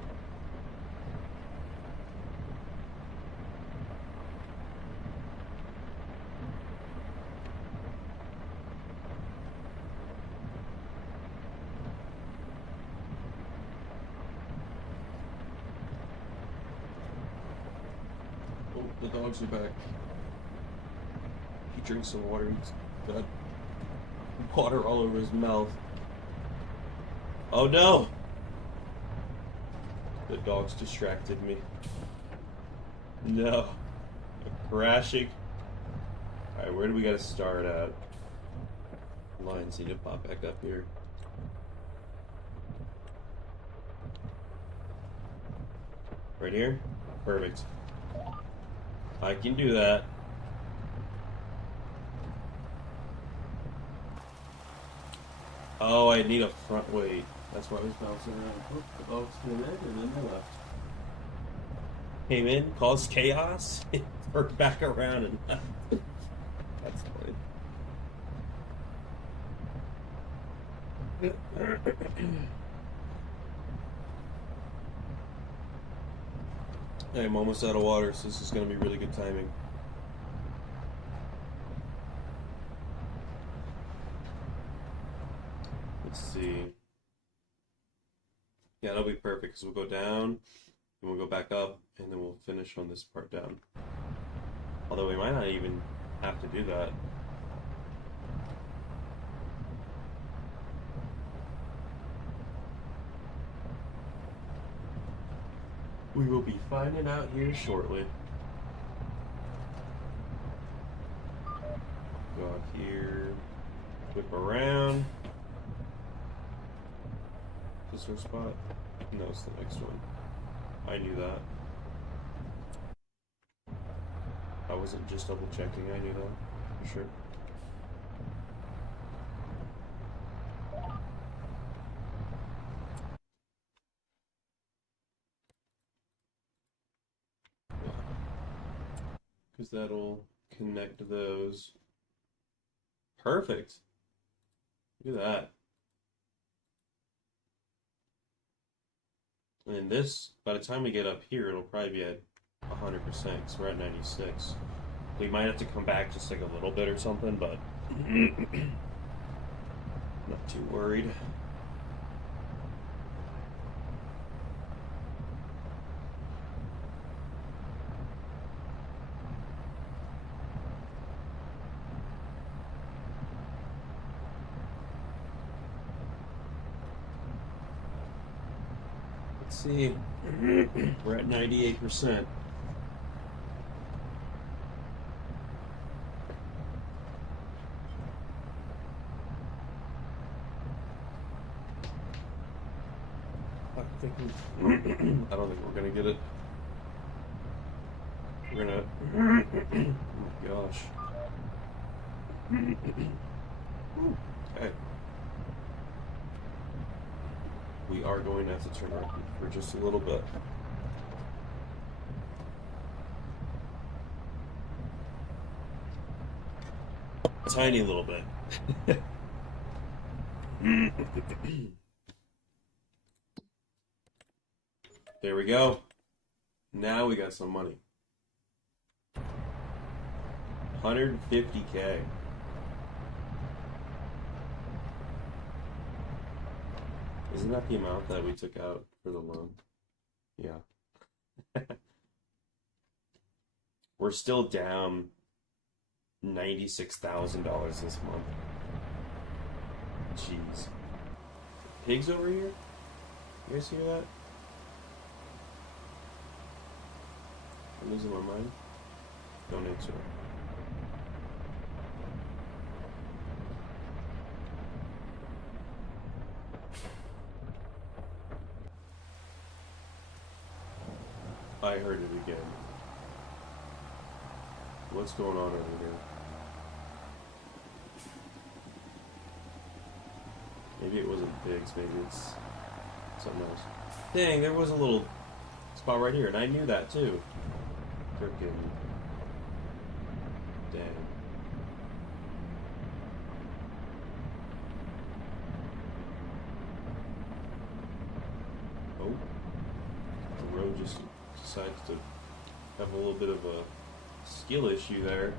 Oh, the dogs are back. He drinks some water. He's got water all over his mouth. Oh no! The dogs distracted me. No. Crashing. Alright, where do we gotta start at? Lions need to pop back up here. Right here? Perfect. I can do that. Oh, I need a front weight. That's why I was bouncing around. Oh, the dogs came in and then they left. Came in, caused chaos, turned back around and left. That's funny. Hey, I'm almost out of water, so this is going to be really good timing. Let's see. Yeah, that'll be perfect because we'll go down, and we'll go back up, and then we'll finish on this part down. Although we might not even have to do that. We will be finding out here shortly. Go out here, whip around. Is this our spot? No, it's the next one. I knew that. I wasn't just double checking, I knew that, for sure. Because that'll connect those. Perfect. Look at that. And this, by the time we get up here, it'll probably be at 100% because we're at 96. We might have to come back just like a little bit or something, but not too worried. Let's see, we're at 98%. I don't think we're gonna get it. We're gonna. Oh my gosh. Okay. we are going to have to turn around for just a little bit. Tiny little bit. There we go. Now we got some money. 150K. Isn't that the amount that we took out for the loan? Yeah. We're still down $96,000 this month. Jeez. Pigs over here? You guys hear that? I'm losing my mind. Don't answer it. I heard it again. What's going on over here? Maybe it wasn't pigs, maybe it's something else. Dang, there was a little spot right here, and I knew that too. Frickin' dang. Oh, the road just decides to have a little bit of a skill issue there.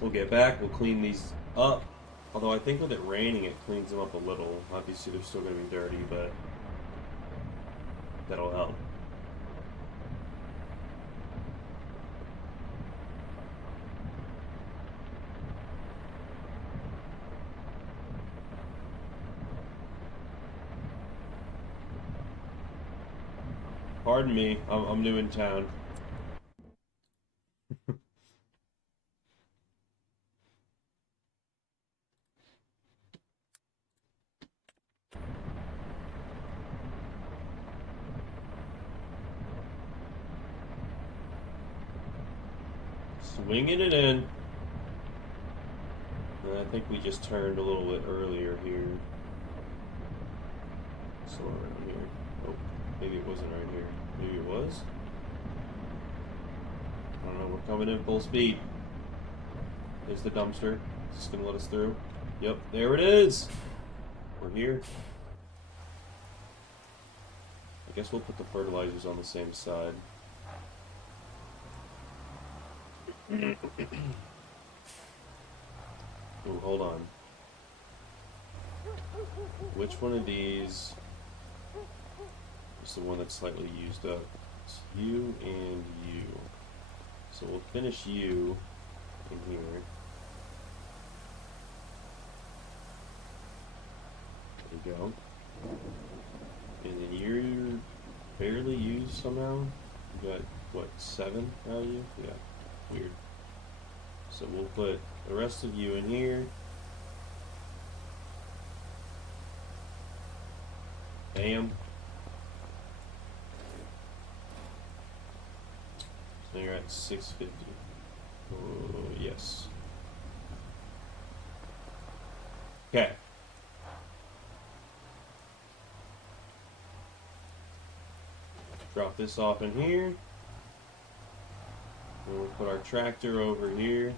We'll get back, we'll clean these up. Although I think with it raining, it cleans them up a little. Obviously, they're still going to be dirty, but that'll help. Pardon me, I'm new in town. Swinging it in. And I think we just turned a little bit earlier here. Somewhere around here. Oh, maybe it wasn't right here. Maybe it was? I don't know, we're coming in full speed. There's the dumpster. Is this gonna let us through? Yep, there it is! We're here. I guess we'll put the fertilizers on the same side. Ooh, hold on. Which one of these is the one that's slightly used up? It's you and you. So we'll finish you in here. There we go. And then you're barely used somehow. You got, what, 7 value? Yeah. Weird. So we'll put the rest of you in here. Bam. So you're at 650. Oh, yes. Okay. Drop this off in here. And we'll put our tractor over here.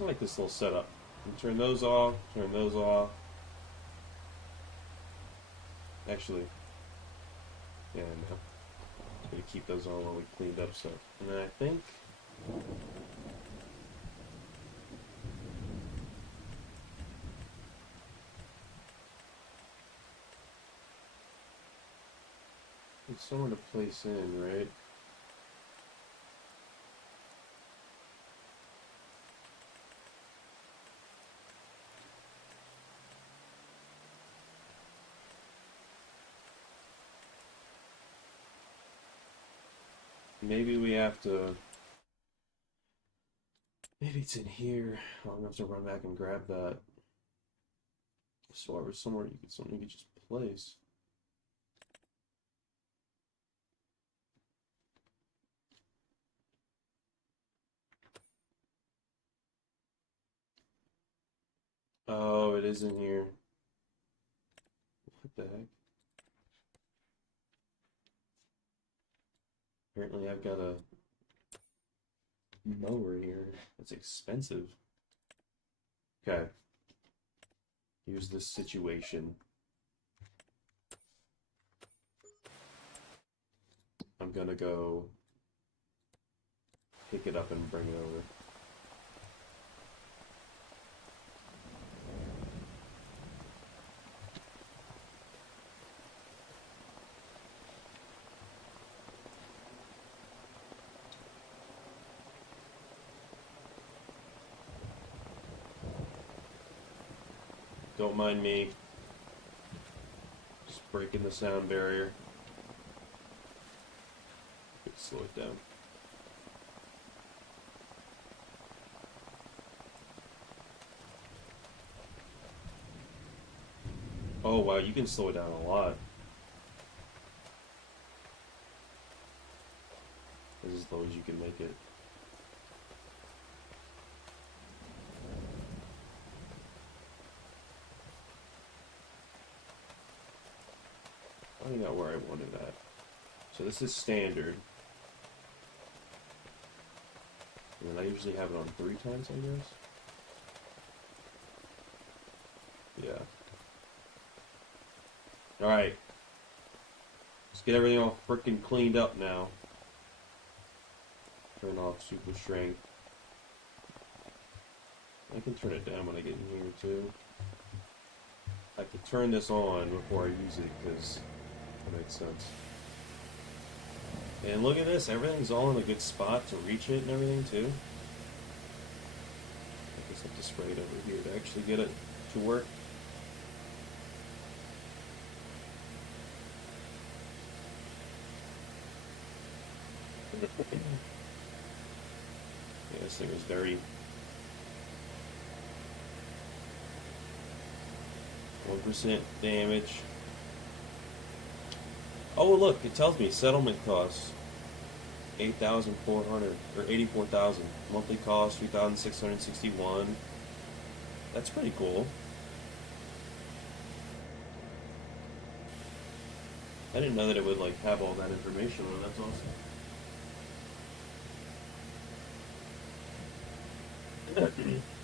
I like this little setup. And turn those off, turn those off. Actually, yeah, no. I'm going to keep those on while we cleaned up stuff. And then I think it's somewhere to place in, right? Maybe we have to... Maybe it's in here. I'm gonna have to run back and grab that. So there was somewhere something you could just place. Oh, it is in here. What the heck? Apparently I've got a mower here. It's expensive. Okay. Here's this situation. I'm gonna go pick it up and bring it over. Don't mind me. Just breaking the sound barrier. Slow it down. Oh wow, you can slow it down a lot. As low as you can make it. Finding out where I wanted that. So this is standard. And then I usually have it on 3 times, I guess. Yeah. Alright. Let's get everything all freaking cleaned up now. Turn off super strength. I can turn it down when I get in here too. I can turn this on before I use it because that makes sense. And look at this, everything's all in a good spot to reach it and everything too. I just have to spray it over here to actually get it to work. Yeah, this thing is dirty. 1% damage. Oh look, it tells me settlement costs 8,400 or 84,000. Monthly cost 3,661. That's pretty cool. I didn't know that it would like have all that information on it. That's awesome.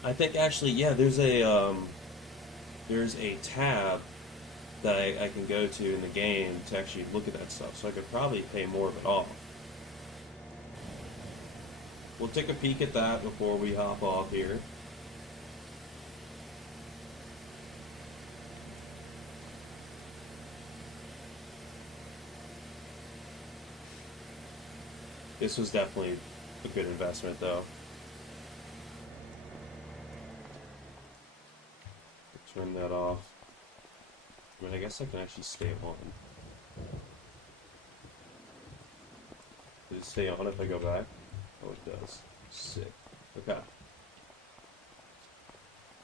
I think actually, yeah, there's a tab that I can go to in the game to actually look at that stuff, so I could probably pay more of it off. We'll take a peek at that before we hop off here. This was definitely a good investment, though. Turn that off. I mean, I guess I can actually stay on. Does it stay on if I go back? Oh, it does. Sick. Okay.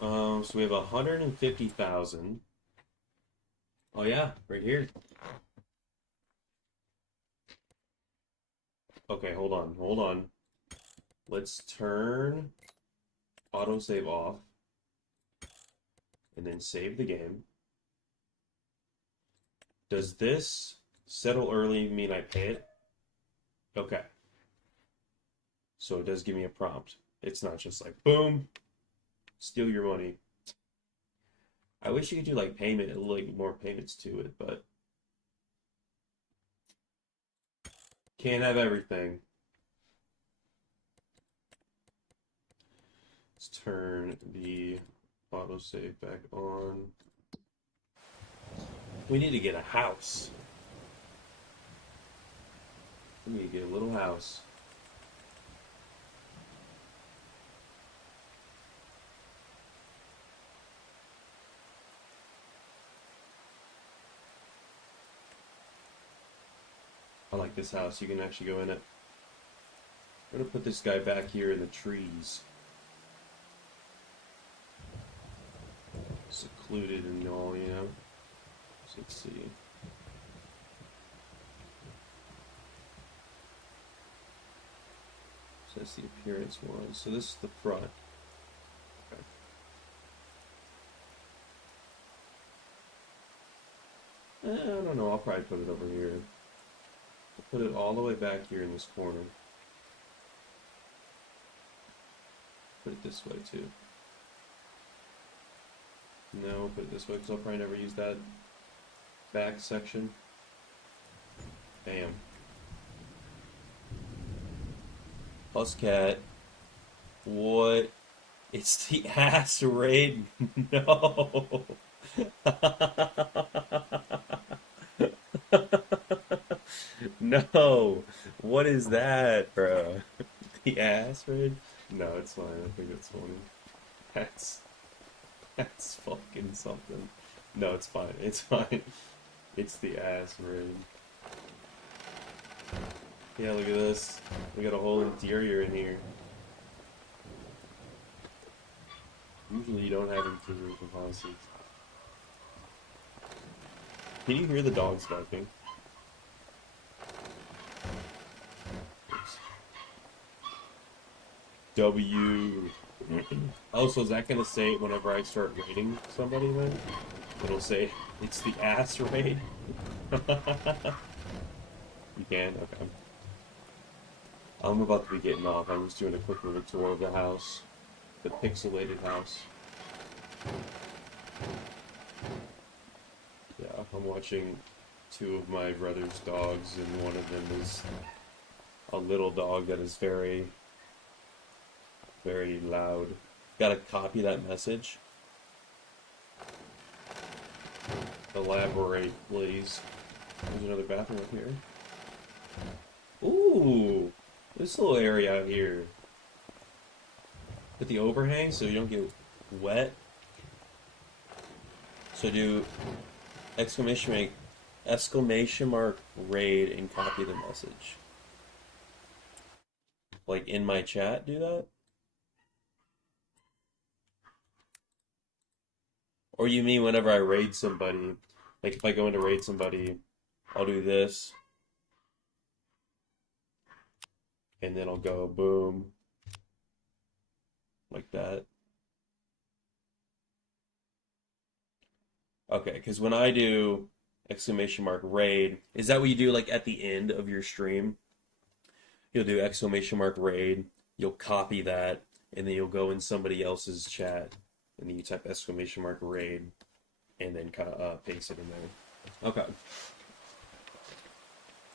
So we have 150,000. Oh yeah, right here. Okay, hold on. Let's turn autosave off. And then save the game. Does this settle early mean I pay it? Okay. So it does give me a prompt. It's not just like, boom, steal your money. I wish you could do like payment, like more payments to it, but can't have everything. Let's turn the autosave back on. We need to get a house. We need to get a little house. I like this house. You can actually go in it. I'm gonna put this guy back here in the trees. Secluded and all, you know? So let's see. So that's the appearance one. So this is the front. Okay. I don't know, I'll probably put it over here. I'll put it all the way back here in this corner. Put it this way too. No, put it this way because I'll probably never use that back section. Bam. Plus cat. What? It's the ass raid? No. No. What is that, bro? The ass raid? No, it's fine. I think it's funny. That's that's fucking something. No, it's fine. It's fine. It's the ass raid. Yeah, look at this. We got a whole interior in here. Usually you don't have interiors of houses. Can you hear the dogs barking? Oops. W. Oh, so is that gonna say it whenever I start raiding somebody then? It'll say, it's the ass raid? You can? Okay. I'm about to be getting off. I'm just doing a quick little tour of the house. The pixelated house. Yeah, I'm watching two of my brother's dogs, and one of them is a little dog that is very, very loud. Gotta copy that message. Elaborate, please. There's another bathroom up here. Ooh! This little area out here. Put the overhang so you don't get wet. So do exclamation mark raid and copy the message. Like in my chat, do that? Or you mean whenever I raid somebody, like if I go in to raid somebody, I'll do this. And then I'll go boom. Like that. Okay, because when I do exclamation mark raid, is that what you do like at the end of your stream? You'll do exclamation mark raid, you'll copy that, and then you'll go in somebody else's chat, and then you type exclamation mark raid, and then kind of paste it in there. Okay.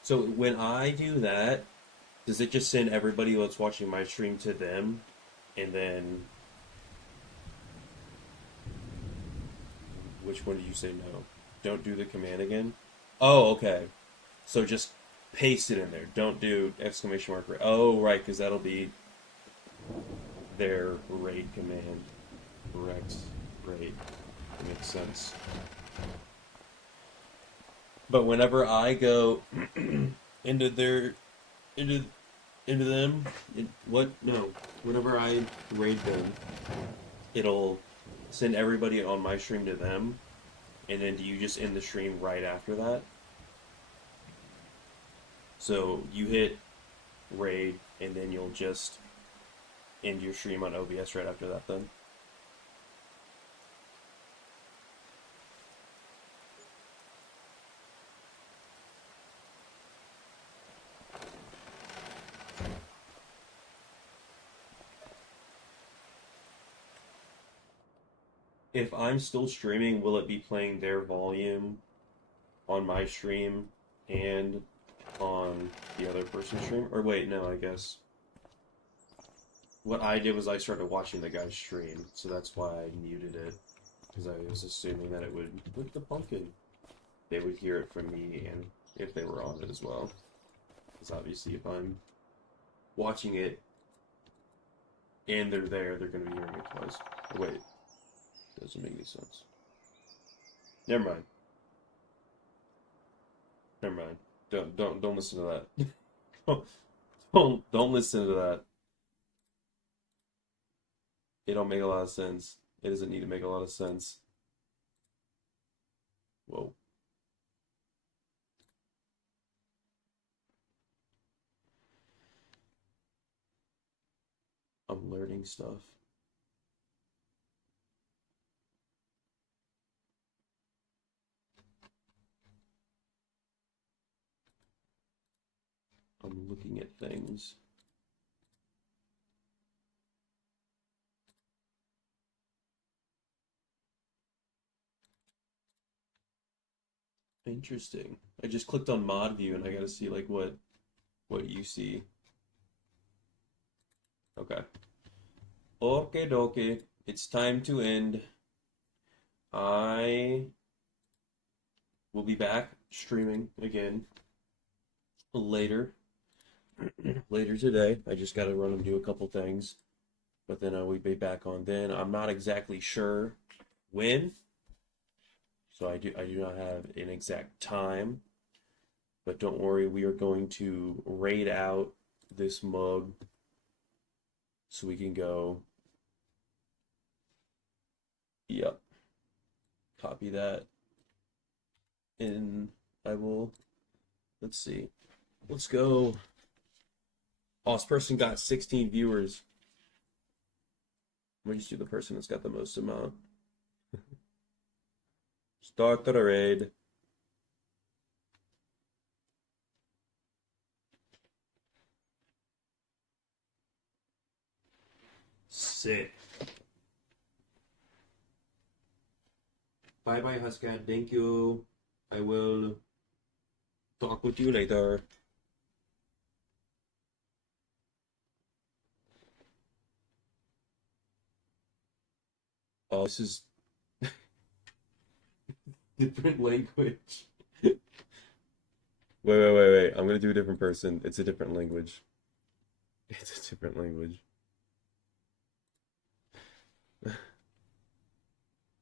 So when I do that, does it just send everybody that's watching my stream to them, and then... Which one did you say no? Don't do the command again? Oh, okay. So just paste it in there. Don't do exclamation mark raid. Oh, right, because that'll be their raid command. Correct. Raid. That makes sense. But whenever I go into their... Into them... What? No. Whenever I raid them, it'll send everybody on my stream to them, and then do you just end the stream right after that? So you hit raid, and then you'll just end your stream on OBS right after that then? If I'm still streaming, will it be playing their volume on my stream and on the other person's stream? Or wait, no, I guess. What I did was I started watching the guy's stream, so that's why I muted it. Because I was assuming that it would, with the pumpkin, they would hear it from me, and if they were on it as well. Because obviously if I'm watching it and they're there, they're going to be hearing it twice. Oh, wait. Doesn't make any sense. Never mind. Never mind. Don't listen to that. Don't listen to that. It don't make a lot of sense. It doesn't need to make a lot of sense. Whoa. I'm learning stuff. I'm looking at things. Interesting. I just clicked on mod view and I gotta see like what you see. Okay. Okay, dokie. It's time to end. I will be back streaming again later. Later today. I just gotta run and do a couple things. But then I will be back on then. I'm not exactly sure when. So I do not have an exact time. But don't worry, we are going to raid out this mug so we can go. Yep. Copy that. And I will, let's see. Let's go. Oh, this person got 16 viewers. Let me just do the person that's got the most amount. Start the raid. Sick. Bye bye, Huskat. Thank you. I will talk with you later. Oh, this is different language. Wait. I'm gonna do a different person. It's a different language. It's a different language.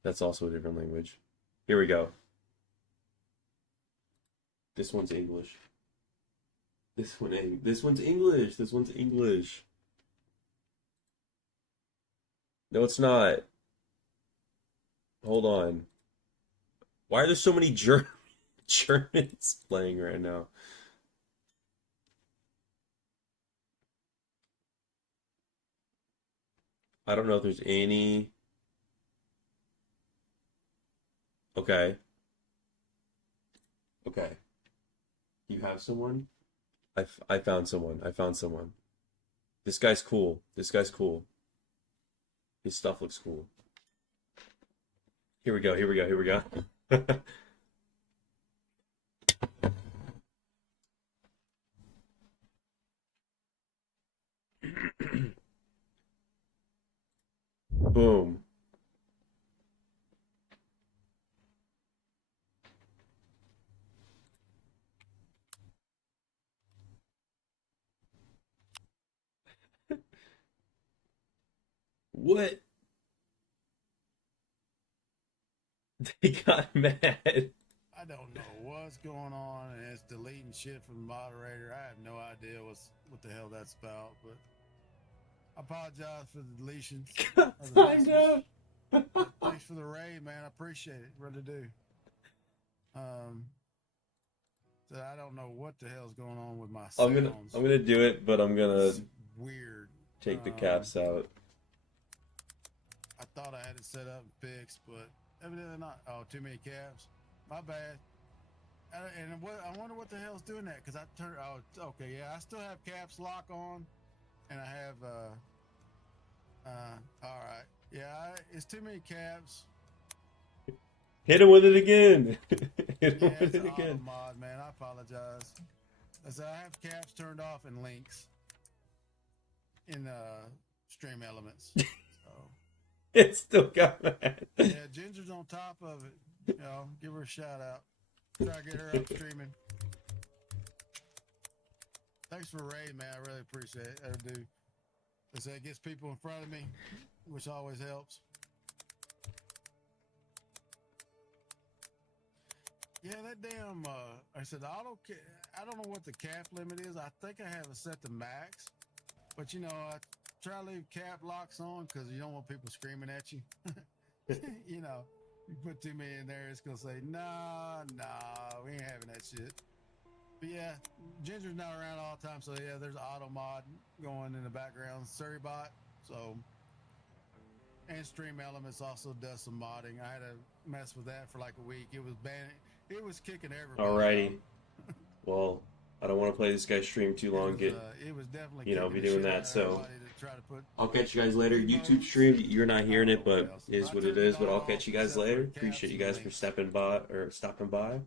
That's also a different language. Here we go. This one's English. This one's English. This one's English. No, it's not. Hold on. Why are there so many Germans playing right now? I don't know if there's any. Okay. Okay. You have someone? I found someone. I found someone. This guy's cool. This guy's cool. His stuff looks cool. Here we go. Here we go. Here we go. Boom. What? They got mad. I don't know what's going on, and it's deleting shit from the moderator. I have no idea what the hell that's about, but I apologize for the deletions. Timed out. Thanks for the raid, man. I appreciate it. Really do. So I don't know what the hell's going on with my sounds. I'm gonna do it, but I'm gonna It's weird. take the caps out. I thought I had it set up and fixed, but evidently not. Oh, too many caps. My bad. And I wonder what the hell's doing that, because I turned. Oh, okay, yeah. I still have caps lock on, and I have. All right. Yeah, it's too many caps. Hit him with it again. Hit him Yeah, with it's it an again. auto mod, man. I apologize. As I have caps turned off and links in Stream Elements. So It still got mad. yeah, Ginger's on top of it. You know, give her a shout out. Try to get her up streaming. Thanks for raid, man. I really appreciate it. I do. As that gets people in front of me, which always helps. Yeah, that damn. I said auto. I don't know what the cap limit is. I think I have it set to max, but you know, I try to leave cap locks on because you don't want people screaming at you. You know, you put too many in there, it's gonna say, nah, we ain't having that shit. But yeah, Ginger's not around all the time, so yeah, there's auto mod going in the background, Surrey-bot. So, and Stream Elements also does some modding. I had to mess with that for like a week. It was banning, it was kicking everybody Alrighty. Well, I don't want to play this guy's stream too long. It was definitely Be kicking the doing shit out that. of So everybody to try to put I'll catch you guys later. YouTube emotes stream. and You're not I hearing don't it, know what but else. is I what it turned is. it But I'll all catch you off guys except for later. caps Appreciate you and guys for links. stopping by.